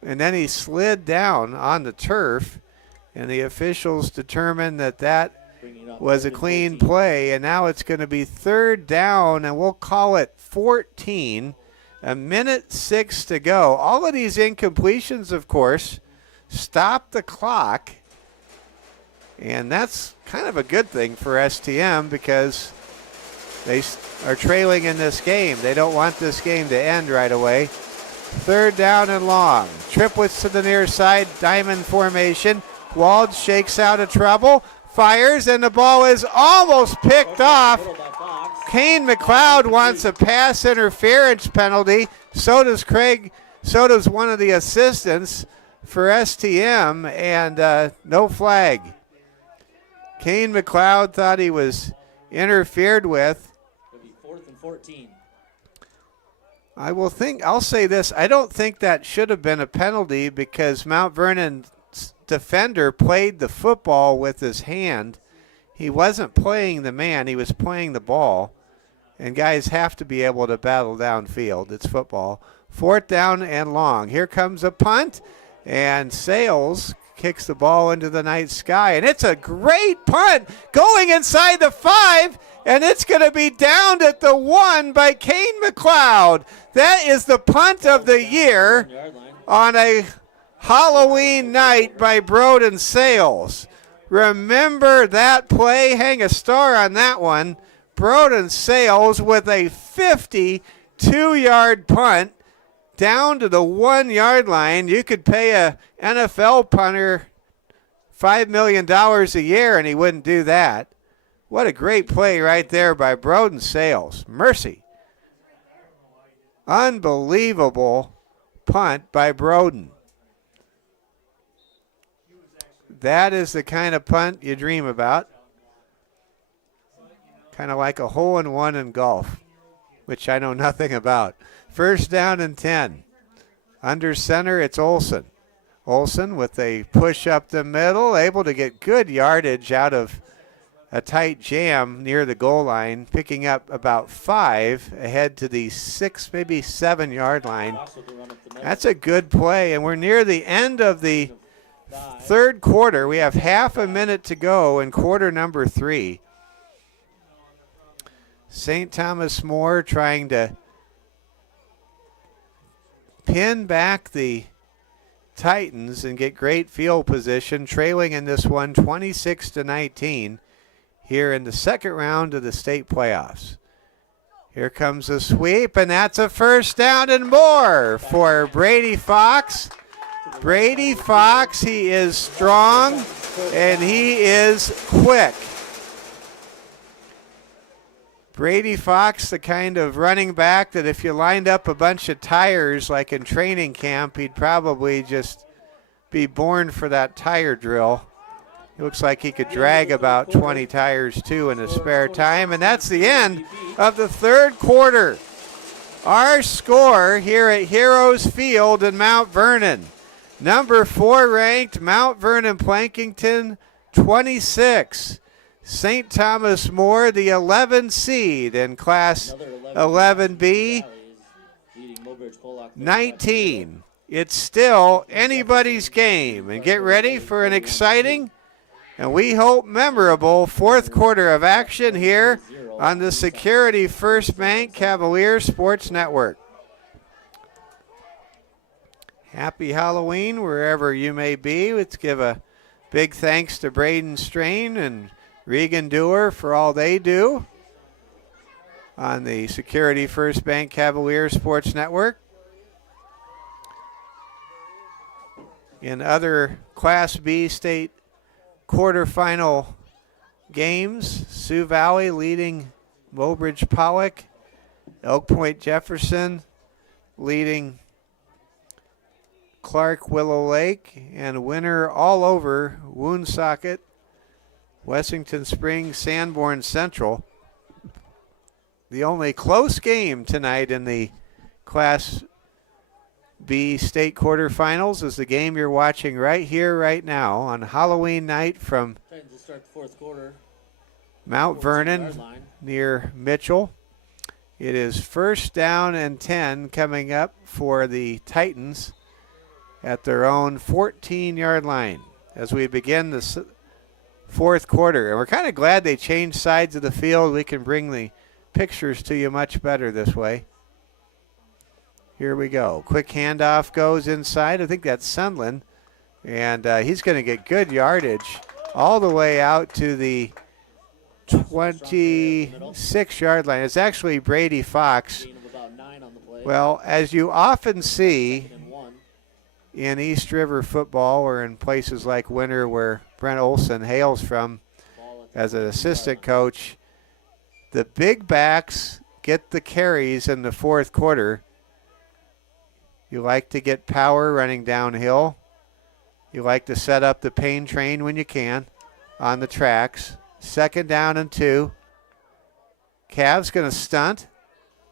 and then he slid down on the turf, and the officials determined that that was a clean play, and now it's going to be 3rd down, and we'll call it 14. 1:06 to go. All of these incompletions, of course, stop the clock, and that's kind of a good thing for STM because they are trailing in this game. They don't want this game to end right away. 3rd down and long. Triplets to the near side, diamond formation. Wald shakes out of trouble, fires, and the ball is almost picked off. Kane McLeod wants a pass interference penalty. So does Craig. So does one of the assistants for STM, and no flag. Kane McLeod thought he was interfered with. It'll be 4th and 14. I'll say this. I don't think that should have been a penalty because Mount Vernon's defender played the football with his hand. He wasn't playing the man. He was playing the ball. And guys have to be able to battle downfield. It's football. 4th down and long. Here comes a punt, and Sales kicks the ball into the night sky. And it's a great punt going inside the 5, and it's going to be downed at the 1 by Kane McLeod. That is the punt of the year on a Halloween night by Broden Sales. Remember that play? Hang a star on that one. Broden Sales with a 52-yard punt down to the 1-yard line. You could pay a NFL punter $5 million a year and he wouldn't do that. What a great play right there by Broden Sales. Mercy. Unbelievable punt by Broden. That is the kind of punt you dream about. Kind of like a hole-in-one in golf, which I know nothing about. 1st down and 10. Under center, it's Olson. Olson with a push up the middle, able to get good yardage out of a tight jam near the goal line, picking up about 5 ahead to the 6, maybe 7-yard line. That's a good play, and we're near the end of the third quarter. We have half a minute to go in quarter number 3. St. Thomas More trying to pin back the Titans and get great field position, trailing in this one 26-19 here in the second round of the state playoffs. Here comes a sweep, and that's a first down and more for Brady Fox. Brady Fox, he is strong and he is quick. Brady Fox, the kind of running back that if you lined up a bunch of tires like in training camp, he'd probably just be born for that tire drill. It looks like he could drag about 20 tires too in his spare time. And that's the end of the third quarter. Our score here at Heroes Field in Mount Vernon. Number 4 ranked Mount Vernon Plankinton 26. St. Thomas More, the 11 seed in Class 11B, 19. It's still anybody's game. And get ready for an exciting and we hope memorable fourth quarter of action here on the Security First Bank Cavalier Sports Network. Happy Halloween wherever you may be. Let's give a big thanks to Braden Strain and Regan Dewar for all they do on the Security First Bank Cavalier Sports Network. In other Class B state quarterfinal games, Sioux Valley leading Mobridge Pollock, Elk Point Jefferson leading Clark Willow Lake, and winner all over Woonsocket, Wessington Springs, Sanborn Central. The only close game tonight in the Class B state quarterfinals is the game you're watching right here, right now on Halloween night from Mount Vernon near Mitchell. It is first down and 10 coming up for the Titans at their own 14-yard line as we begin the fourth quarter. And we're kind of glad they changed sides of the field. We can bring the pictures to you much better this way. Here we go. Quick handoff goes inside. I think that's Sunland. And he's going to get good yardage all the way out to the 26-yard line. It's actually Brady Fox. Well, as you often see in East River football or in places like Winter where Brent Olson hails from as an assistant coach, the big backs get the carries in the fourth quarter. You like to get power running downhill. You like to set up the pain train when you can on the tracks. Second down and 2. Cavs going to stunt.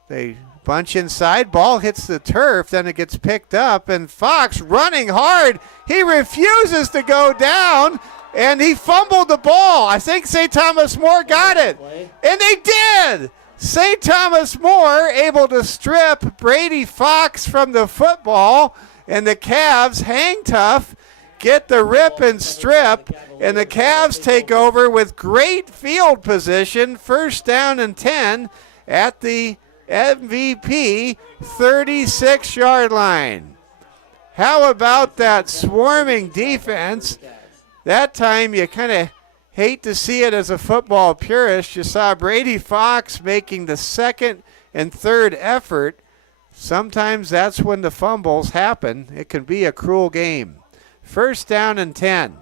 They bunch inside. Ball hits the turf. Then it gets picked up. And Fox running hard. He refuses to go down. And he fumbled the ball. I think St. Thomas More got it. And they did. St. Thomas More able to strip Brady Fox from the football. And the Cavs hang tough, get the rip and strip. And the Cavs take over with great field position. First down and 10 at the MVP 36-yard line. How about that swarming defense? That time you kind of hate to see it as a football purist. You saw Brady Fox making the second and third effort. Sometimes that's when the fumbles happen. It can be a cruel game. First down and 10.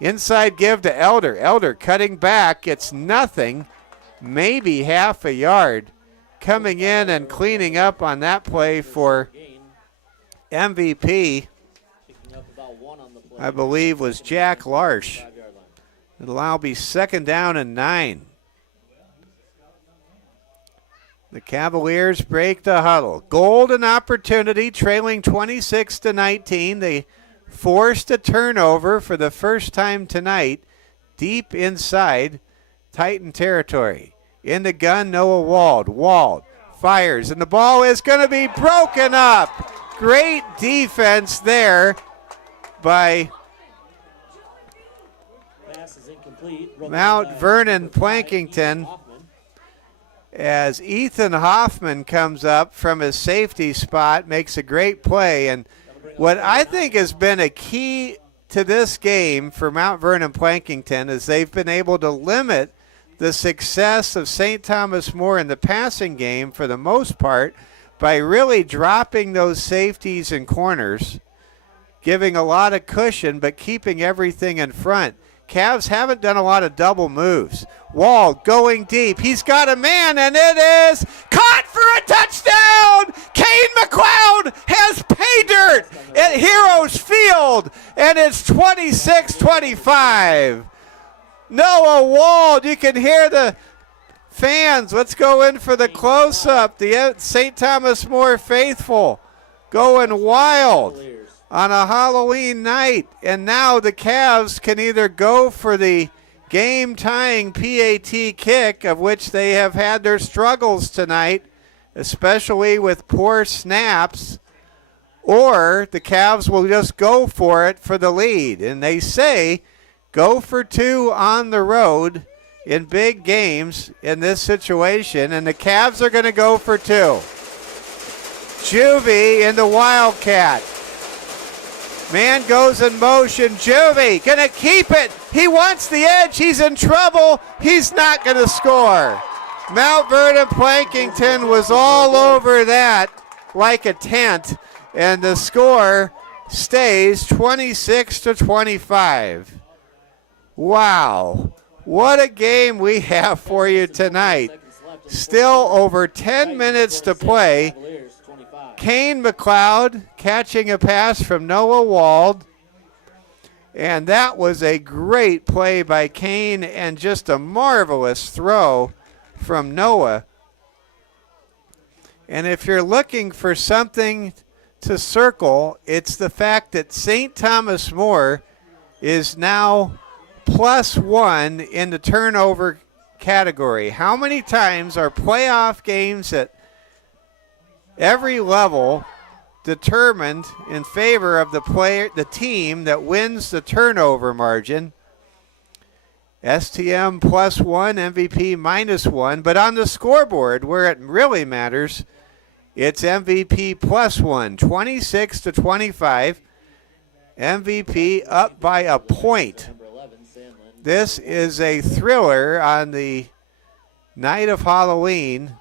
Inside give to Elder. Elder cutting back. It's nothing, maybe half a yard. Coming in and cleaning up on that play for MVP, I believe, was Jack Larsh. It'll now be second down and 9. The Cavaliers break the huddle. Golden opportunity, trailing 26-19. They forced a turnover for the first time tonight, deep inside Titan territory. In the gun, Noah Wald. Wald fires, and the ball is going to be broken up. Great defense there by Pass is incomplete. Mount Vernon Plankinton, as Ethan Hoffman comes up from his safety spot, makes a great play. And what I think has been a key to this game for Mount Vernon Plankinton is they've been able to limit the success of St. Thomas More in the passing game for the most part by really dropping those safeties and corners, giving a lot of cushion but keeping everything in front. Cavs haven't done a lot of double moves. Wall going deep. He's got a man, and it is caught for a touchdown. Kane McLeod has pay dirt at Heroes Field, and it's 26-25. Noah Wald, you can hear the fans. Let's go in for the close-up. The St. Thomas More faithful going wild on a Halloween night. And now the Cavs can either go for the game-tying PAT kick, of which they have had their struggles tonight, especially with poor snaps, or the Cavs will just go for it for the lead. And they say go for two on the road in big games in this situation, and the Cavs are going to go for two. Juvie in the Wildcat. Man goes in motion. Juvie going to keep it. He wants the edge. He's in trouble. He's not going to score. Mount Vernon Plankinton was all over that like a tent, and the score stays 26-25. Wow, what a game we have for you tonight. Still over 10 minutes to play. Kane McLeod catching a pass from Noah Wald. And that was a great play by Kane and just a marvelous throw from Noah. And if you're looking for something to circle, it's the fact that St. Thomas More is now +1 in the turnover category. How many times are playoff games at every level determined in favor of the team that wins the turnover margin? STM +1, MVP -1, but on the scoreboard where it really matters, it's MVP +1, 26-25. MVP up by a point. This is a thriller on the night of Halloween,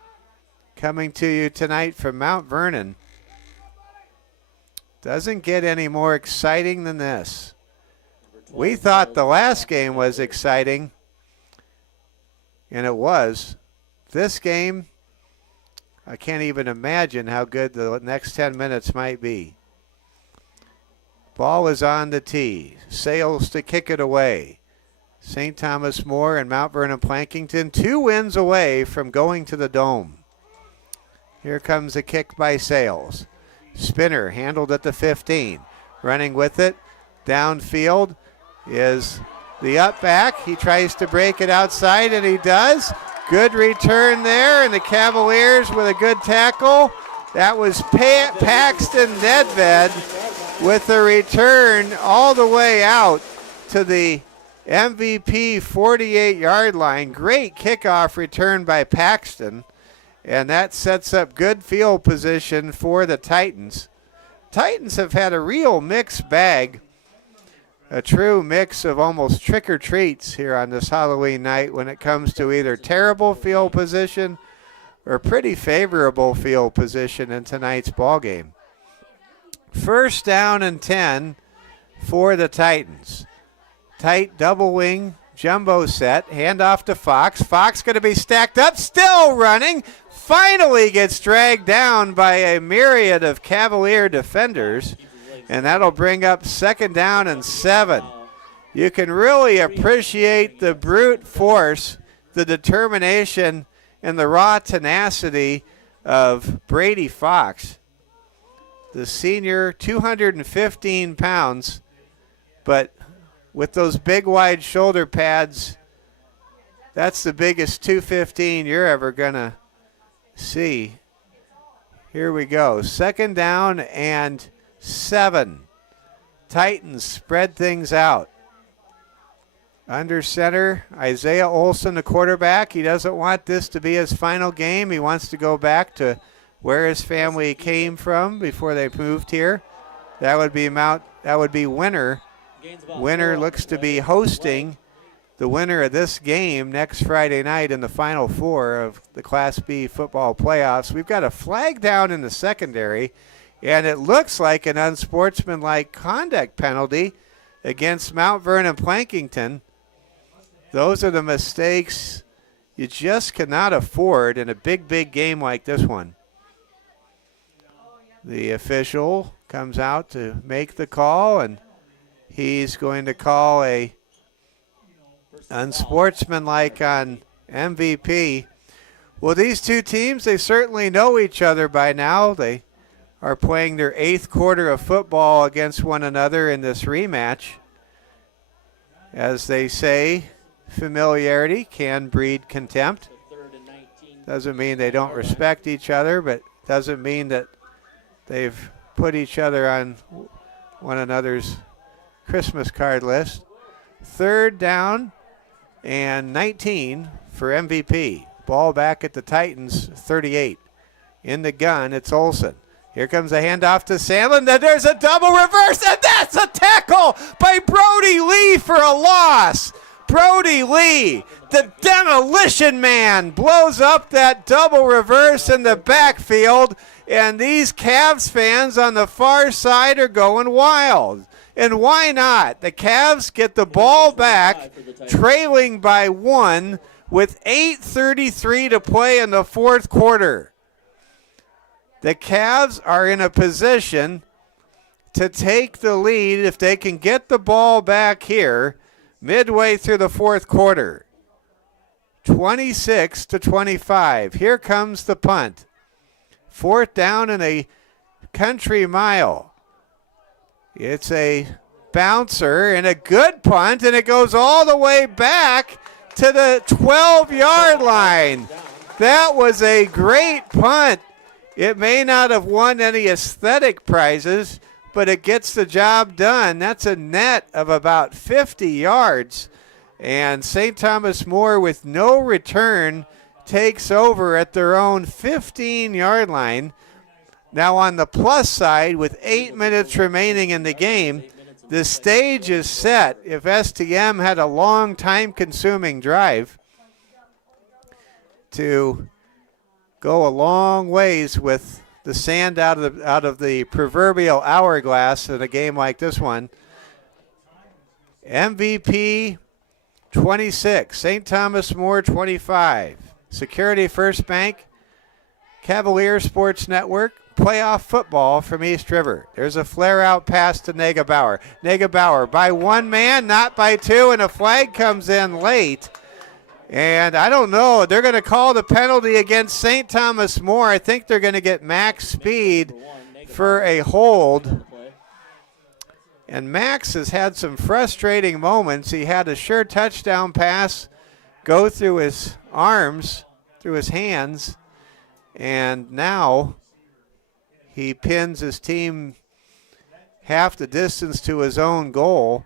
coming to you tonight from Mount Vernon. Doesn't get any more exciting than this. We thought the last game was exciting, and it was. This game, I can't even imagine how good the next 10 minutes might be. Ball is on the tee. Sales to kick it away. St. Thomas More and Mount Vernon Plankinton 2 wins away from going to the Dome. Here comes a kick by Sales. Spinner handled at the 15. Running with it downfield is the up back. He tries to break it outside, and he does. Good return there, and the Cavaliers with a good tackle. That was Paxton Nedved with the return all the way out to the MVP 48-yard line. Great kickoff return by Paxton, and that sets up good field position for the Titans. Titans have had a real mixed bag, a true mix of almost trick-or-treats here on this Halloween night when it comes to either terrible field position or pretty favorable field position in tonight's ball game. First down and 10 for the Titans. Tight double wing jumbo set. Handoff to Fox. Fox going to be stacked up. Still running. Finally gets dragged down by a myriad of Cavalier defenders. And that'll bring up second down and 7. You can really appreciate the brute force, the determination, and the raw tenacity of Brady Fox. The senior, 215 pounds, but with those big wide shoulder pads, That's the biggest 215 you're ever going to see. Here we go. 2nd down and 7. Titans spread things out. Under center, Isaiah Olson, the quarterback. He doesn't want this to be his final game. He wants to go back to where his family came from before they moved here. That would be Winter. Winter looks to be hosting the winner of this game next Friday night in the Final Four of the Class B football playoffs. We've got a flag down in the secondary, and it looks like an unsportsmanlike conduct penalty against Mount Vernon Plankinton. Those are the mistakes you just cannot afford in a big game like this one. The official comes out to make the call, and he's going to call a unsportsmanlike on MVP. Well, these two teams, they certainly know each other by now. They are playing their 8th quarter of football against one another in this rematch. As they say, familiarity can breed contempt. Doesn't mean they don't respect each other, but doesn't mean that they've put each other on one another's Christmas card list. 3rd down and 19 for MVP. Ball back at the Titans, 38. In the gun, it's Olson. Here comes a handoff to Sandlin. There's a double reverse, and that's a tackle by Brody Lee for a loss. Brody Lee, the demolition man, blows up that double reverse in the backfield, and these Cavs fans on the far side are going wild. And why not? The Cavs get the ball back, trailing by 1 with 8:33 to play in the 4th quarter. The Cavs are in a position to take the lead if they can get the ball back here midway through the 4th quarter. 26-25. Here comes the punt. 4th down and a country mile. It's a bouncer and a good punt, and it goes all the way back to the 12-yard line. That was a great punt. It may not have won any aesthetic prizes, but it gets the job done. That's a net of about 50 yards. And St. Thomas More, with no return, takes over at their own 15-yard line. Now on the plus side, with 8 minutes remaining in the game, the stage is set. If STM had a long time-consuming drive to go a long ways with the sand out of the proverbial hourglass in a game like this one. MVP 26, St. Thomas More 25. Security First Bank, Cavalier Sports Network, playoff football from East River. There's a flare-out pass to Negebauer. Negebauer by 1 man, not by 2, and a flag comes in late. And I don't know. They're going to call the penalty against St. Thomas More. I think they're going to get max speed for a hold. And Max has had some frustrating moments. He had a sure touchdown pass go through his arms, through his hands, and now he pins his team half the distance to his own goal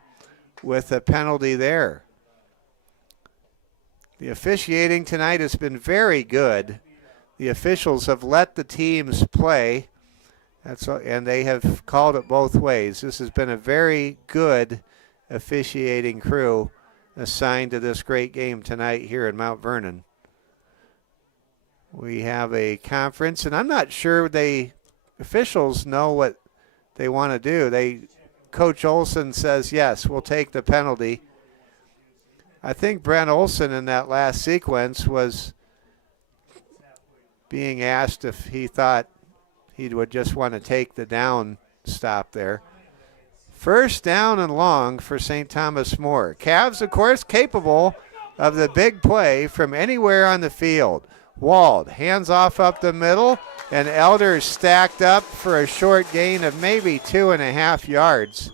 with a penalty there. The officiating tonight has been very good. The officials have let the teams play, and they have called it both ways. This has been a very good officiating crew assigned to this great game tonight here in Mount Vernon. We have a conference, and I'm not sure officials know what they want to do. Coach Olson says, yes, we'll take the penalty. I think Brent Olson in that last sequence was being asked if he thought he would just want to take the down stop there. 1st down and long for St. Thomas More. Cavs, of course, capable of the big play from anywhere on the field. Wald, hands off up the middle, and Elder's stacked up for a short gain of maybe 2.5 yards.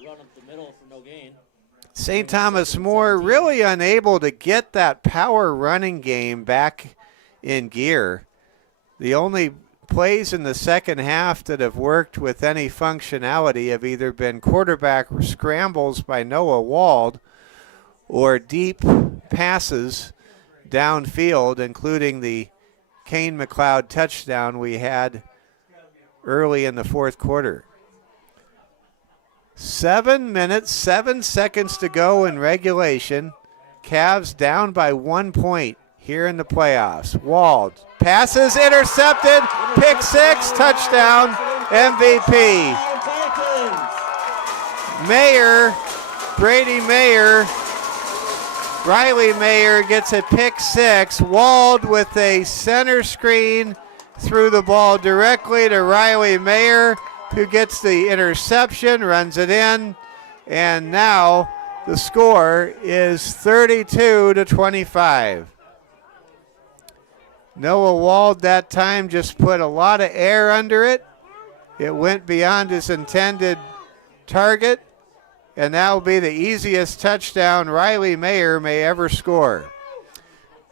St. Thomas More really unable to get that power running game back in gear. The only plays in the second half that have worked with any functionality have either been quarterback scrambles by Noah Wald or deep passes downfield, including the Kane McLeod touchdown we had early in the fourth quarter. 7 minutes, 7 seconds to go in regulation. Cavs down by 1 point here in the playoffs. Wald passes intercepted, pick six, touchdown, MVP. Mayer, Brady Mayer, Riley Mayer gets a pick six. Wald with a center screen threw the ball directly to Riley Mayer, who gets the interception, runs it in, and now the score is 32-25. Noah Wald that time just put a lot of air under it. It went beyond his intended target, and that will be the easiest touchdown Riley Mayer may ever score.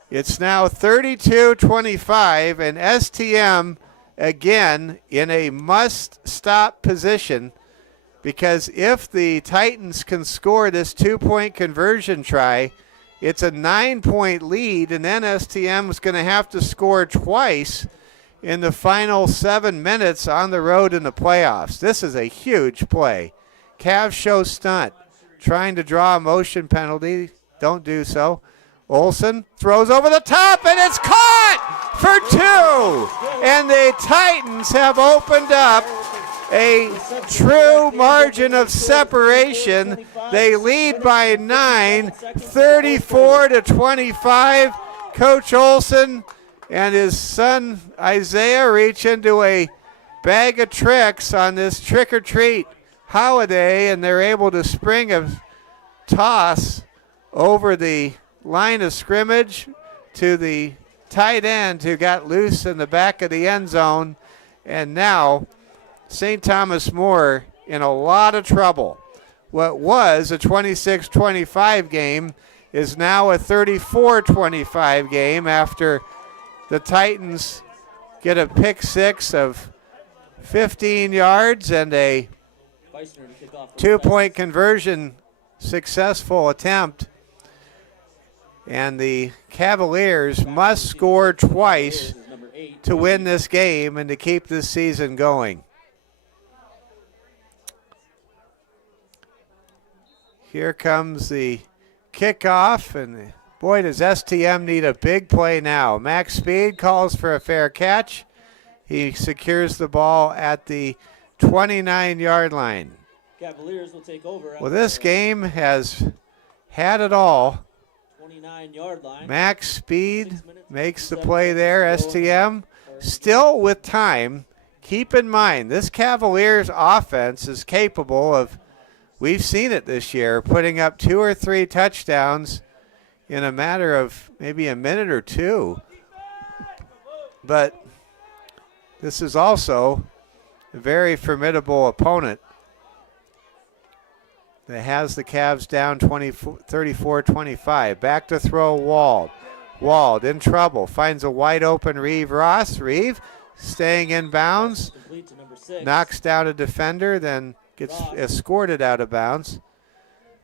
It's now 32-25, and STM again in a must-stop position, because if the Titans can score this 2-point conversion try, it's a 9-point lead, and then STM is going to have to score twice in the final 7 minutes on the road in the playoffs. This is a huge play. Cavs show stunt, trying to draw a motion penalty. Don't do so. Olsen throws over the top, and it's caught for two. And the Titans have opened up a true margin of separation. They lead by 9, 34-25. Coach Olsen and his son Isaiah reach into a bag of tricks on this trick-or-treat holiday, and they're able to spring a toss over the line of scrimmage to the tight end who got loose in the back of the end zone. And now St. Thomas More in a lot of trouble. What was a 26-25 game is now a 34-25 game after the Titans get a pick six of 15 yards and a 2-point conversion successful attempt. And the Cavaliers must score twice to win this game and to keep this season going. Here comes the kickoff, and boy, does STM need a big play now. Max Speed calls for a fair catch. He secures the ball at the 29-yard line. Cavaliers will take over. Well, this game has had it all. 29-yard line. Max Speed makes the play there. STM still with time. Keep in mind, this Cavaliers offense is capable of, we've seen it this year, putting up 2 or 3 touchdowns in a matter of maybe a minute or two. But this is also a very formidable opponent that has the Cavs down 34-25. Back to throw Wald. Wald in trouble. Finds a wide open Reeve Ross. Reeve staying in bounds. Knocks down a defender, then gets escorted out of bounds.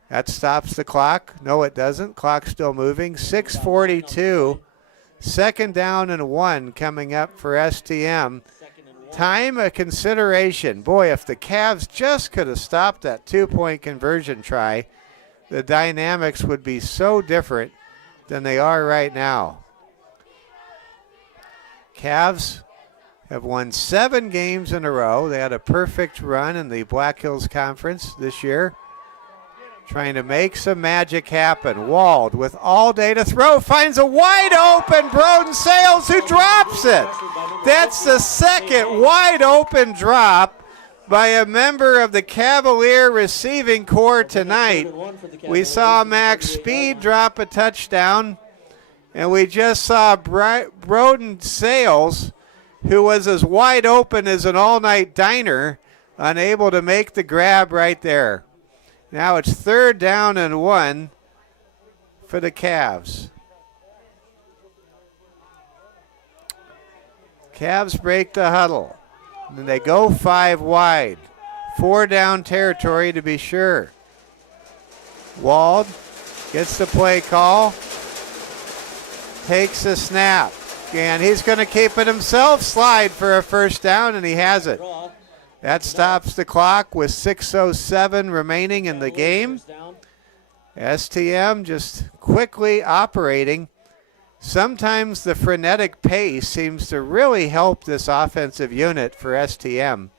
That stops the clock. No, it doesn't. Clock still moving. 6:42. Second down and 1 coming up for STM. Time a consideration. Boy, if the Cavs just could have stopped that 2-point conversion try, the dynamics would be so different than they are right now. Cavs have won 7 games in a row. They had a perfect run in the Black Hills Conference this year, trying to make some magic happen. Wald with all day to throw, finds a wide open Broden Sales, who drops it. That's the second wide open drop by a member of the Cavalier receiving corps tonight. We saw Max Speed drop a touchdown, and we just saw Broden Sales, who was as wide open as an all-night diner, unable to make the grab right there. Now it's 3rd down and 1 for the Cavs. Cavs break the huddle. And they go 5 wide. 4 down territory to be sure. Wald gets the play call. Takes a snap. And he's going to keep it himself. Slide for a 1st down, and he has it. That stops the clock with 6:07 remaining in the game. STM just quickly operating. Sometimes the frenetic pace seems to really help this offensive unit for STM.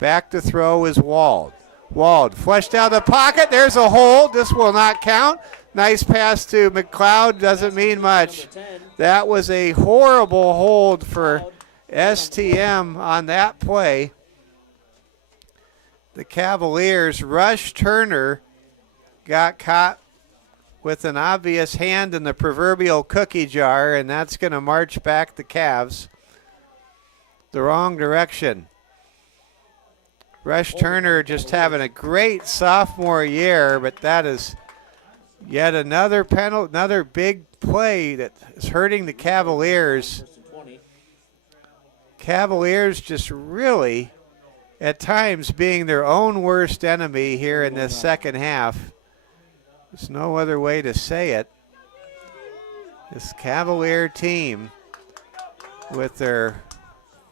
Back to throw is Wald. Wald flushed out of the pocket. There's a hold. This will not count. Nice pass to McLeod. Doesn't mean much. That was a horrible hold for STM on that play. The Cavaliers, Rush Turner got caught with an obvious hand in the proverbial cookie jar, and that's going to march back the Cavs the wrong direction. Rush Turner just having a great sophomore year, but that is yet another penalty, another big play that is hurting the Cavaliers. Cavaliers just really, at times, being their own worst enemy here in this second half. There's no other way to say it. This Cavalier team with their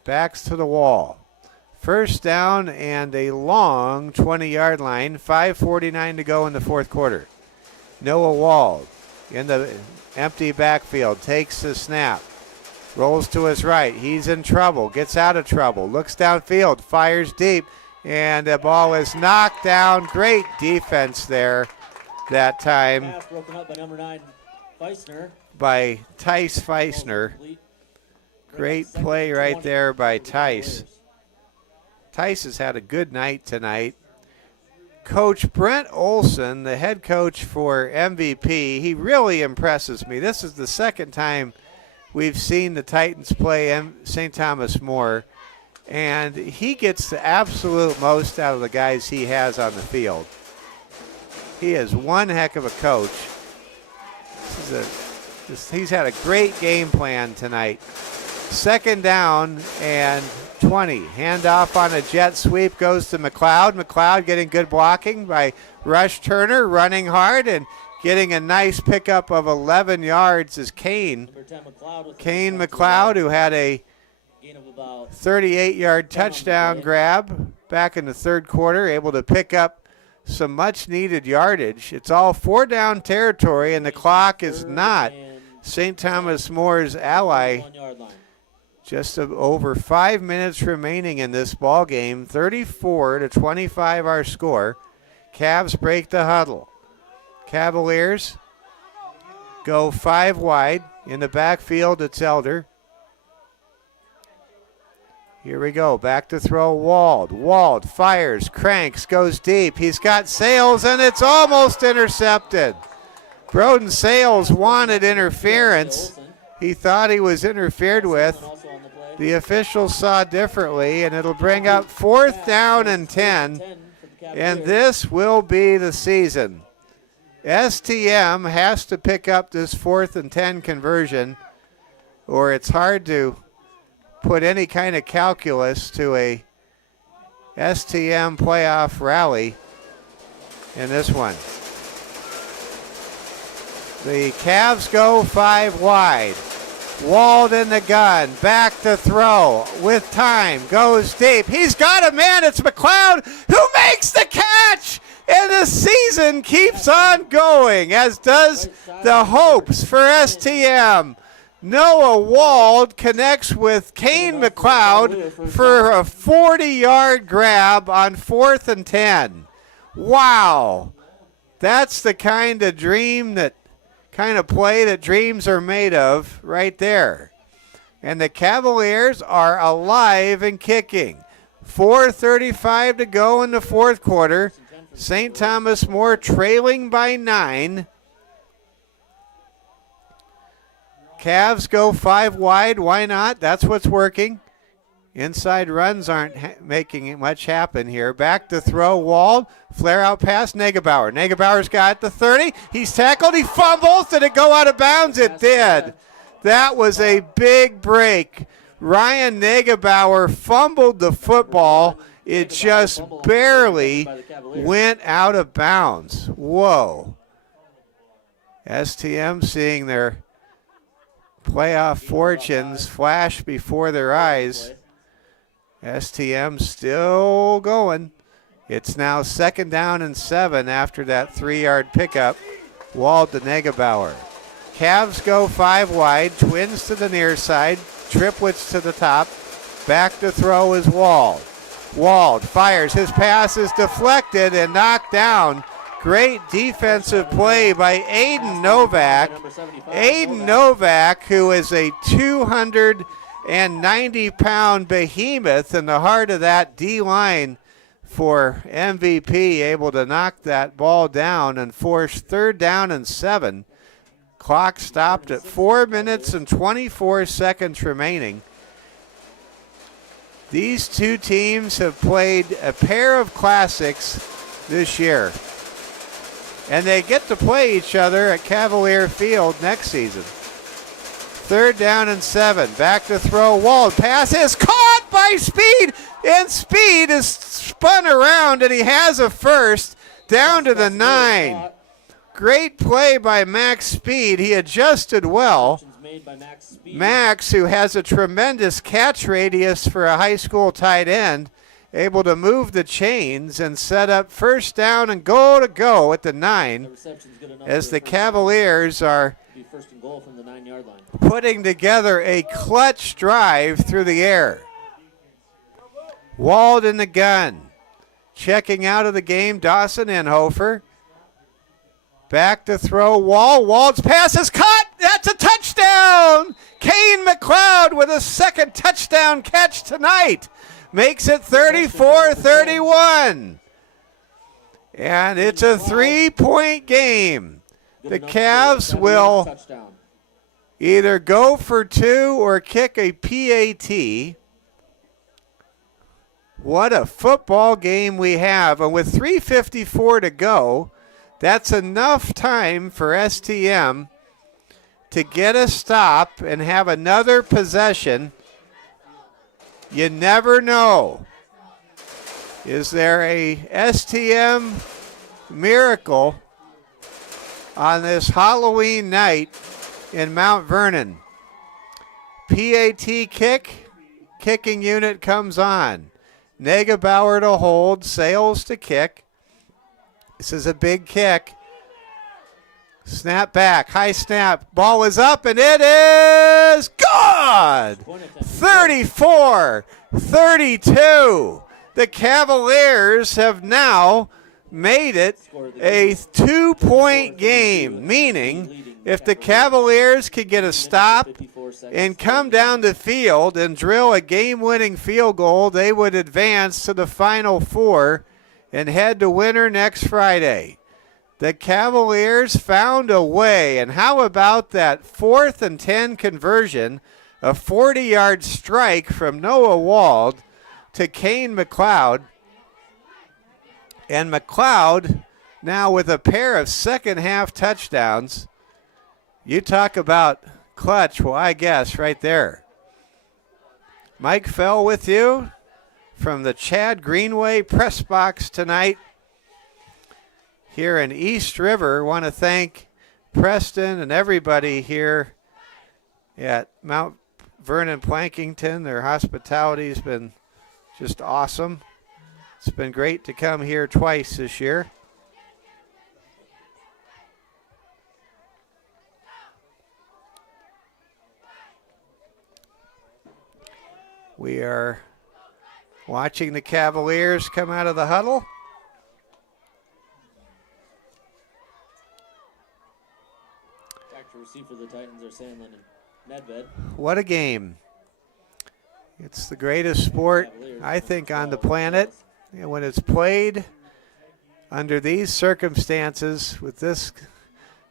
backs to the wall. 1st down and a long 20-yard line. 5:49 to go in the 4th quarter. Noah Wald in the empty backfield. Takes the snap. Rolls to his right. He's in trouble. Gets out of trouble. Looks downfield. Fires deep. And the ball is knocked down. Great defense there that time Pass broken up by number 9, Feisner. by Tice Feisner. Great play right there by Tice. Tice has had a good night tonight. Coach Brent Olson, the head coach for MVP, he really impresses me. This is the second time we've seen the Titans play St. Thomas More, and he gets the absolute most out of the guys he has on the field. He is one heck of a coach. He's had a great game plan tonight. 2nd down and 20. Handoff on a jet sweep goes to McLeod. McLeod getting good blocking by Rush Turner, running hard and getting a nice pickup of 11 yards is Kane. Kane McLeod, who had a 38-yard touchdown grab back in the 3rd quarter, able to pick up some much-needed yardage. It's all 4 down territory, and the clock is not St. Thomas More's ally. Just over 5 minutes remaining in this ball game. 34-25 our score. Cavs break the huddle. Cavaliers go 5 wide. In the backfield, it's Elder. Here we go. Back to throw Wald. Wald fires, cranks, goes deep. He's got Sales, and it's almost intercepted. Broden Sales wanted interference. He thought he was interfered with. The officials saw differently, and it'll bring up 4th down and 10. And this will be the season. STM has to pick up this 4th and 10 conversion, or it's hard to put any kind of calculus to a STM playoff rally in this one. The Cavs go 5 wide. Wald in the gun, back to throw with time, goes deep. He's got a man, it's McLeod who makes the catch, and the season keeps on going, as does the hopes for STM. Noah Wald connects with Kane McLeod for a 40-yard grab on 4th and 10. Wow, that's the kind of play that dreams are made of right there. And the Cavaliers are alive and kicking. 4:35 to go in the 4th quarter. St. Thomas More trailing by 9. Cavs go 5 wide. Why not? That's what's working. Inside runs aren't making much happen here. Back to throw, Wald. Flare out pass, Negebauer. Negebauer's got the 30. He's tackled. He fumbles. Did it go out of bounds? It did. That was a big break. Ryan Negebauer fumbled the football. It just barely went out of bounds. Whoa. STM seeing their playoff fortunes flash before their eyes. STM still going. It's now 2nd down and 7 after that 3-yard pickup. Wald to Negebauer. Cavs go 5 wide. Twins to the near side. Triplets to the top. Back to throw is Wald. Wald fires. His pass is deflected and knocked down. Great defensive play by Aiden Novak. Aiden Novak, who is a 290-pound behemoth in the heart of that D-line for MVP, able to knock that ball down and force 3rd down and 7. Clock stopped at 4 minutes and 24 seconds remaining. These two teams have played a pair of classics this year. And they get to play each other at Cavalier Field next season. 3rd down and 7. Back to throw. Wald. Pass is caught by Speed. And Speed is spun around, and he has a first down to the 9. Great play by Max Speed. He adjusted well. Max, who has a tremendous catch radius for a high school tight end, able to move the chains and set up 1st down and goal to go at the 9 as the Cavaliers are putting together a clutch drive through the air. Wald in the gun. Checking out of the game, Dawson Inhofer. Back to throw, Wald's pass is caught. That's a touchdown. Kane McLeod with a 2nd touchdown catch tonight. Makes it 34-31. And it's a 3-point game. The Cavs will either go for 2 or kick a PAT. What a football game we have. And with 3:54 to go, that's enough time for STM to get a stop and have another possession. You never know. Is there a STM miracle on this Halloween night in Mount Vernon? PAT kick. Kicking unit comes on. Negebauer to hold. Sales to kick. This is a big kick. Snap back. High snap. Ball is up, and it is good! 34-32. The Cavaliers have now made it a 2-point game, meaning if the Cavaliers could get a stop and come down the field and drill a game-winning field goal, they would advance to the Final Four and head to winter next Friday. The Cavaliers found a way, and how about that 4th and 10 conversion, a 40-yard strike from Noah Wald to Kane McLeod. And McLeod now with a pair of second-half touchdowns. You talk about clutch, well, I guess right there. Mike Fell with you from the Chad Greenway press box tonight here in East River. Want to thank Preston and everybody here at Mount Vernon Plankinton. Their hospitality has been just awesome. It's been great to come here twice this year. We are watching the Cavaliers come out of the huddle. Back to receive for the Titans are Sandlin and Nedved. What a game. It's the greatest sport, I think, on the planet. And when it's played under these circumstances with this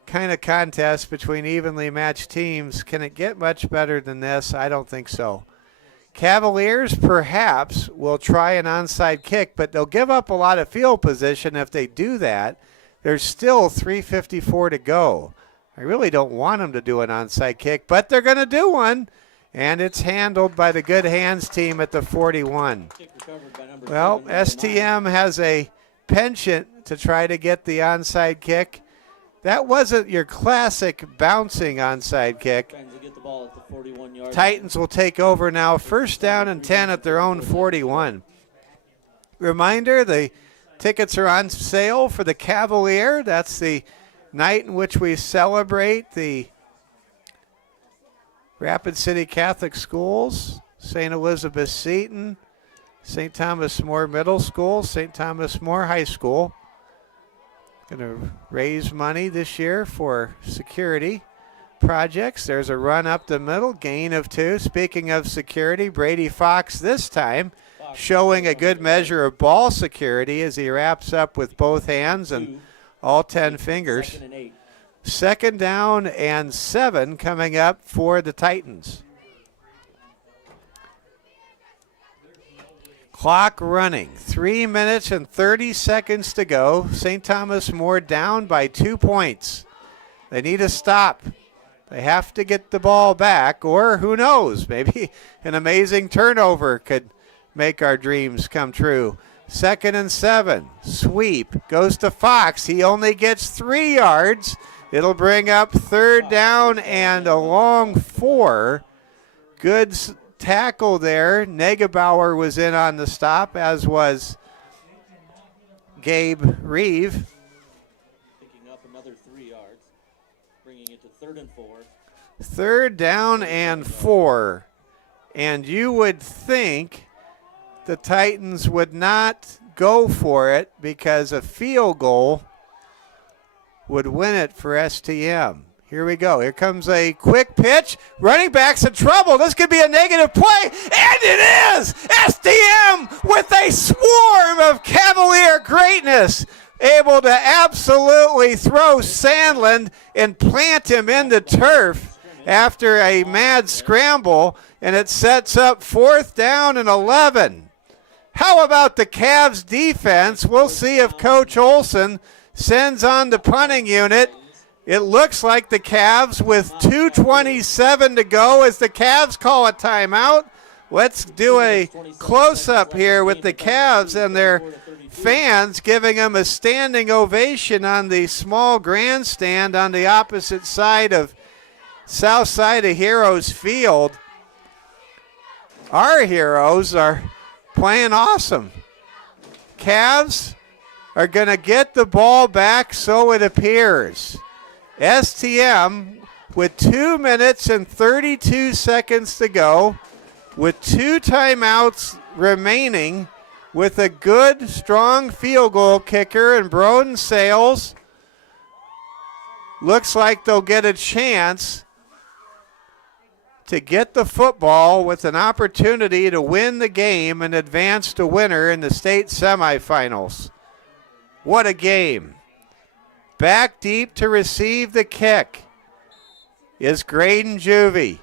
kind of contest between evenly matched teams, can it get much better than this? I don't think so. Cavaliers perhaps will try an onside kick, but they'll give up a lot of field position if they do that. There's still 3:54 to go. I really don't want them to do an onside kick, but they're going to do one, and it's handled by the good hands team at the 41. Well, STM has a penchant to try to get the onside kick. That wasn't your classic bouncing onside kick. Titans will take over now. First down and 10 at their own 41. Reminder, the tickets are on sale for the Cavalier. That's the night in which we celebrate the Rapid City Catholic Schools, St. Elizabeth Seton, St. Thomas More Middle School, St. Thomas More High School. Going to raise money this year for security projects. There's a run up the middle, gain of 2. Speaking of security, Brady Fox this time showing a good measure of ball security as he wraps up with both hands and all 10 fingers. Second down and 7 coming up for the Titans. Clock running. 3 minutes and 30 seconds to go. St. Thomas More down by 2 points. They need a stop. They have to get the ball back, or who knows, maybe an amazing turnover could make our dreams come true. Second and 7. Sweep goes to Fox. He only gets 3 yards. It'll bring up third down and a long 4. Good tackle there. Negebauer was in on the stop, as was Gabe Reeve. Picking up another 3 yards, bringing it to 3rd and 4. Third down and 4. And you would think the Titans would not go for it because a field goal would win it for STM. Here we go. Here comes a quick pitch. Running back's in trouble. This could be a negative play, and it is! STM with a swarm of Cavalier greatness, able to absolutely throw Sandland and plant him in the turf after a mad scramble, and it sets up 4th down and 11. How about the Cavs defense? We'll see if Coach Olson sends on the punting unit. It looks like the Cavs with 2:27 to go as the Cavs call a timeout. Let's do a close-up here with the Cavs and their fans giving them a standing ovation on the small grandstand on the opposite side of south side of Heroes Field. Our Heroes are playing awesome. Cavs are going to get the ball back, so it appears. STM with 2 minutes and 32 seconds to go, with 2 timeouts remaining, with a good, strong field goal kicker in Broden Sales. Looks like they'll get a chance to get the football with an opportunity to win the game and advance to winner in the state semifinals. What a game. Back deep to receive the kick is Graydon Juvie.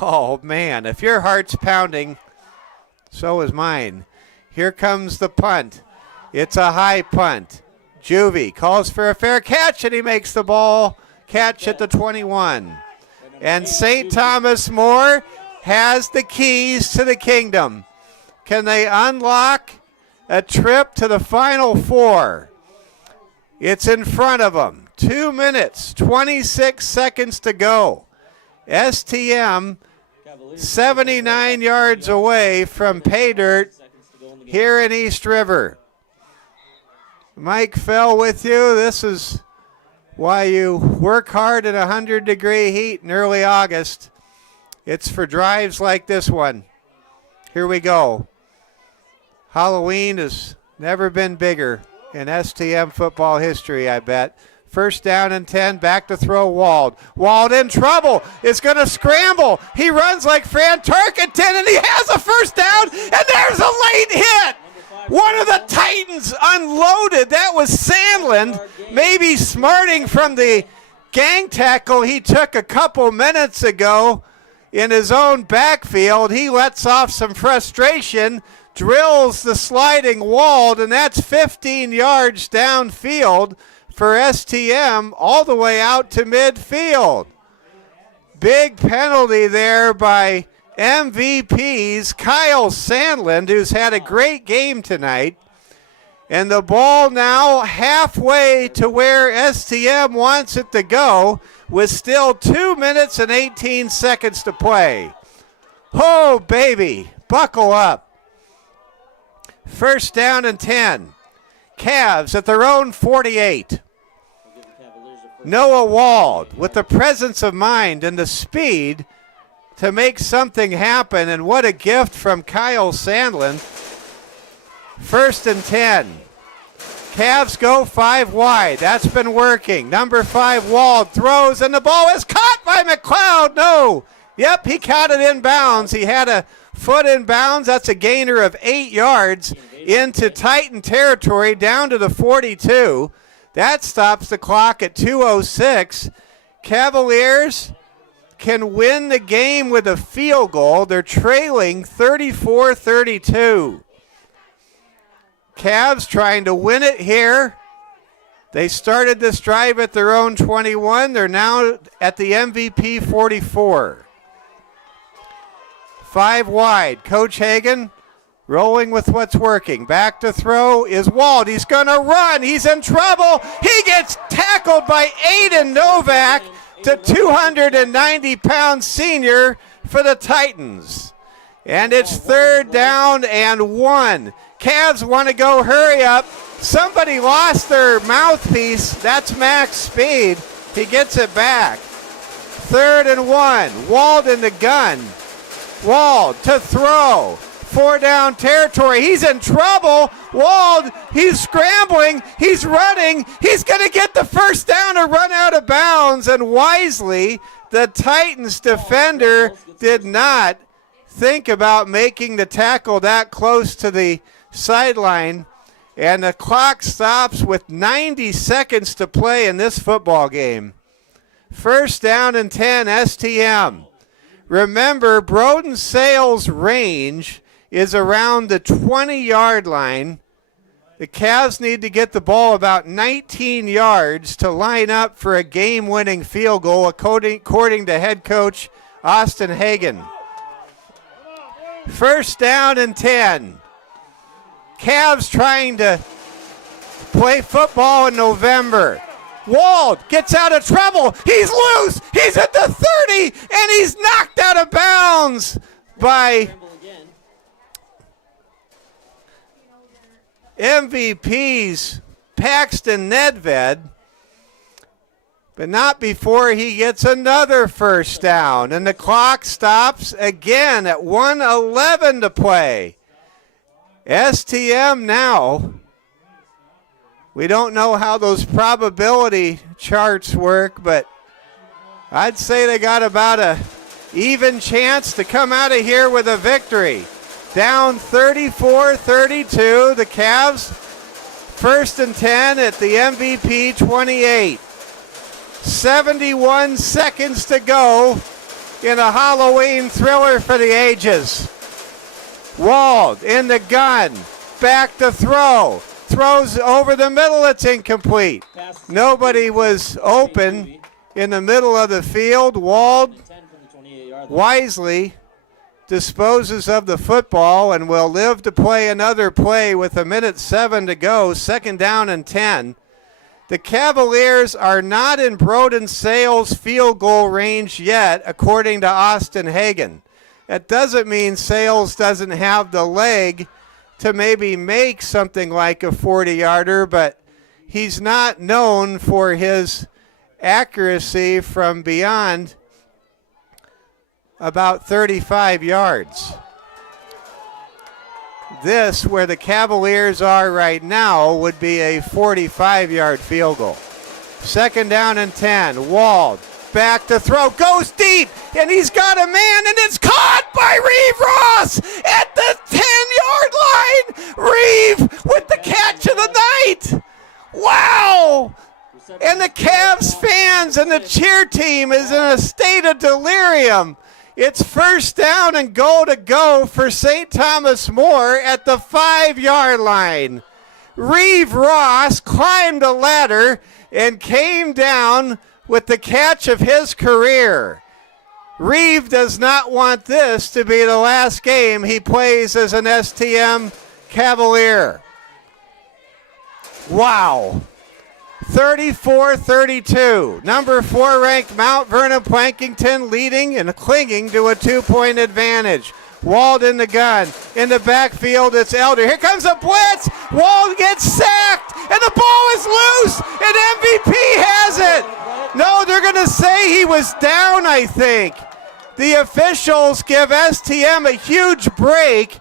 Oh, man, if your heart's pounding, so is mine. Here comes the punt. It's a high punt. Juvie calls for a fair catch, and he makes the ball catch at the 21. And St. Thomas More has the keys to the kingdom. Can they unlock a trip to the Final Four? It's in front of them. 2 minutes, 26 seconds to go. STM 79 yards away from pay dirt here in East River. Mike Fell with you. This is why you work hard in 100-degree heat in early August. It's for drives like this one. Here we go. Halloween has never been bigger in STM football history, I bet. First down and 10, back to throw Wald. Wald in trouble, is going to scramble. He runs like Fran Tarkenton, and he has a first down, and there's a late hit. One of the Titans unloaded. That was Sandland, maybe smarting from the gang tackle he took a couple minutes ago. in his own backfield. He lets off some frustration, drills the sliding Wald, and that's 15 yards downfield for STM all the way out to midfield. Big penalty there by MVP's Kyle Sandland, who's had a great game tonight. And the ball now halfway to where STM wants it to go with still 2 minutes and 18 seconds to play. Oh, baby, buckle up. First down and 10. Cavs at their own 48. Noah Wald with the presence of mind and the speed to make something happen, and what a gift from Kyle Sandland. First and 10. Cavs go 5 wide. That's been working. Number 5, Wald throws, and the ball is caught by McLeod. No. Yep, he caught it in bounds. He had a foot in bounds. That's a gainer of 8 yards into Titan territory down to the 42. That stops the clock at 2:06. Cavaliers can win the game with a field goal. They're trailing 34-32. Cavs trying to win it here. They started this drive at their own 21. They're now at the MVP 44. 5 wide. Coach Hagan rolling with what's working. Back to throw is Wald. He's going to run. He's in trouble. He gets tackled by Aiden Novak, the 290-pound senior for the Titans. And it's third down and 1. Cavs want to go hurry up. Somebody lost their mouthpiece. That's Max Speed. He gets it back. Third and 1. Wald in the gun. Wald to throw. 4 down territory. He's in trouble. Wald, he's scrambling. He's running. He's going to get the first down or run out of bounds. And wisely, the Titans defender did not think about making the tackle that close to the sideline. And the clock stops with 90 seconds to play in this football game. First down and 10, STM. Remember, Broden Sales' range is around the 20-yard line. The Cavs need to get the ball about 19 yards to line up for a game-winning field goal, according to head coach Austin Hagan. First down and 10. Cavs trying to play football in November. Wald gets out of trouble. He's loose. He's at the 30, and he's knocked out of bounds by MVP's Paxton Nedved, but not before he gets another first down. And the clock stops again at 1:11 to play. STM now, we don't know how those probability charts work, but I'd say they got about a even chance to come out of here with a victory. Down 34-32, the Cavs first and 10 at the MVP 28. 71 seconds to go in a Halloween thriller for the ages. Wald in the gun, back to throw. Throws over the middle, it's incomplete. Nobody was open in the middle of the field. Wald wisely disposes of the football and will live to play another play with 1:07 to go. Second down and 10. The Cavaliers are not in Broden Sales' field goal range yet, according to Austin Hagan. That doesn't mean Sales doesn't have the leg to maybe make something like a 40-yarder, but he's not known for his accuracy from beyond about 35 yards. This, where the Cavaliers are right now, would be a 45-yard field goal. Second down and 10. Wald back to throw, goes deep, and he's got a man, and it's caught by Reeve Ross at the 10-yard line. Reeve with the catch of the night. Wow! And the Cavs fans and the cheer team is in a state of delirium. It's first down and goal to go for St. Thomas More at the 5-yard line. Reeve Ross climbed a ladder and came down with the catch of his career. Reeve does not want this to be the last game he plays as an STM Cavalier. Wow. 34-32. Number 4 ranked Mount Vernon Plankinton leading and clinging to a 2-point advantage. Wald in the gun. In the backfield, it's Elder. Here comes a blitz. Wald gets sacked, and the ball is loose, and MVP has it. No, they're going to say he was down, I think. The officials give STM a huge break.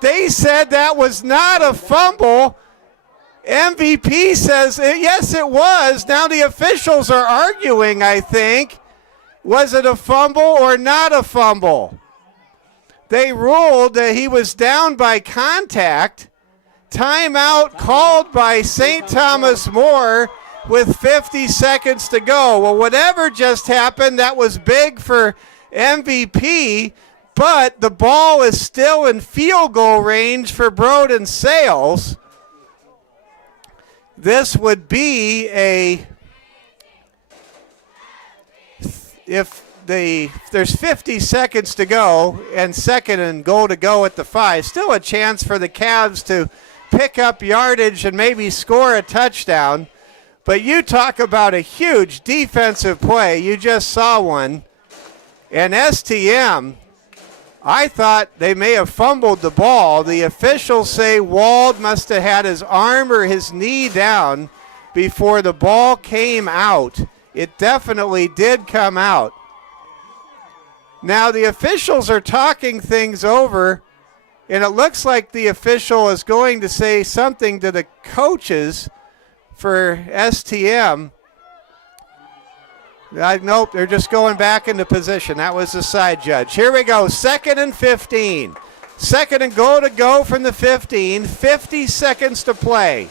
They said that was not a fumble. MVP says, yes, it was. Now the officials are arguing, I think. Was it a fumble or not a fumble? They ruled that he was down by contact. Timeout called by St. Thomas More with 50 seconds to go. Well, whatever just happened, that was big for MVP, but the ball is still in field goal range for Broden Sales. This would be if there's 50 seconds to go and second and goal to go at the 5, still a chance for the Cavs to pick up yardage and maybe score a touchdown. But you talk about a huge defensive play. You just saw one. And STM, I thought they may have fumbled the ball. The officials say Wald must have had his arm or his knee down before the ball came out. It definitely did come out. Now the officials are talking things over, and it looks like the official is going to say something to the coaches for STM. Nope, they're just going back into position. That was the side judge. Here we go, 2nd and 15. Second and goal to go from the 15. 50 seconds to play.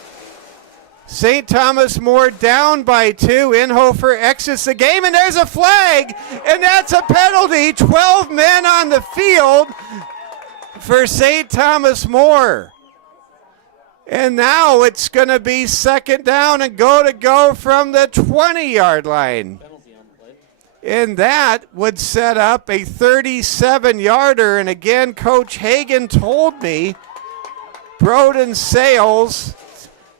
St. Thomas More down by 2. Inhofer exits the game, and there's a flag, and that's a penalty. 12 men on the field for St. Thomas More. And now it's going to be second down and goal to go from the 20-yard line. And that would set up a 37-yarder. And again, Coach Hagan told me Broden Sales,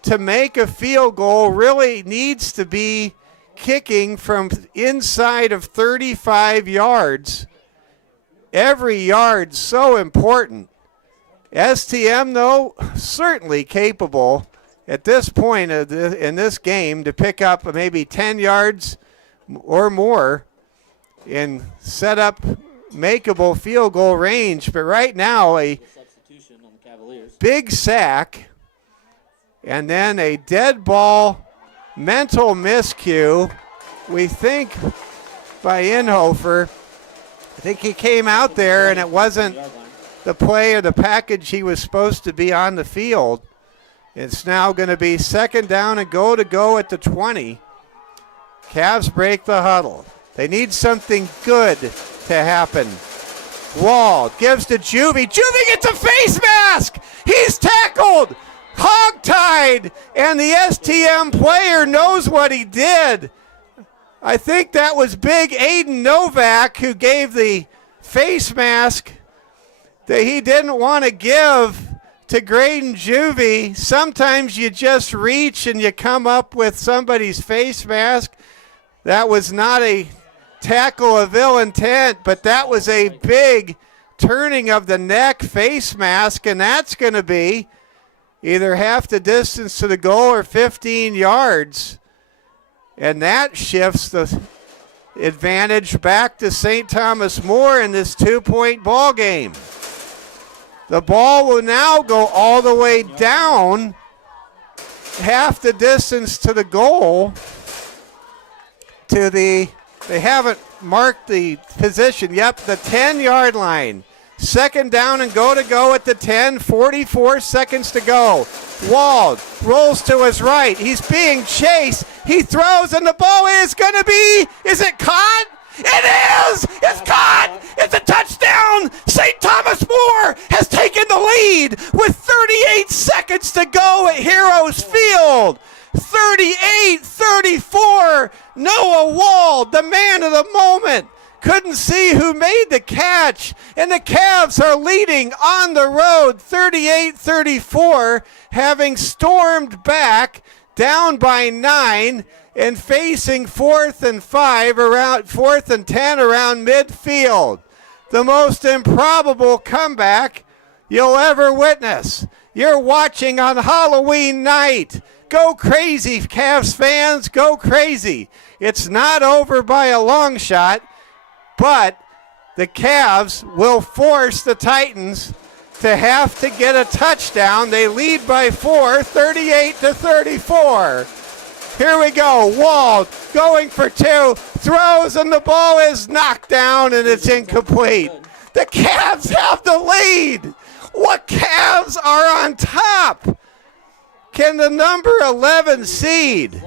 to make a field goal, really needs to be kicking from inside of 35 yards. Every yard so important. STM, though, certainly capable at this point in this game to pick up maybe 10 yards or more and set up makeable field goal range. But right now, a big sack and then a dead ball mental miscue, we think, by Inhofer. I think he came out there and it wasn't the play or the package he was supposed to be on the field. It's now going to be second down and goal to go at the 20. Cavs break the huddle. They need something good to happen. Wall gives to Juvie. Juvie gets a face mask. He's tackled, hogtied, and the STM player knows what he did. I think that was big Aiden Novak who gave the face mask that he didn't want to give to Graydon Juvie. Sometimes you just reach and you come up with somebody's face mask. That was not a tackle of ill intent, but that was a big turning of the neck face mask, and that's going to be either half the distance to the goal or 15 yards. And that shifts the advantage back to St. Thomas More in this 2-point ball game. The ball will now go all the way down half the distance to the goal to the, they haven't marked the position. Yep, the 10-yard line. Second down and goal to go at the 10, 44 seconds to go. Wald rolls to his right. He's being chased. He throws, and the ball is going to be, is it caught? It is! It's caught! It's a touchdown! St. Thomas More has taken the lead with 38 seconds to go at Heroes Field. 38-34. Noah Wald, the man of the moment, couldn't see who made the catch, and the Cavs are leading on the road 38-34, having stormed back down by 9 and facing 4th and 10 around midfield. The most improbable comeback you'll ever witness. You're watching on Halloween night. Go crazy, Cavs fans, go crazy. It's not over by a long shot, but the Cavs will force the Titans to have to get a touchdown. They lead by 4, 38-34. Here we go. Wald going for 2, throws, and the ball is knocked down, and it's incomplete. The Cavs have the lead. What Cavs are on top? Can the number 11 seed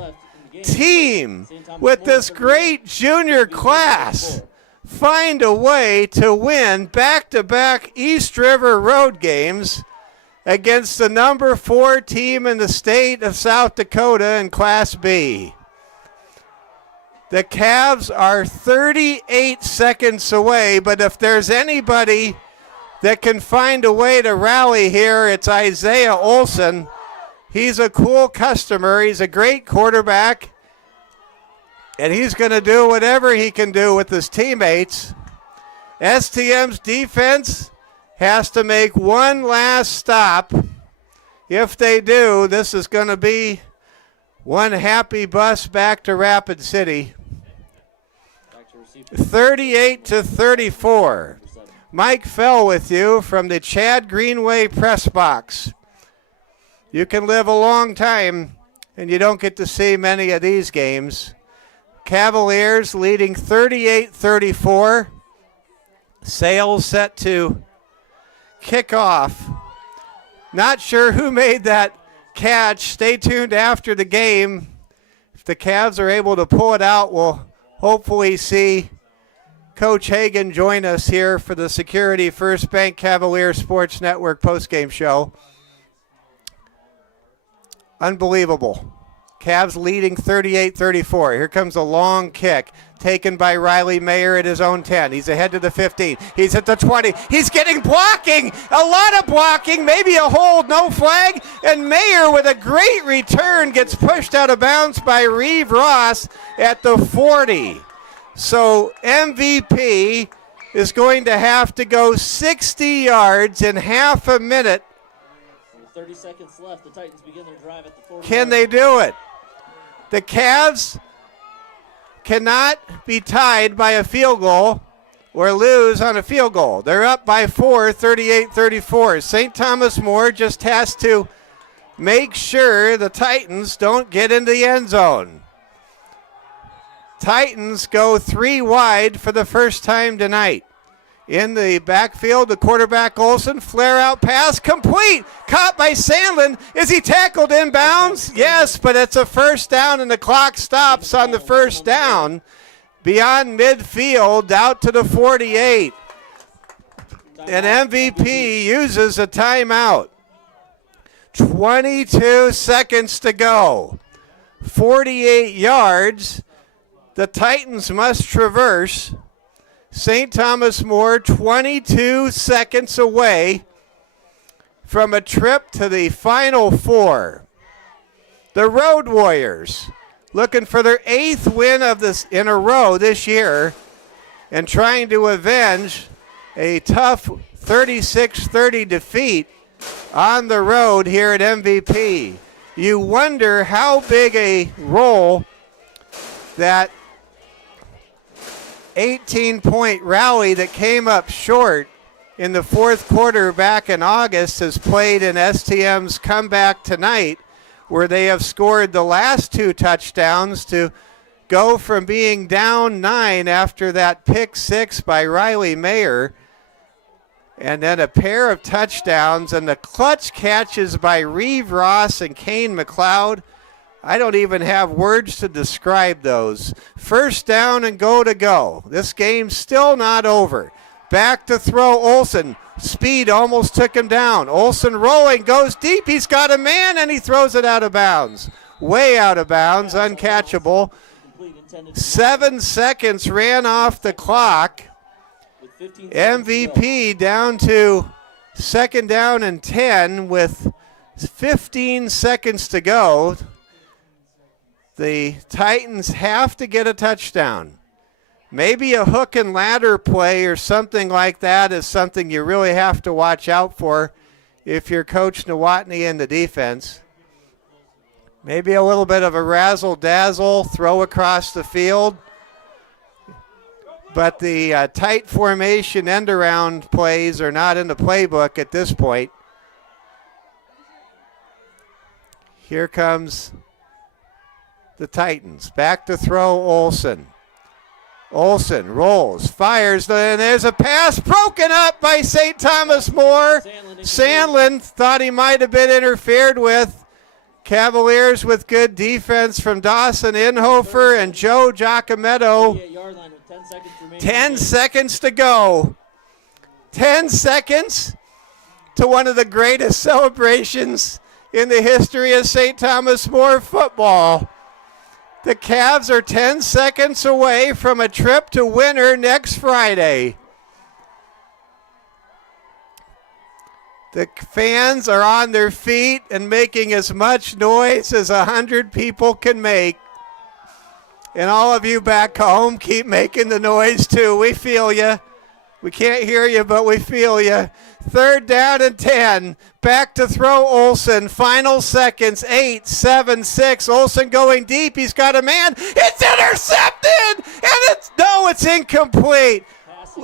team with this great junior class find a way to win back-to-back East River road games against the number 4 team in the state of South Dakota in Class B? The Cavs are 38 seconds away, but if there's anybody that can find a way to rally here, it's Isaiah Olson. He's a cool customer. He's a great quarterback, and he's going to do whatever he can do with his teammates. STM's defense has to make one last stop. If they do, this is going to be one happy bus back to Rapid City. 38-34. Mike Fell with you from the Chad Greenway press box. You can live a long time, and you don't get to see many of these games. Cavaliers leading 38-34. Sales set to kick off. Not sure who made that catch. Stay tuned after the game. If the Cavs are able to pull it out, we'll hopefully see Coach Hagan join us here for the Security First Bank Cavalier Sports Network postgame show. Unbelievable. Cavs leading 38-34. Here comes a long kick taken by Riley Mayer at his own 10. He's ahead to the 15. He's at the 20. He's getting blocking. A lot of blocking. Maybe a hold. No flag. And Mayer with a great return gets pushed out of bounds by Reeve Ross at the 40. So MVP is going to have to go 60 yards in half a minute. 30 seconds left. The Titans begin their drive at the 40. Can they do it? The Cavs cannot be tied by a field goal or lose on a field goal. They're up by 4, 38-34. St. Thomas More just has to make sure the Titans don't get into the end zone. Titans go 3 wide for the first time tonight. In the backfield, the quarterback Olson, flare out pass, complete, caught by Sandlin. Is he tackled inbounds? Yes, but it's a first down and the clock stops on the first down. Beyond midfield, out to the 48. And MVP uses a timeout. 22 seconds to go. 48 yards. The Titans must traverse. St. Thomas More 22 seconds away from a trip to the Final Four. The Road Warriors looking for their 8th win of this in a row this year and trying to avenge a tough 36-30 defeat on the road here at MVP. You wonder how big a role that 18-point rally that came up short in the fourth quarter back in August has played in STM's comeback tonight, where they have scored the last 2 touchdowns to go from being down 9 after that pick 6 by Riley Mayer, and then a pair of touchdowns and the clutch catches by Reeve Ross and Kane McLeod. I don't even have words to describe those. First down and go to go. This game's still not over. Back to throw Olsen. Speed almost took him down. Olsen rolling, goes deep. He's got a man, and he throws it out of bounds. Way out of bounds, uncatchable. 7 seconds ran off the clock. MVP down to second down and 10 with 15 seconds to go. The Titans have to get a touchdown. Maybe a hook and ladder play or something like that is something you really have to watch out for if you're Coach Nowotny in the defense. Maybe a little bit of a razzle-dazzle throw across the field. But the tight formation end-around plays are not in the playbook at this point. Here comes the Titans. Back to throw Olsen. Olsen rolls, fires, and there's a pass broken up by St. Thomas More. Sandlin thought he might have been interfered with. Cavaliers with good defense from Dawson Inhofer and Joe Giacometto. 10 seconds to go. 10 seconds to one of the greatest celebrations in the history of St. Thomas More football. The Cavs are 10 seconds away from a trip to Winter next Friday. The fans are on their feet and making as much noise as 100 people can make. And all of you back home, keep making the noise too. We feel you. We can't hear you, but we feel you. Third down and 10. Back to throw Olsen. Final seconds. 8, 7, 6. Olsen going deep. He's got a man. It's intercepted! And it's incomplete.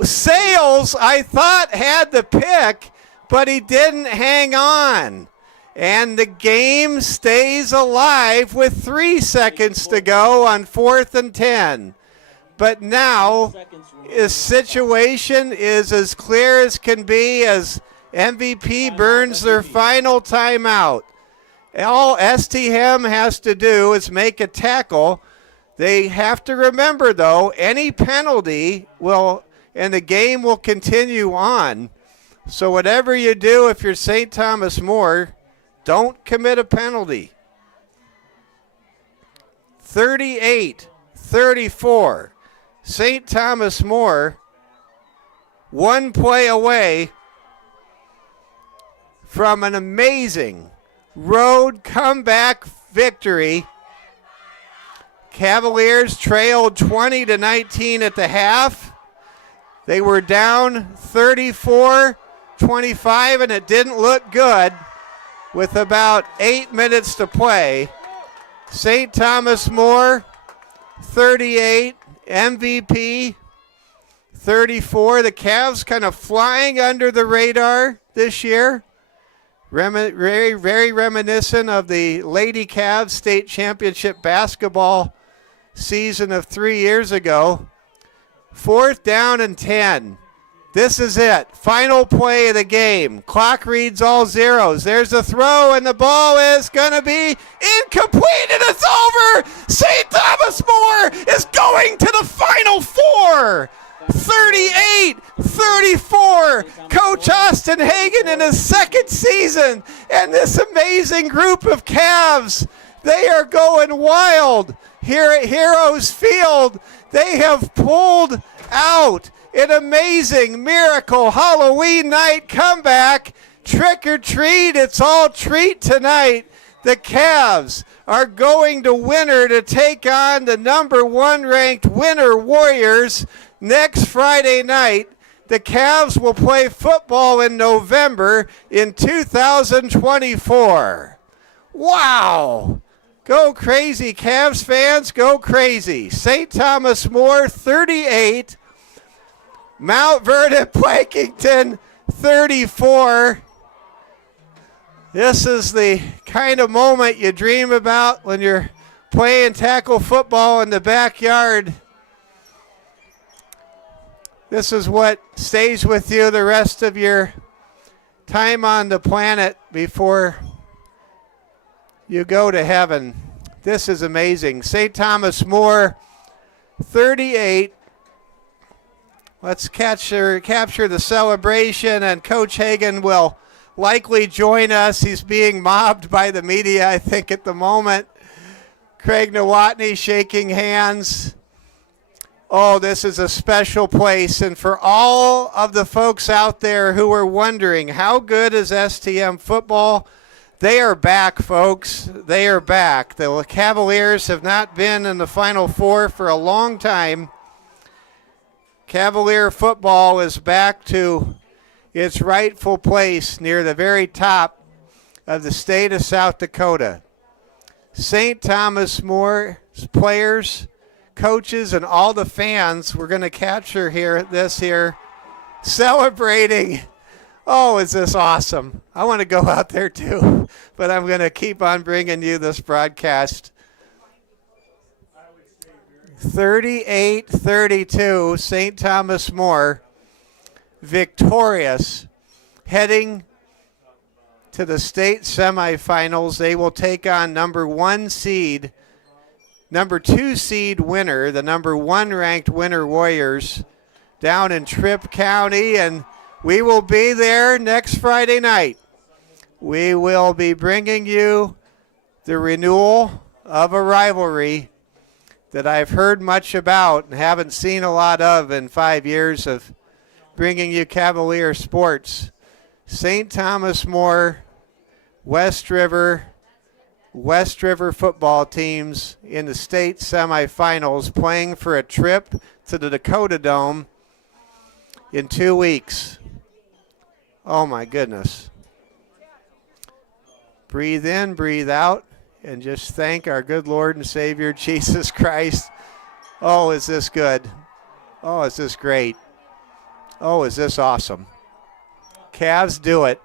Sales, I thought, had the pick, but he didn't hang on. And the game stays alive with 3 seconds to go on 4th and 10. But now his situation is as clear as can be as MVP burns their final timeout. All STM has to do is make a tackle. They have to remember, though, any penalty will, and the game will continue on. So whatever you do, if you're St. Thomas More, don't commit a penalty. 38-34. St. Thomas More, one play away from an amazing road comeback victory. Cavaliers trailed 20-19 at the half. They were down 34-25, and it didn't look good with about 8 minutes to play. St. Thomas More, 38. MVP 34. The Cavs kind of flying under the radar this year. Very, very reminiscent of the Lady Cavs state championship basketball season of 3 years ago. 4th down and 10. This is it. Final play of the game. Clock reads all zeros. There's a throw, and the ball is going to be incomplete, and it's over. St. Thomas More is going to the Final Four. 38-34. Coach Austin Hagen in his second season, and this amazing group of Cavs, they are going wild here at Heroes Field. They have pulled out an amazing miracle Halloween night comeback. Trick or treat, it's all treat tonight. The Cavs are going to Winter to take on the number 1 ranked Winter Warriors next Friday night. The Cavs will play football in November in 2024. Wow! Go crazy, Cavs fans, go crazy. St. Thomas More, 38. Mount Vernon Plankinton, 34. This is the kind of moment you dream about when you're playing tackle football in the backyard. This is what stays with you the rest of your time on the planet before you go to heaven. This is amazing. St. Thomas More, 38. Let's capture the celebration, and Coach Hagan will likely join us. He's being mobbed by the media, I think, at the moment. Craig Nowotny shaking hands. Oh, this is a special place. And for all of the folks out there who are wondering, how good is STM football? They are back, folks. They are back. The Cavaliers have not been in the Final Four for a long time. Cavalier football is back to its rightful place near the very top of the state of South Dakota. St. Thomas More players, coaches, and all the fans, we're going to capture this here, celebrating. Oh, is this awesome? I want to go out there too, but I'm going to keep on bringing you this broadcast. 38-32, St. Thomas More victorious, heading to the state semifinals. They will take on number 2 seed winner, the number 1 ranked Winter Warriors down in Tripp County, and we will be there next Friday night. We will be bringing you the renewal of a rivalry that I've heard much about and haven't seen a lot of in 5 years of bringing you Cavalier sports. St. Thomas More, West River football teams in the state semifinals, playing for a trip to the Dakota Dome in 2 weeks. Oh my goodness. Breathe in, breathe out, and just thank our good Lord and Savior Jesus Christ. Oh, is this good? Oh, is this great? Oh, is this awesome? Cavs do it.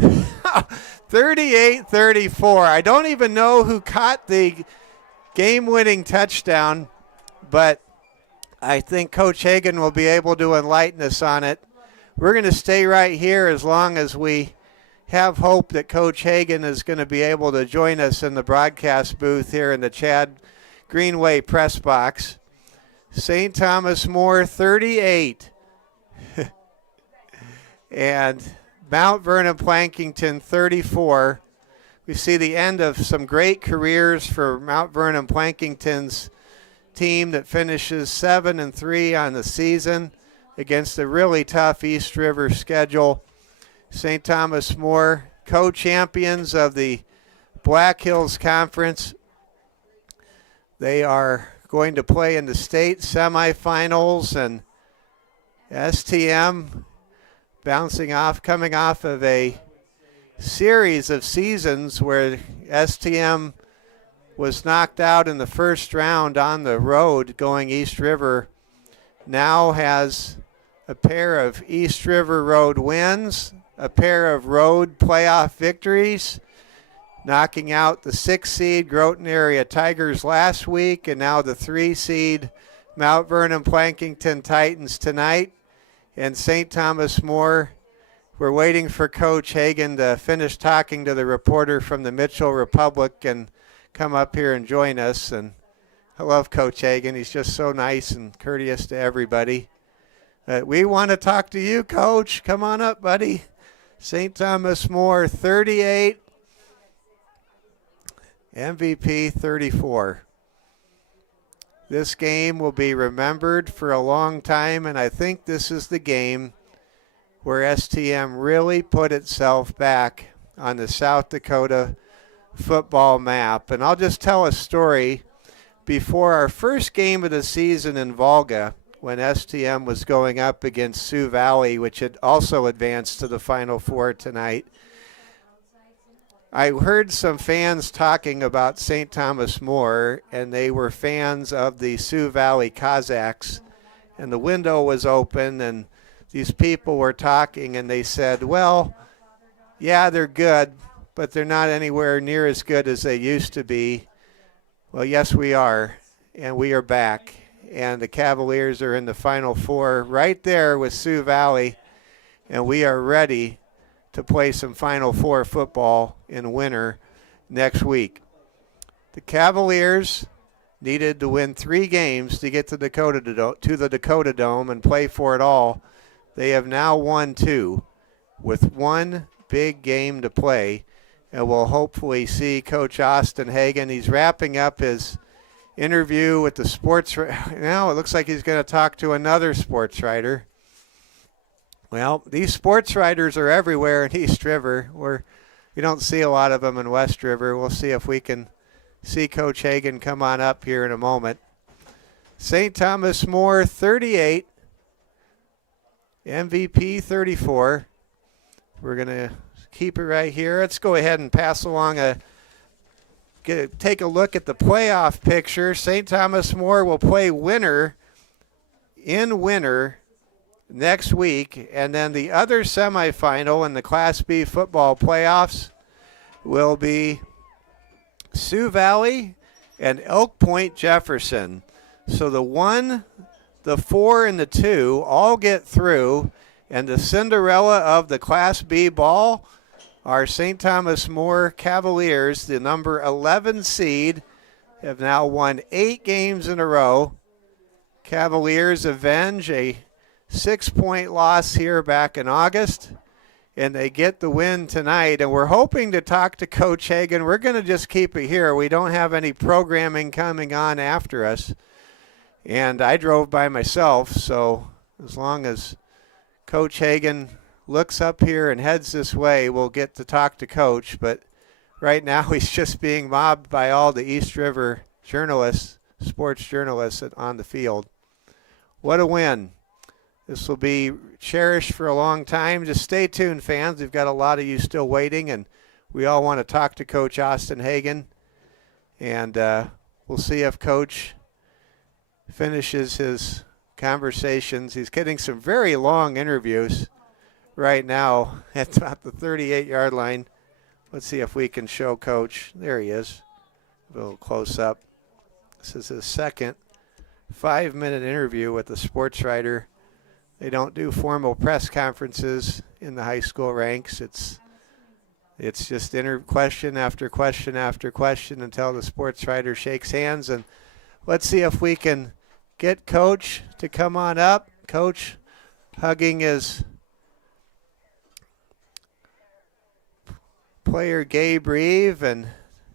38-34. I don't even know who caught the game-winning touchdown, but I think Coach Hagan will be able to enlighten us on it. We're going to stay right here as long as we have hope that Coach Hagan is going to be able to join us in the broadcast booth here in the Chad Greenway press box. St. Thomas More 38 and Mount Vernon Plankinton 34. We see the end of some great careers for Mount Vernon Plankinton's team that finishes 7-3 on the season against a really tough East River schedule. St. Thomas More, co-champions of the Black Hills Conference. They are going to play in the state semifinals, and STM coming off of a series of seasons where STM was knocked out in the first round on the road going East River, now has a pair of East River Road wins, a pair of road playoff victories, knocking out the 6 seed Groton Area Tigers last week, and now the 3 seed Mount Vernon Plankinton Titans tonight. And St. Thomas More, we're waiting for Coach Hagan to finish talking to the reporter from the Mitchell Republic and come up here and join us. And I love Coach Hagan. He's just so nice and courteous to everybody. We want to talk to you, Coach. Come on up, buddy. St. Thomas More 38, MVP 34. This game will be remembered for a long time, and I think this is the game where STM really put itself back on the South Dakota football map. And I'll just tell a story. Before our first game of the season in Volga, when STM was going up against Sioux Valley, which had also advanced to the Final Four tonight, I heard some fans talking about St. Thomas More, and they were fans of the Sioux Valley Cossacks. And the window was open, and these people were talking, and they said, well, yeah, they're good, but they're not anywhere near as good as they used to be. Well, yes, we are, and we are back. And the Cavaliers are in the Final Four right there with Sioux Valley, and we are ready to play some Final Four football in winter next week. The Cavaliers needed to win 3 games to get to the Dakota Dome and play for it all. They have now won 2 with 1 big game to play, and we'll hopefully see Coach Austin Hagen. He's wrapping up his interview with the sports. Now it looks like he's going to talk to another sports writer. Well, these sports writers are everywhere in East River. We don't see a lot of them in West River. We'll see if we can see Coach Hagen come on up here in a moment. St. Thomas More 38, MVP 34. We're going to keep it right here. Let's go ahead and pass along take a look at the playoff picture. St. Thomas More will play Winter next week, and then the other semifinal in the Class B football playoffs will be Sioux Valley and Elk Point Jefferson. So the 1, the 4, and the 2 all get through, and the Cinderella of the Class B ball are St. Thomas More Cavaliers, the number 11 seed, have now won 8 games in a row. Cavaliers avenge a 6-point loss here back in August, and they get the win tonight. And we're hoping to talk to Coach Hagen. We're going to just keep it here. We don't have any programming coming on after us. And I drove by myself, so as long as Coach Hagen looks up here and heads this way, we'll get to talk to Coach. But right now he's just being mobbed by all the East River journalists, sports journalists on the field. What a win. This will be cherished for a long time. Just stay tuned, fans. We've got a lot of you still waiting, and we all want to talk to Coach Austin Hagen. And we'll see if Coach finishes his conversations. He's getting some very long interviews right now at about the 38-yard line. Let's see if we can show Coach. There he is. A little close up. This is his second 5-minute interview with the sports writer. They don't do formal press conferences in the high school ranks. It's just question after question after question until the sports writer shakes hands. And let's see if we can get Coach to come on up. Coach hugging his player Gabe Reeve and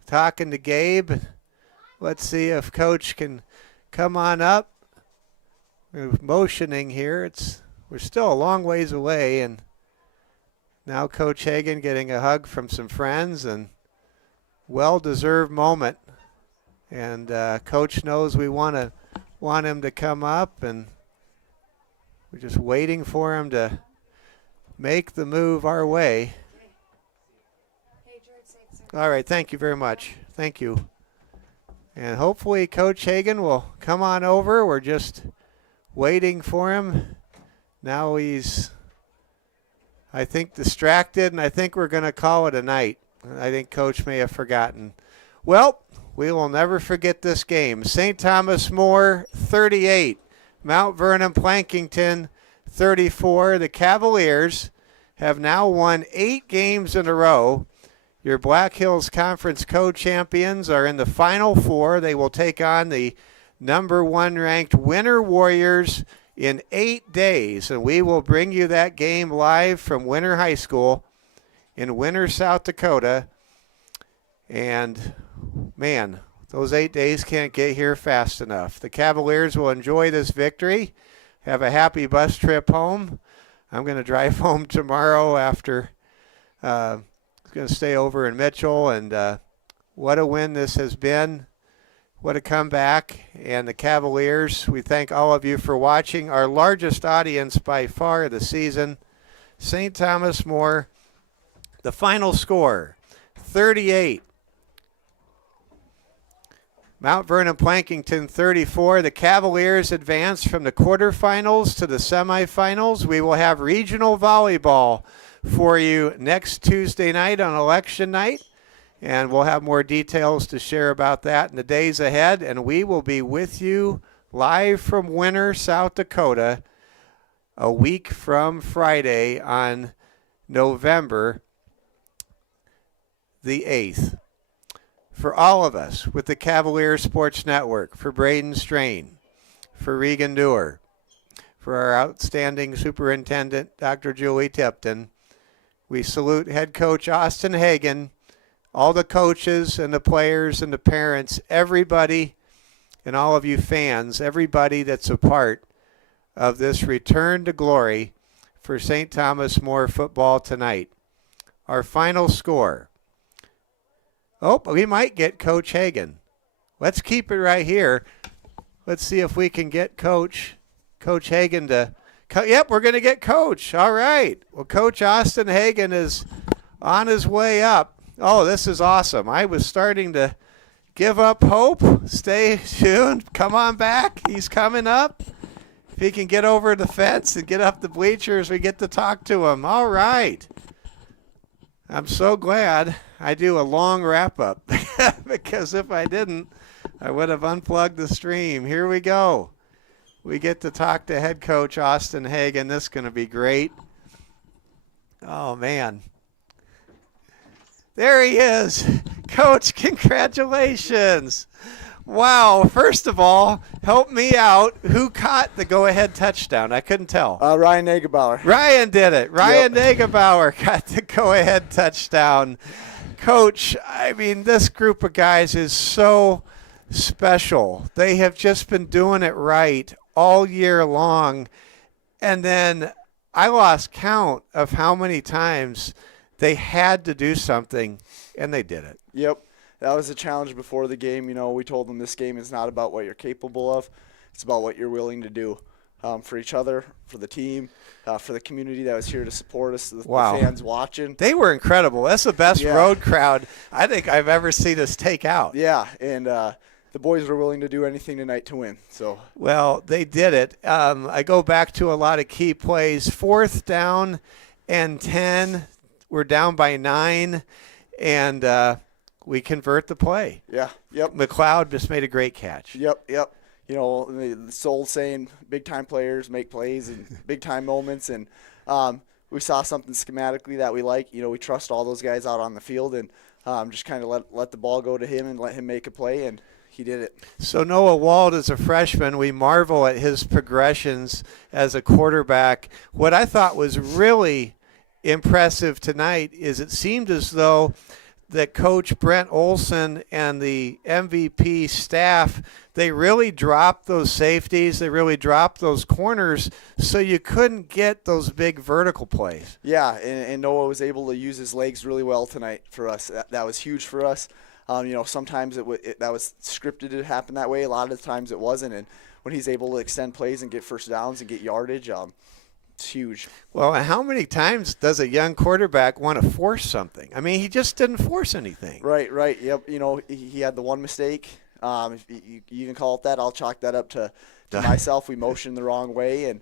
talking to Gabe. Let's see if Coach can come on up. We're motioning here. We're still a long ways away, and now Coach Hagen getting a hug from some friends, and well-deserved moment. And Coach knows we want him to come up, and we're just waiting for him to make the move our way. All right, thank you very much. Thank you. And hopefully Coach Hagen will come on over. We're just waiting for him. Now he's, I think, distracted, and I think we're going to call it a night. I think Coach may have forgotten. Well, we will never forget this game. St. Thomas More 38, Mount Vernon Plankinton 34. The Cavaliers have now won 8 games in a row. Your Black Hills Conference co-champions are in the Final Four. They will take on the number 1 ranked Winter Warriors in 8 days. And we will bring you that game live from Winter High School in Winter, South Dakota. And, man, those 8 days can't get here fast enough. The Cavaliers will enjoy this victory, have a happy bus trip home. I'm going to drive home tomorrow after going to stay over in Mitchell, and what a win this has been. What a comeback. And the Cavaliers, we thank all of you for watching. Our largest audience by far of the season. St. Thomas More, the final score, 38. Mount Vernon Plankinton 34. The Cavaliers advance from the quarterfinals to the semifinals. We will have regional volleyball for you next Tuesday night on election night, and we'll have more details to share about that in the days ahead. And we will be with you live from Winter, South Dakota, a week from Friday on November the 8th. for all of us with the Cavalier Sports Network, for Braden Strain, for Regan Dewar, for our outstanding superintendent, Dr. Julie Tipton. We salute head coach Austin Hagan, all the coaches and the players and the parents, everybody, and all of you fans, everybody that's a part of this return to glory for St. Thomas More football tonight. Our final score. Oh, we might get Coach Hagan. Let's keep it right here. Let's see if we can get Coach Hagan to. Yep, we're going to get Coach. All right. Well, Coach Austin Hagan is on his way up. Oh, this is awesome. I was starting to give up hope. Stay tuned. Come on back. He's coming up. If he can get over the fence and get up the bleachers, we get to talk to him. All right. I'm so glad I do a long wrap-up because if I didn't, I would have unplugged the stream. Here we go. We get to talk to head coach Austin Hagan. This is going to be great. Oh, man. There he is. Coach, congratulations. Wow. First of all, help me out. Who caught the go-ahead touchdown? I couldn't tell. Ryan Nagebauer. Ryan did it. Ryan Nagebauer got the go-ahead touchdown. Coach, I mean, this group of guys is so special. They have just been doing it right all year long. And then I lost count of how many times they had to do something, and they did it. Yep. That was a challenge before the game. You know, we told them this game is not about what you're capable of. It's about what you're willing to do for each other, for the team, for the community that was here to support us, the fans watching. They were incredible. That's the best road crowd I think I've ever seen us take out. Yeah, and the boys were willing to do anything tonight to win. So well, they did it. I go back to a lot of key plays. 4th down and 10. We're down by 9, and we convert the play. Yeah, yep. McLeod just made a great catch. Yep. You know, the old saying, big-time players make plays in big-time moments, and we saw something schematically that we like. You know, we trust all those guys out on the field and just kind of let the ball go to him and let him make a play, and he did it. So Noah Wald is a freshman. We marvel at his progressions as a quarterback. What I thought was really impressive tonight is it seemed as though that Coach Brent Olson and the MVP staff, they really dropped those safeties. They really dropped those corners so you couldn't get those big vertical plays. Yeah, and Noah was able to use his legs really well tonight for us. That was huge for us. You know, sometimes that was scripted to happen that way. A lot of the times it wasn't. And when he's able to extend plays and get first downs and get yardage, it's huge. Well, how many times does a young quarterback want to force something? I mean, he just didn't force anything. Right. Yep. You know, he had the one mistake. If you can call it that, I'll chalk that up to myself. We motioned the wrong way, and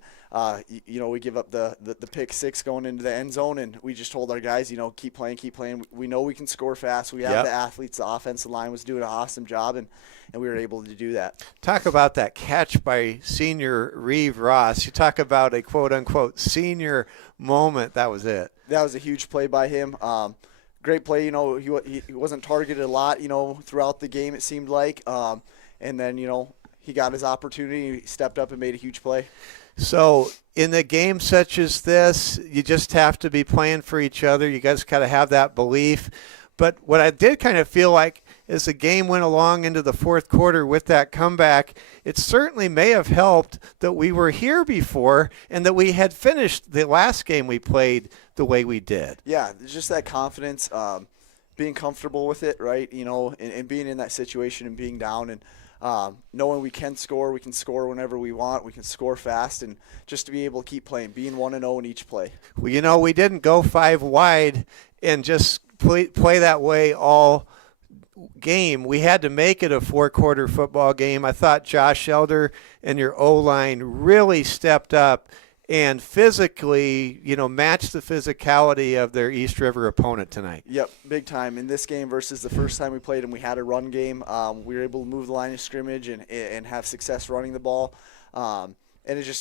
you know, we give up the pick 6 going into the end zone, and we just told our guys, you know, keep playing. We know we can score fast. We have the athletes. The offensive line was doing an awesome job, and we were able to do that. Talk about that catch by senior Reeve Ross. You talk about a quote-unquote senior moment. That was it. That was a huge play by him. Great play. You know, he wasn't targeted a lot, you know, throughout the game, it seemed like. And then, you know, he got his opportunity. He stepped up and made a huge play. So in a game such as this, you just have to be playing for each other. You guys got to have that belief. But what I did kind of feel like as the game went along into the 4th quarter with that comeback, it certainly may have helped that we were here before and that we had finished the last game we played the way we did. Yeah, just that confidence, being comfortable with it, right? You know, and being in that situation and being down and knowing we can score whenever we want, we can score fast, and just to be able to keep playing, being 1-0 in each play. Well, you know, we didn't go 5 wide and just play that way all game. We had to make it a 4-quarter football game. I thought Josh Elder and your O-line really stepped up and physically, you know, matched the physicality of their East River opponent tonight. Yep, big time. In this game versus the first time we played and we had a run game, we were able to move the line of scrimmage and have success running the ball. and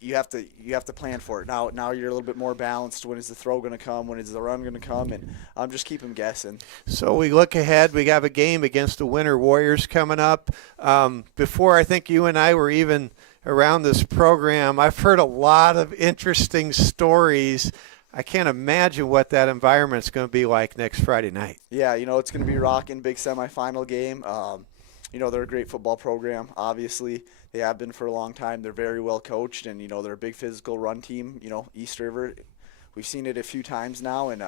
you have to plan for it. Now you're a little bit more balanced. When is the throw going to come? When is the run going to come? And just keep them guessing. So we look ahead. We have a game against the Winter Warriors coming up. Before I think you and I were even around this program, I've heard a lot of interesting stories. I can't imagine what that environment's going to be like next Friday night. Yeah, it's going to be rocking. Big semifinal game. They're a great football program, obviously. They have been for a long time. They're very well coached, and, they're a big physical run team. East River, we've seen it a few times now, and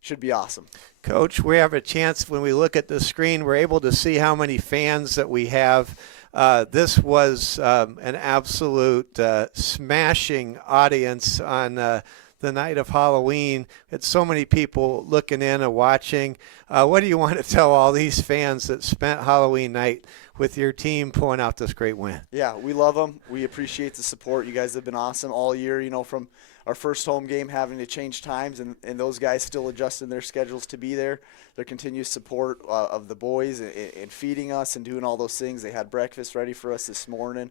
should be awesome. Coach, we have a chance when we look at the screen, we're able to see how many fans that we have. This was an absolute smashing audience on the night of Halloween. It's so many people looking in and watching. What do you want to tell all these fans that spent Halloween night with your team pulling out this great win? Yeah, we love them. We appreciate the support. You guys have been awesome all year, from our first home game having to change times and those guys still adjusting their schedules to be there. Their continued support of the boys and feeding us and doing all those things. They had breakfast ready for us this morning.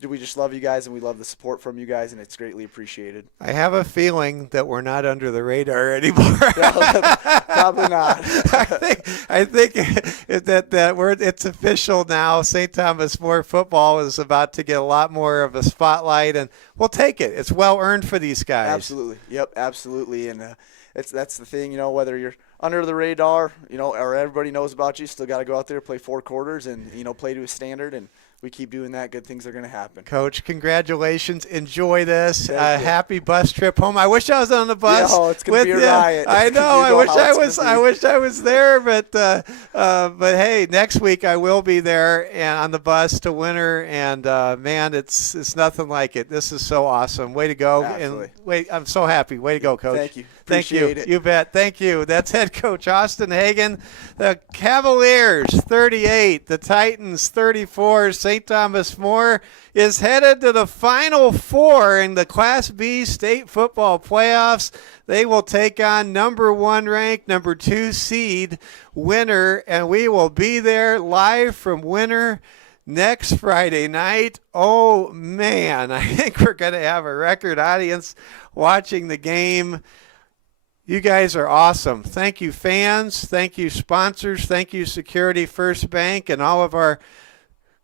We just love you guys, and we love the support from you guys, and it's greatly appreciated. I have a feeling that we're not under the radar anymore. Probably not. I think it's official now. St. Thomas More football is about to get a lot more of a spotlight, and we'll take it. It's well earned for these guys. Absolutely. Yep, absolutely. And that's the thing, whether you're under the radar, or everybody knows about you, still got to go out there, play 4 quarters, and play to a standard, and we keep doing that, good things are going to happen. Coach, congratulations. Enjoy this. Happy bus trip home. I wish I was on the bus. Yeah, it's going to be a riot. I know. I wish I was there, but hey, next week I will be there and on the bus to Winter, and man, it's nothing like it. This is so awesome. Way to go. Absolutely. I'm so happy. Way to go, Coach. Thank you. Thank you. Appreciate it. You bet. Thank you. That's head coach Austin Hagan. The Cavaliers 38, the Titans 34. St. Thomas More is headed to the Final Four in the Class B state football playoffs. They will take on number 1 ranked, number 2 seed Winter, and we will be there live from Winter next Friday night. Oh, man, I think we're going to have a record audience watching the game. You guys are awesome. Thank you, fans. Thank you, sponsors. Thank you, Security First Bank, and all of our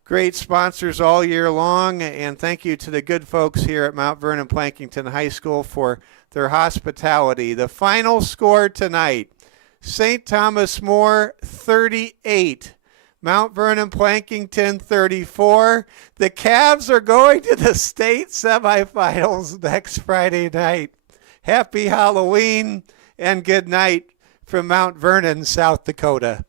great sponsors all year long. And thank you to the good folks here at Mount Vernon Plankinton High School for their hospitality. The final score tonight, St. Thomas More 38. Mount Vernon Plankinton 34. The Cavs are going to the state semifinals next Friday night. Happy Halloween and good night from Mount Vernon, South Dakota.